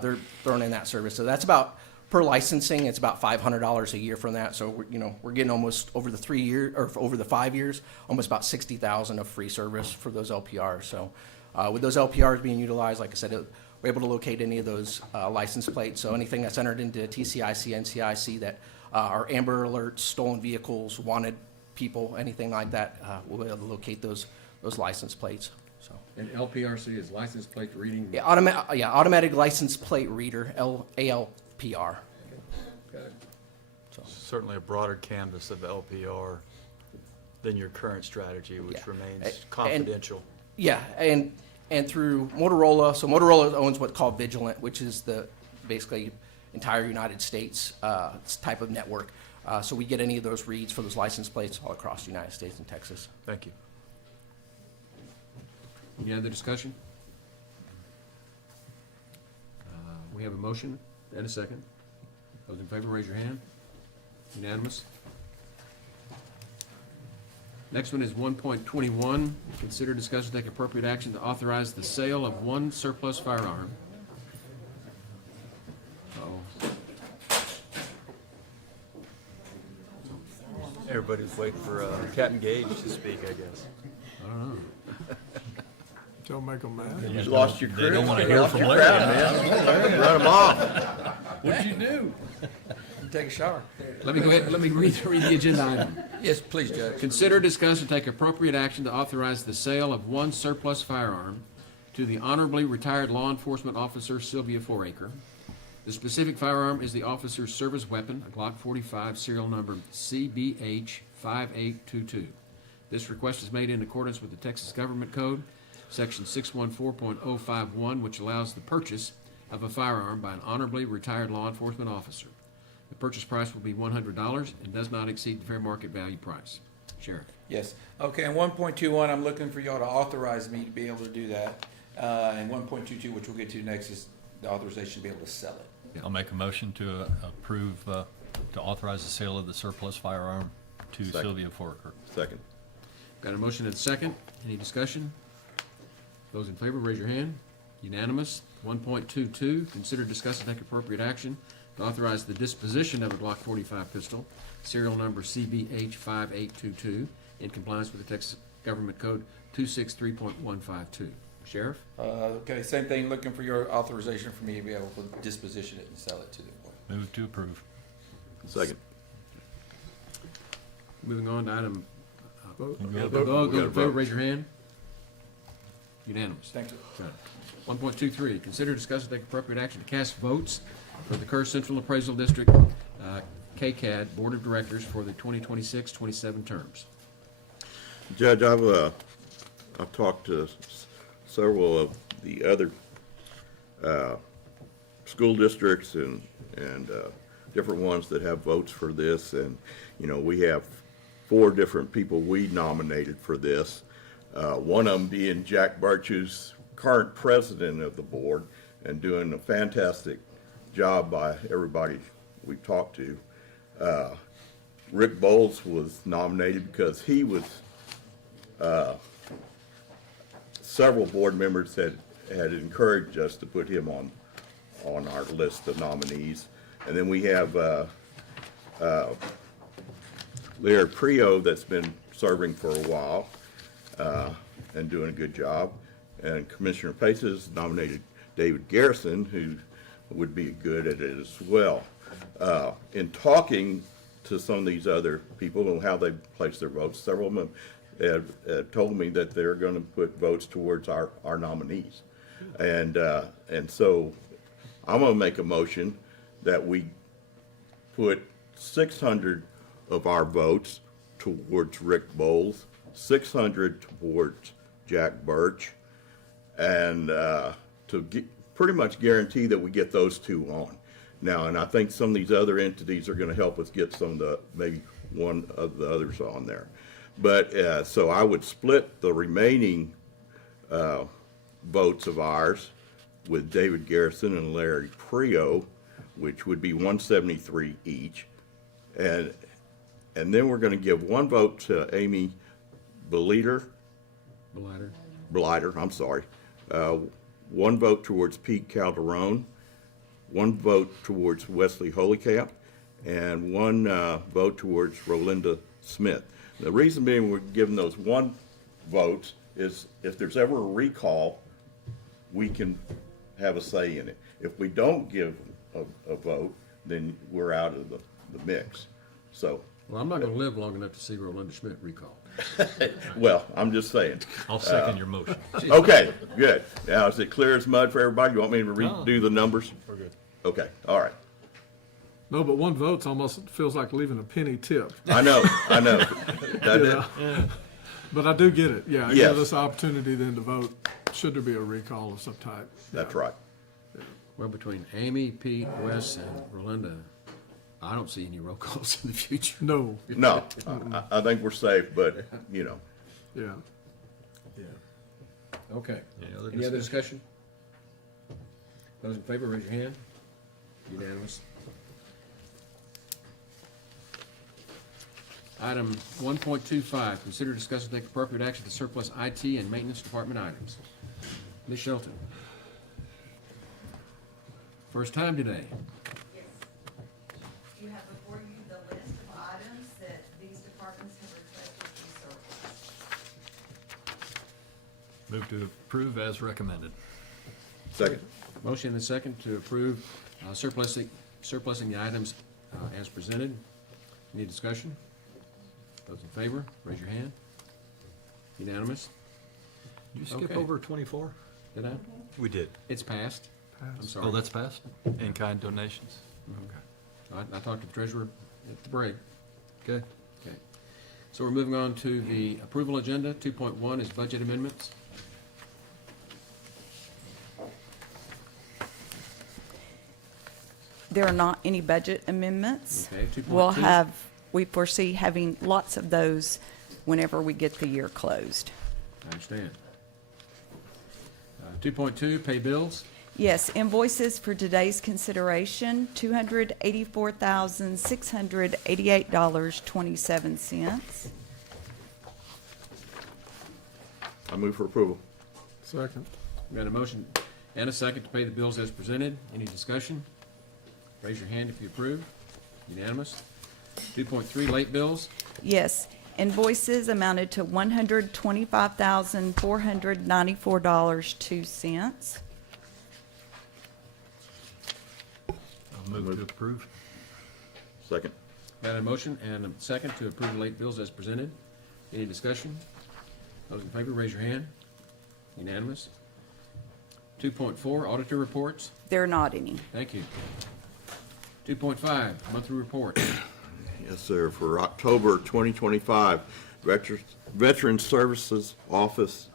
they're throwing in that service. So that's about per licensing. It's about $500 a year from that. So we're getting almost over the 3 year or over the 5 years, almost about $60,000 of free service for those LPRs. So with those LPRs being utilized, like I said, we're able to locate any of those license plates. So anything that's entered into TCIC, NCIC that are Amber Alerts, stolen vehicles, wanted people, anything like that, we'll be able to locate those license plates. So. And LPRC is license plate reading? Yeah, automatic license plate reader, ALPR. Okay. Certainly a broader canvas of LPR than your current strategy, which remains confidential. And through Motorola, so Motorola owns what's called Vigilant, which is the basically entire United States type of network. so we get any of those reads for those license plates all across the United States and Texas. Thank you. Any other discussion? We have a motion and a second. Those in favor, raise your hand. Unanimous. Next one is 1.21. Consider, discuss, and take appropriate action to authorize the sale of one surplus firearm. Everybody's waiting for Captain Gage to speak, I guess. I don't know. Don't make them mad. You lost your They crowd. don't wanna You hear lost from your Larry. crowd, man. Run them off. What'd you do? Take a shower. Let me go ahead, let me read the agenda item. Yes, please, Judge. Consider, discuss, and take appropriate action to authorize the sale of one surplus firearm to the honorably retired law enforcement officer Sylvia Foraker. The specific firearm is the officer's service weapon, a Glock 45, serial number CBH 5822. This request is made in accordance with the Texas Government Code, Section 614.051, which allows the purchase of a firearm by an honorably retired law enforcement officer. The purchase price will be $100 and does not exceed the fair market value price. Sheriff. Yes. Okay, in 1.21, I'm looking for y'all to authorize me to be able to do that. And 1.22, which we'll get to next, is the authorization to be able to sell it. I'll make a motion to approve, to authorize the sale of the surplus firearm to Second. Sylvia Foraker. Second. Got a motion and a second. Any discussion? Those in favor, raise your hand. Unanimous. 1.22, consider, discuss, and take appropriate action to authorize the disposition of a Glock 45 pistol, serial number CBH 5822, in compliance with the Texas Government Code 263.152. Sheriff? Okay, same thing, looking for your authorization for me to be able to disposition it and sell it to the board. Move to approve. Second. Moving on to item, Vote. those in favor, raise your hand. Unanimous. Thank you. Good. 1.23, consider, discuss, and take appropriate action to cast votes for the Kerr Central Appraisal District, KCAD Board of Directors for the 2026-27 terms. Judge, I've talked to several of the other school districts and different ones that have votes for this, and we have 4 different people we nominated for this. One of them being Jack Birch, who's current president of the board and doing a fantastic job by everybody we talked to. Rick Bowles was nominated because he was several board members had encouraged us to put him on our list of nominees. And then we have Larry Prio that's been serving for a while and doing a good job. And Commissioner Paces nominated David Garrison, who would be good at it as well. In talking to some of these other people and how they place their votes, several of them have told me that they're going to put votes towards our nominees. And so I'm going to make a motion that we put 600 of our votes towards Rick Bowles, 600 towards Jack Birch, and to pretty much guarantee that we get those 2 on. Now, and I think some of these other entities are going to help us get some of the, maybe one of the others on there. But so I would split the remaining votes of ours with David Garrison and Larry Prio, which would be 173 each. And then we're going to give 1 vote to Amy Blighter, I'm sorry. 1 vote towards Pete Calderon, 1 vote towards Wesley Holycamp, and 1 vote towards Rolinda Smith. The reason being we're giving those 1 votes is if there's ever a recall, we can have a say in it. If we don't give a vote, then we're out of the mix. So. Well, I'm not going to live long enough to see Rolinda Schmidt recalled. Well, I'm just saying. I'll second your motion. Okay, good. Now, is it clear as mud for everybody? You want me to redo the numbers? We're good. Okay, all right. No, but 1 vote's almost feels like leaving a penny tip. I know. But I do get it. Yeah, it Yes. gives us opportunity then to vote should there be a recall of some type. That's right. Well, between Amy, Pete, Wes, and Rolinda, I don't see any roll calls in the future. No. No, I think we're safe, but, you know. Yeah. Yeah. Okay. Any other Any other discussion? Those in favor, raise your hand. Unanimous. Item 1.25, consider, discuss, and take appropriate action to surplus IT and maintenance department items. Ms. Shelton. First time today. Yes. You have before you the list of items that these departments have requested to be surplus. Move to approve as recommended. Second. Motion and a second to approve surplusing the items as presented. Any discussion? Those in favor, raise your hand. Unanimous? Did you skip Okay. over 24? Did I? We did. It's passed. I'm sorry. Oh, that's passed? In-kind donations. I talked to the treasurer at the break. Okay. Okay. So we're moving on to the approval agenda. 2.1 is budget amendments. There are not any budget amendments. Okay, 2.2. We foresee having lots of those whenever we get the year closed. I understand. 2.2, pay bills. Yes, invoices for today's consideration, $284,688.27. I move for approval. Second. We got a motion and a second to pay the bills as presented. Any discussion? Raise your hand if you approve. Unanimous. 2.3, late bills. Yes, invoices amounted to $125,494.02. I'll move to approve. Second. Got a motion and a second to approve the late bills as presented. Any discussion? Those in favor, raise your hand. Unanimous. 2.4, auditor reports. There are not any. Thank you. 2.5, monthly report. Yes, sir. For October 2025, Veterans Services Office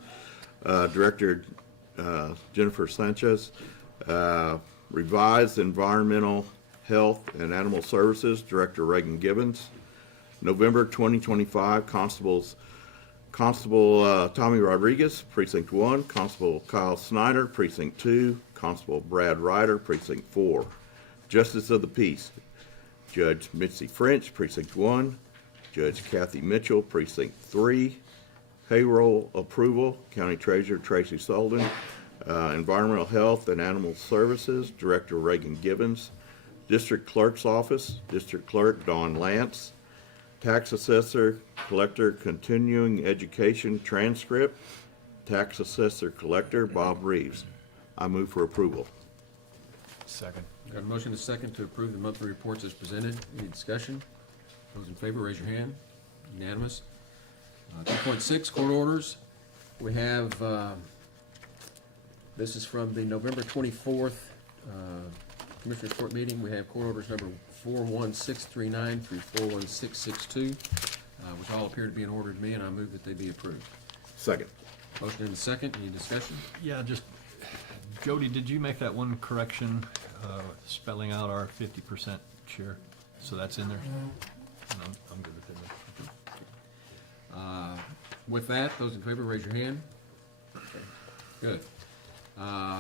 Director Jennifer Sanchez, Revised Environmental Health and Animal Services Director Reagan Gibbons, November 2025, Constable Tommy Rodriguez, Precinct 1, Constable Kyle Snyder, Precinct 2, Constable Brad Ryder, Precinct 4, Justice of the Peace, Judge Mitzi French, Precinct 1, Judge Kathy Mitchell, Precinct 3, Payroll Approval, County Treasurer Tracy Sullivan, Environmental Health and Animal Services, Director Reagan Gibbons, District Clerk's Office, District Clerk Dawn Lance, Tax Assessor Collector Continuing Education Transcript, Tax Assessor Collector Bob Reeves. I move for approval. Second. Got a motion and a second to approve the monthly reports as presented. Any discussion? Those in favor, raise your hand. Unanimous. 2.6, court orders. We have, this is from the November 24th Commissioners Court meeting. We have court orders number 41639 through 41662, which all appear to be in order to me, and I move that they be approved. Second. Motion and a second. Any discussion? Yeah, just, Jody, did you make that one correction, spelling out our 50% share? So that's in there? No, I'm good with it. With that, those in favor, raise your hand. Okay, good.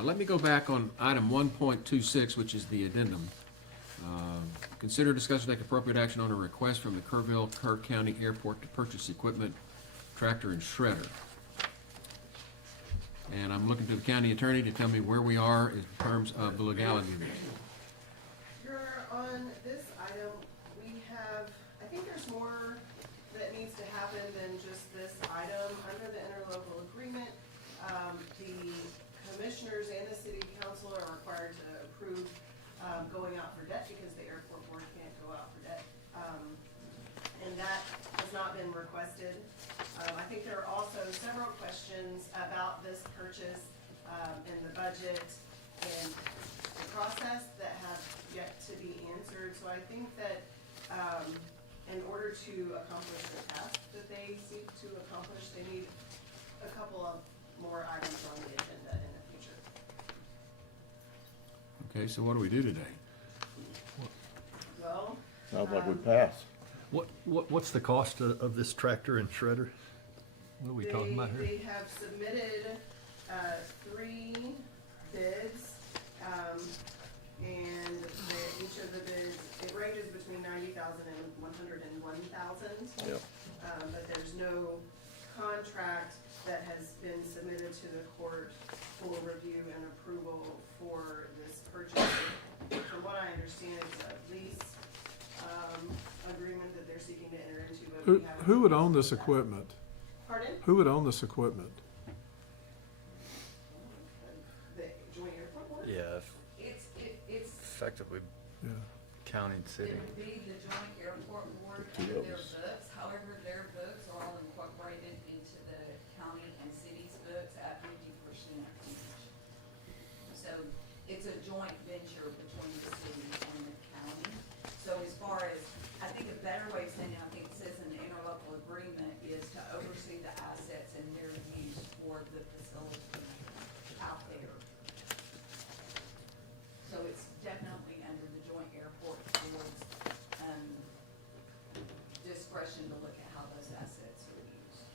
Let me go back on item 1.26, which is the addendum. Consider, discuss, and take appropriate action on a request from the Kerr County Airport to purchase equipment, tractor, and shredder. And I'm looking to the county attorney to tell me where we are in terms of the legality of this. You're on this item, we have, I think there's more that needs to happen than just this item. Under the interlocal agreement, the commissioners and the city council are required to approve going out for debt because the airport board can't go out for debt. And that has not been requested. I think there are also several questions about this purchase and the budget and the process that have yet to be answered. So I think that in order to accomplish the task that they seek to accomplish, they need a couple of more items on the agenda in the future. Okay, so what do we do today? Well, Sounds like we passed. What's the cost of this tractor and shredder? What are we talking about here? They have submitted, 3 bids, and each of the bids, it ranges between 90,000 and 101,000. Yep. But there's no contract that has been submitted to the court for review and approval for this purchase. From what I understand, it's a lease, agreement that they're seeking to enter into, but we haven't. Who would own this equipment? Pardon? Who would own this equipment? The joint airport board? Yeah, It's effectively Yeah. county and city. It would be the joint airport board under their books, however, their books are all incorporated into the county and city's books at 50% each. So it's a joint venture between the city and the county. So as far as, I think a better way of saying it, I think it says in the interlocal agreement, is to oversee the assets and their use for the facility out there. So it's definitely under the joint airport board's, discretion to look at how those assets are used.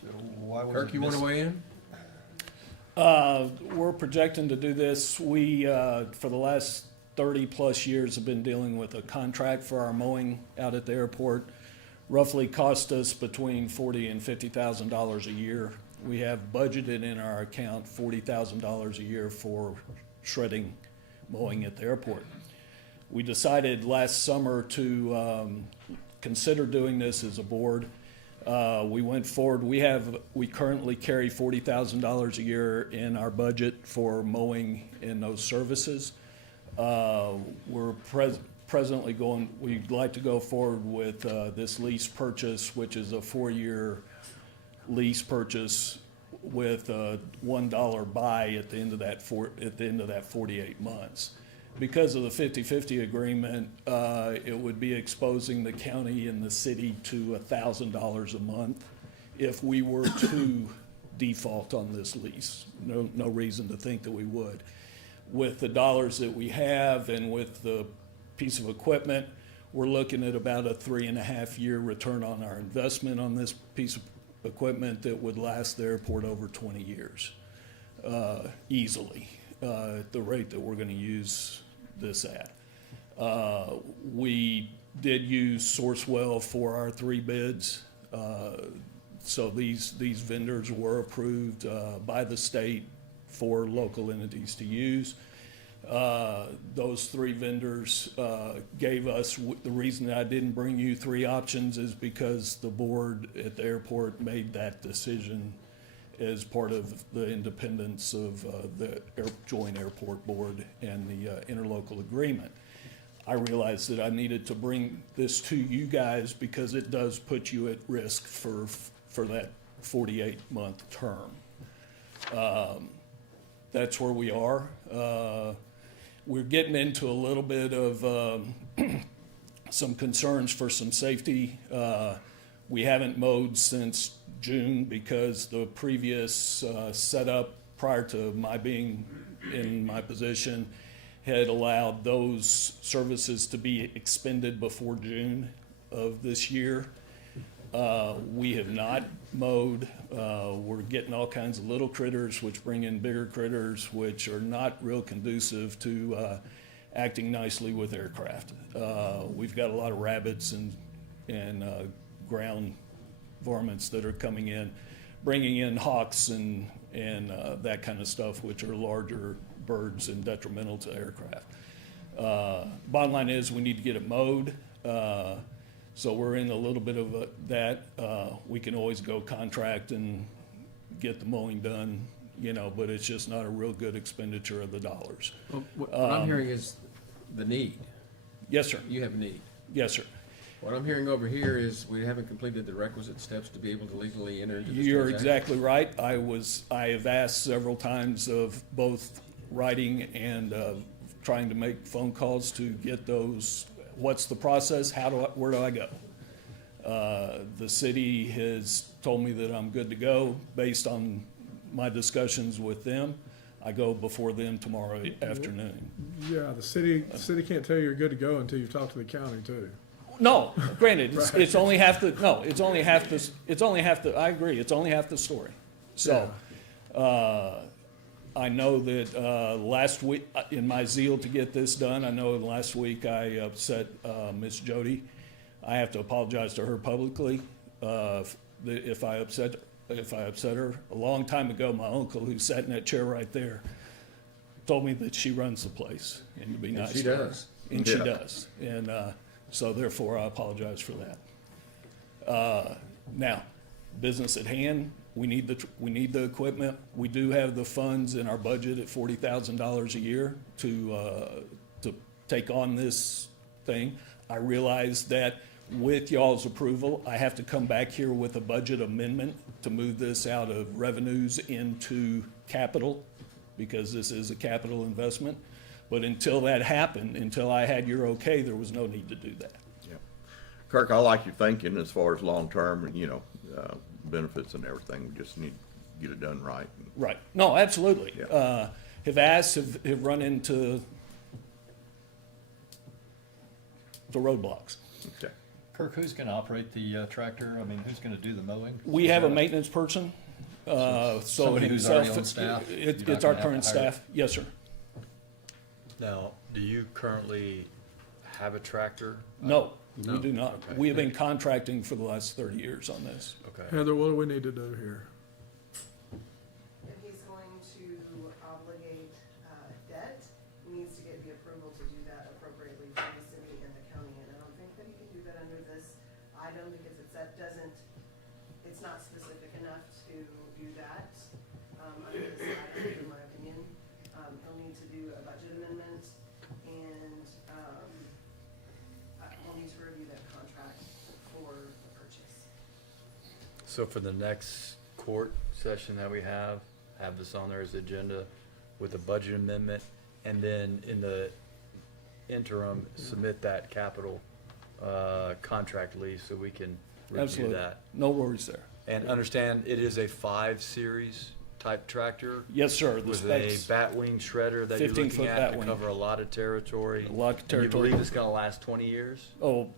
So why was Kirk, it you want to missed? weigh in? We're projecting to do this. We, for the last 30-plus years, have been dealing with a contract for our mowing out at the airport. Roughly cost us between $40,000 and $50,000 a year. We have budgeted in our account $40,000 a year for shredding mowing at the airport. We decided last summer to consider doing this as a board. We went forward. We currently carry $40,000 a year in our budget for mowing and those services. We're presently we'd like to go forward with this lease purchase, which is a 4-year lease purchase with a $1 buy at the end of that 48 months. Because of the 50-50 agreement, it would be exposing the county and the city to $1,000 a month if we were to default on this lease. No reason to think that we would. With the dollars that we have and with the piece of equipment, we're looking at about a 3.5-year return on our investment on this piece of equipment that would last the airport over 20 years, easily, at the rate that we're going to use this at. We did use Sourcewell for our 3 bids. So these vendors were approved by the state for local entities to use. Those 3 vendors gave us, the reason that I didn't bring you 3 options is because the board at the airport made that decision as part of the independence of the joint airport board and the interlocal agreement. I realized that I needed to bring this to you guys because it does put you at risk for that 48-month term. That's where we are. We're getting into a little bit of some concerns for some safety. We haven't mowed since June because the previous setup prior to my being in my position had allowed those services to be expended before June of this year. We have not mowed. We're getting all kinds of little critters, which bring in bigger critters, which are not real conducive to acting nicely with aircraft. We've got a lot of rabbits and ground varmints that are coming in, bringing in hawks and that kind of stuff, which are larger birds and detrimental to aircraft. Bottom line is we need to get it mowed. So we're in a little bit of that. We can always go contract and get the mowing done, but it's just not a real good expenditure of the dollars. Well, what I'm hearing is the need. Yes, sir. You have a need. Yes, sir. What I'm hearing over here is we haven't completed the requisite steps to be able to legally enter into this You're transaction. exactly right. I have asked several times of both writing and trying to make phone calls to get those. What's the process? Where do I go? The city has told me that I'm good to go based on my discussions with them. I go before them tomorrow afternoon. Yeah, the city can't tell you you're good to go until you talk to the county too. No, granted, Right. it's only half the, no, it's only half the, I agree, it's only half the story. So, I know that, last week, in my zeal to get this done, I know last week I upset, Miss Jody. I have to apologize to her publicly, if I upset her. A long time ago, my uncle, who sat in that chair right there, told me that she runs the place, and to be nice she to her. does. And she Yeah. does. And so therefore, I apologize for that. Now, business at hand, we need the equipment. We do have the funds in our budget at $40,000 a year to take on this thing. I realize that with y'all's approval, I have to come back here with a budget amendment to move this out of revenues into capital, because this is a capital investment. But until that happened, until I had your okay, there was no need to do that. Yeah. Kirk, I like your thinking as far as long-term and, benefits and everything. We just need to get it done right. Right. No, absolutely. Yeah. Have run into the roadblocks. Okay. Kirk, who's gonna operate the tractor? I mean, who's gonna do the mowing? We have a maintenance person, so Somebody who's already on staff? You're It's not our gonna have current to hire? staff. Yes, sir. Now, do you currently have a tractor? No, we No. do not. Okay. We have been contracting for the last 30 years on this. Okay. Heather, what do we need to do here? If he's going to obligate, debt, he needs to get the approval to do that appropriately from the city and the county. And I don't think that he can do that under this item because it's not specific enough to do that, under this item, in my opinion. He'll need to do a budget amendment and, we'll need to review that contract for the purchase. So for the next court session that we have this on there as agenda with a budget amendment, and then in the interim, submit that capital, contract lease so we can review Absolutely. that. No worries there. And understand, it is a 5-series type tractor Yes, sir. The with a specs, batwing shredder that you're 15-foot looking at to batwing. cover a lot of territory. a lot of You territory. believe it's gonna last 20 years? Oh,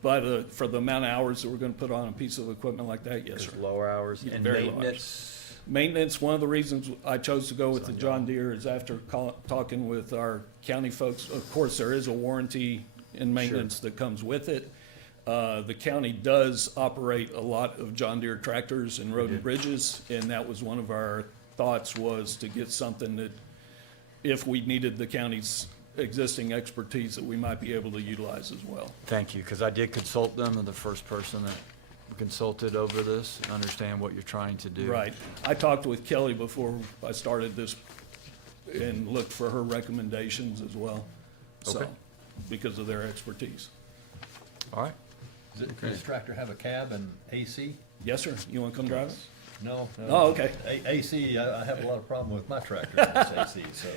for the amount of hours that we're gonna put on a piece of equipment like that, yes, sir. It's lower hours Yeah, and very low hours. maintenance. Maintenance, one of the reasons I chose to go with the John Deere is after talking with our county folks, of course, there is a warranty and maintenance that comes with it. The county does operate a lot of John Deere tractors and road and bridges, and that was one of our thoughts, was to get something that, if we needed the county's existing expertise, that we might be able to utilize as well. Thank you, because I did consult them, and the first person that consulted over this, understand what you're trying to do. Right. I talked with Kelly before I started this and looked for her recommendations as well. So, Okay. because of their expertise. All right. Does this tractor have a cab and AC? Yes, sir. You want to come drive it? No. Oh, okay. AC, I have a lot of problem with my tractor when it's AC, so.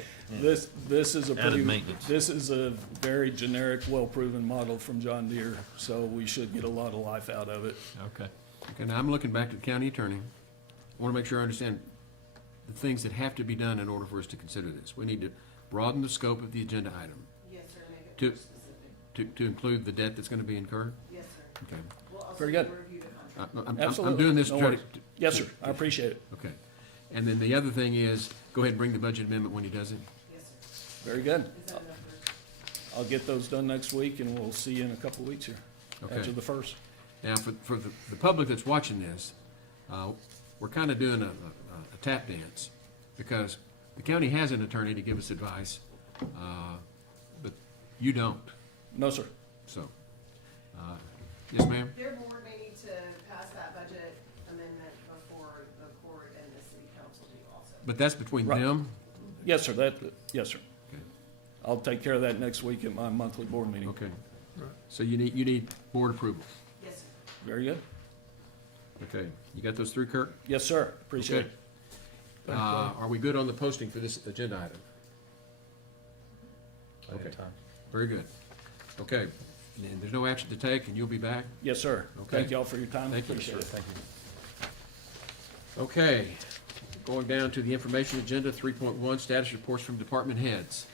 This is a Added pretty, maintenance. this is a very generic, well-proven model from John Deere, so we should get a lot of life out of it. Okay. Okay, now I'm looking back to the county attorney. I want to make sure I understand the things that have to be done in order for us to consider this. We need to broaden the scope of the agenda item Yes, sir, make it To- more specific. to include the debt that's going to be incurred. Yes, sir. Okay. We'll also Very good. review the contract. I'm Absolutely. doing this to No try to. worries. Yes, sir. I appreciate it. Okay. And then the other thing is, go ahead and bring the budget amendment when he does it. Yes, sir. Very good. Is that enough for? I'll get those done next week, and we'll see you in a couple of weeks here, Okay. after the first. Now, for the public that's watching this, we're kind of doing a tap dance, because the county has an attorney to give us advice, but you don't, No, sir. so. Yes, ma'am? Their board may need to pass that budget amendment before the court and the city council do also. But that's between Right. them? Yes, sir. Yes, sir. I'll take care of that next week at my monthly board meeting. Okay. So you need board approval. Yes, sir. Very good. Okay. You got those through, Kirk? Yes, sir. Appreciate Okay. it. Are we good on the posting for this agenda item? Okay. Very good. Okay. And there's no action to take, and you'll be back? Yes, sir. Okay. Thank you all for your time. Thank you, Appreciate sir. it. Okay. Going down to the information agenda, 3.1, status reports from department heads.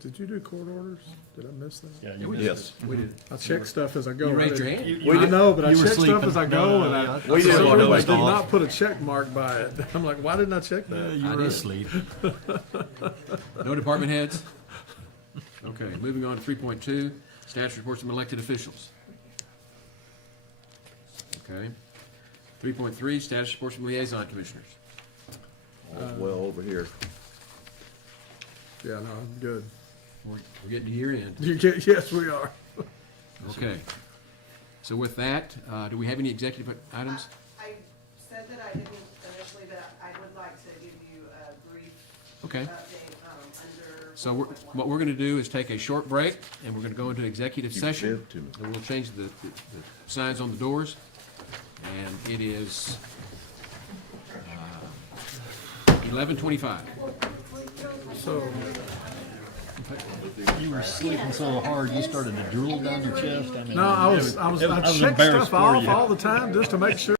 Did you do court orders? Did I miss that? Yeah, Yeah, we you did. missed We did. I check stuff as I go. You I raised your didn't- hand. You I did. know, but I You were check stuff sleeping. as I No, go, no, and yeah. I We did. for some Well, reason I dozed did off. not put a check mark by it. I'm like, why didn't I check that? You I were did. asleep. No department heads? Okay, moving on to 3.2, status reports from elected officials. Okay. 3.3, status reports from liaison commissioners. All's well over here. Yeah, no, I'm good. We're getting to year end. Yes, we are. Okay. So with that, do we have any executive items? I said that I didn't initially, but I would like to give you a brief Okay. update, under. So what we're going to do is take a short break, and we're going to go into executive You session. did to me. And we'll change the signs on the doors. And it is 11:25. So, You were sleeping so hard, you started to drool down your chest. I mean, no, I it I checked embarrassed stuff off for you. all the time just to make sure.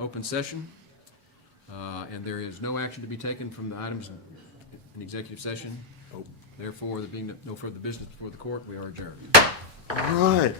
open session, and there is no action to be taken from the items in executive session. Therefore, there being no further business before the court, we are adjourned. All right.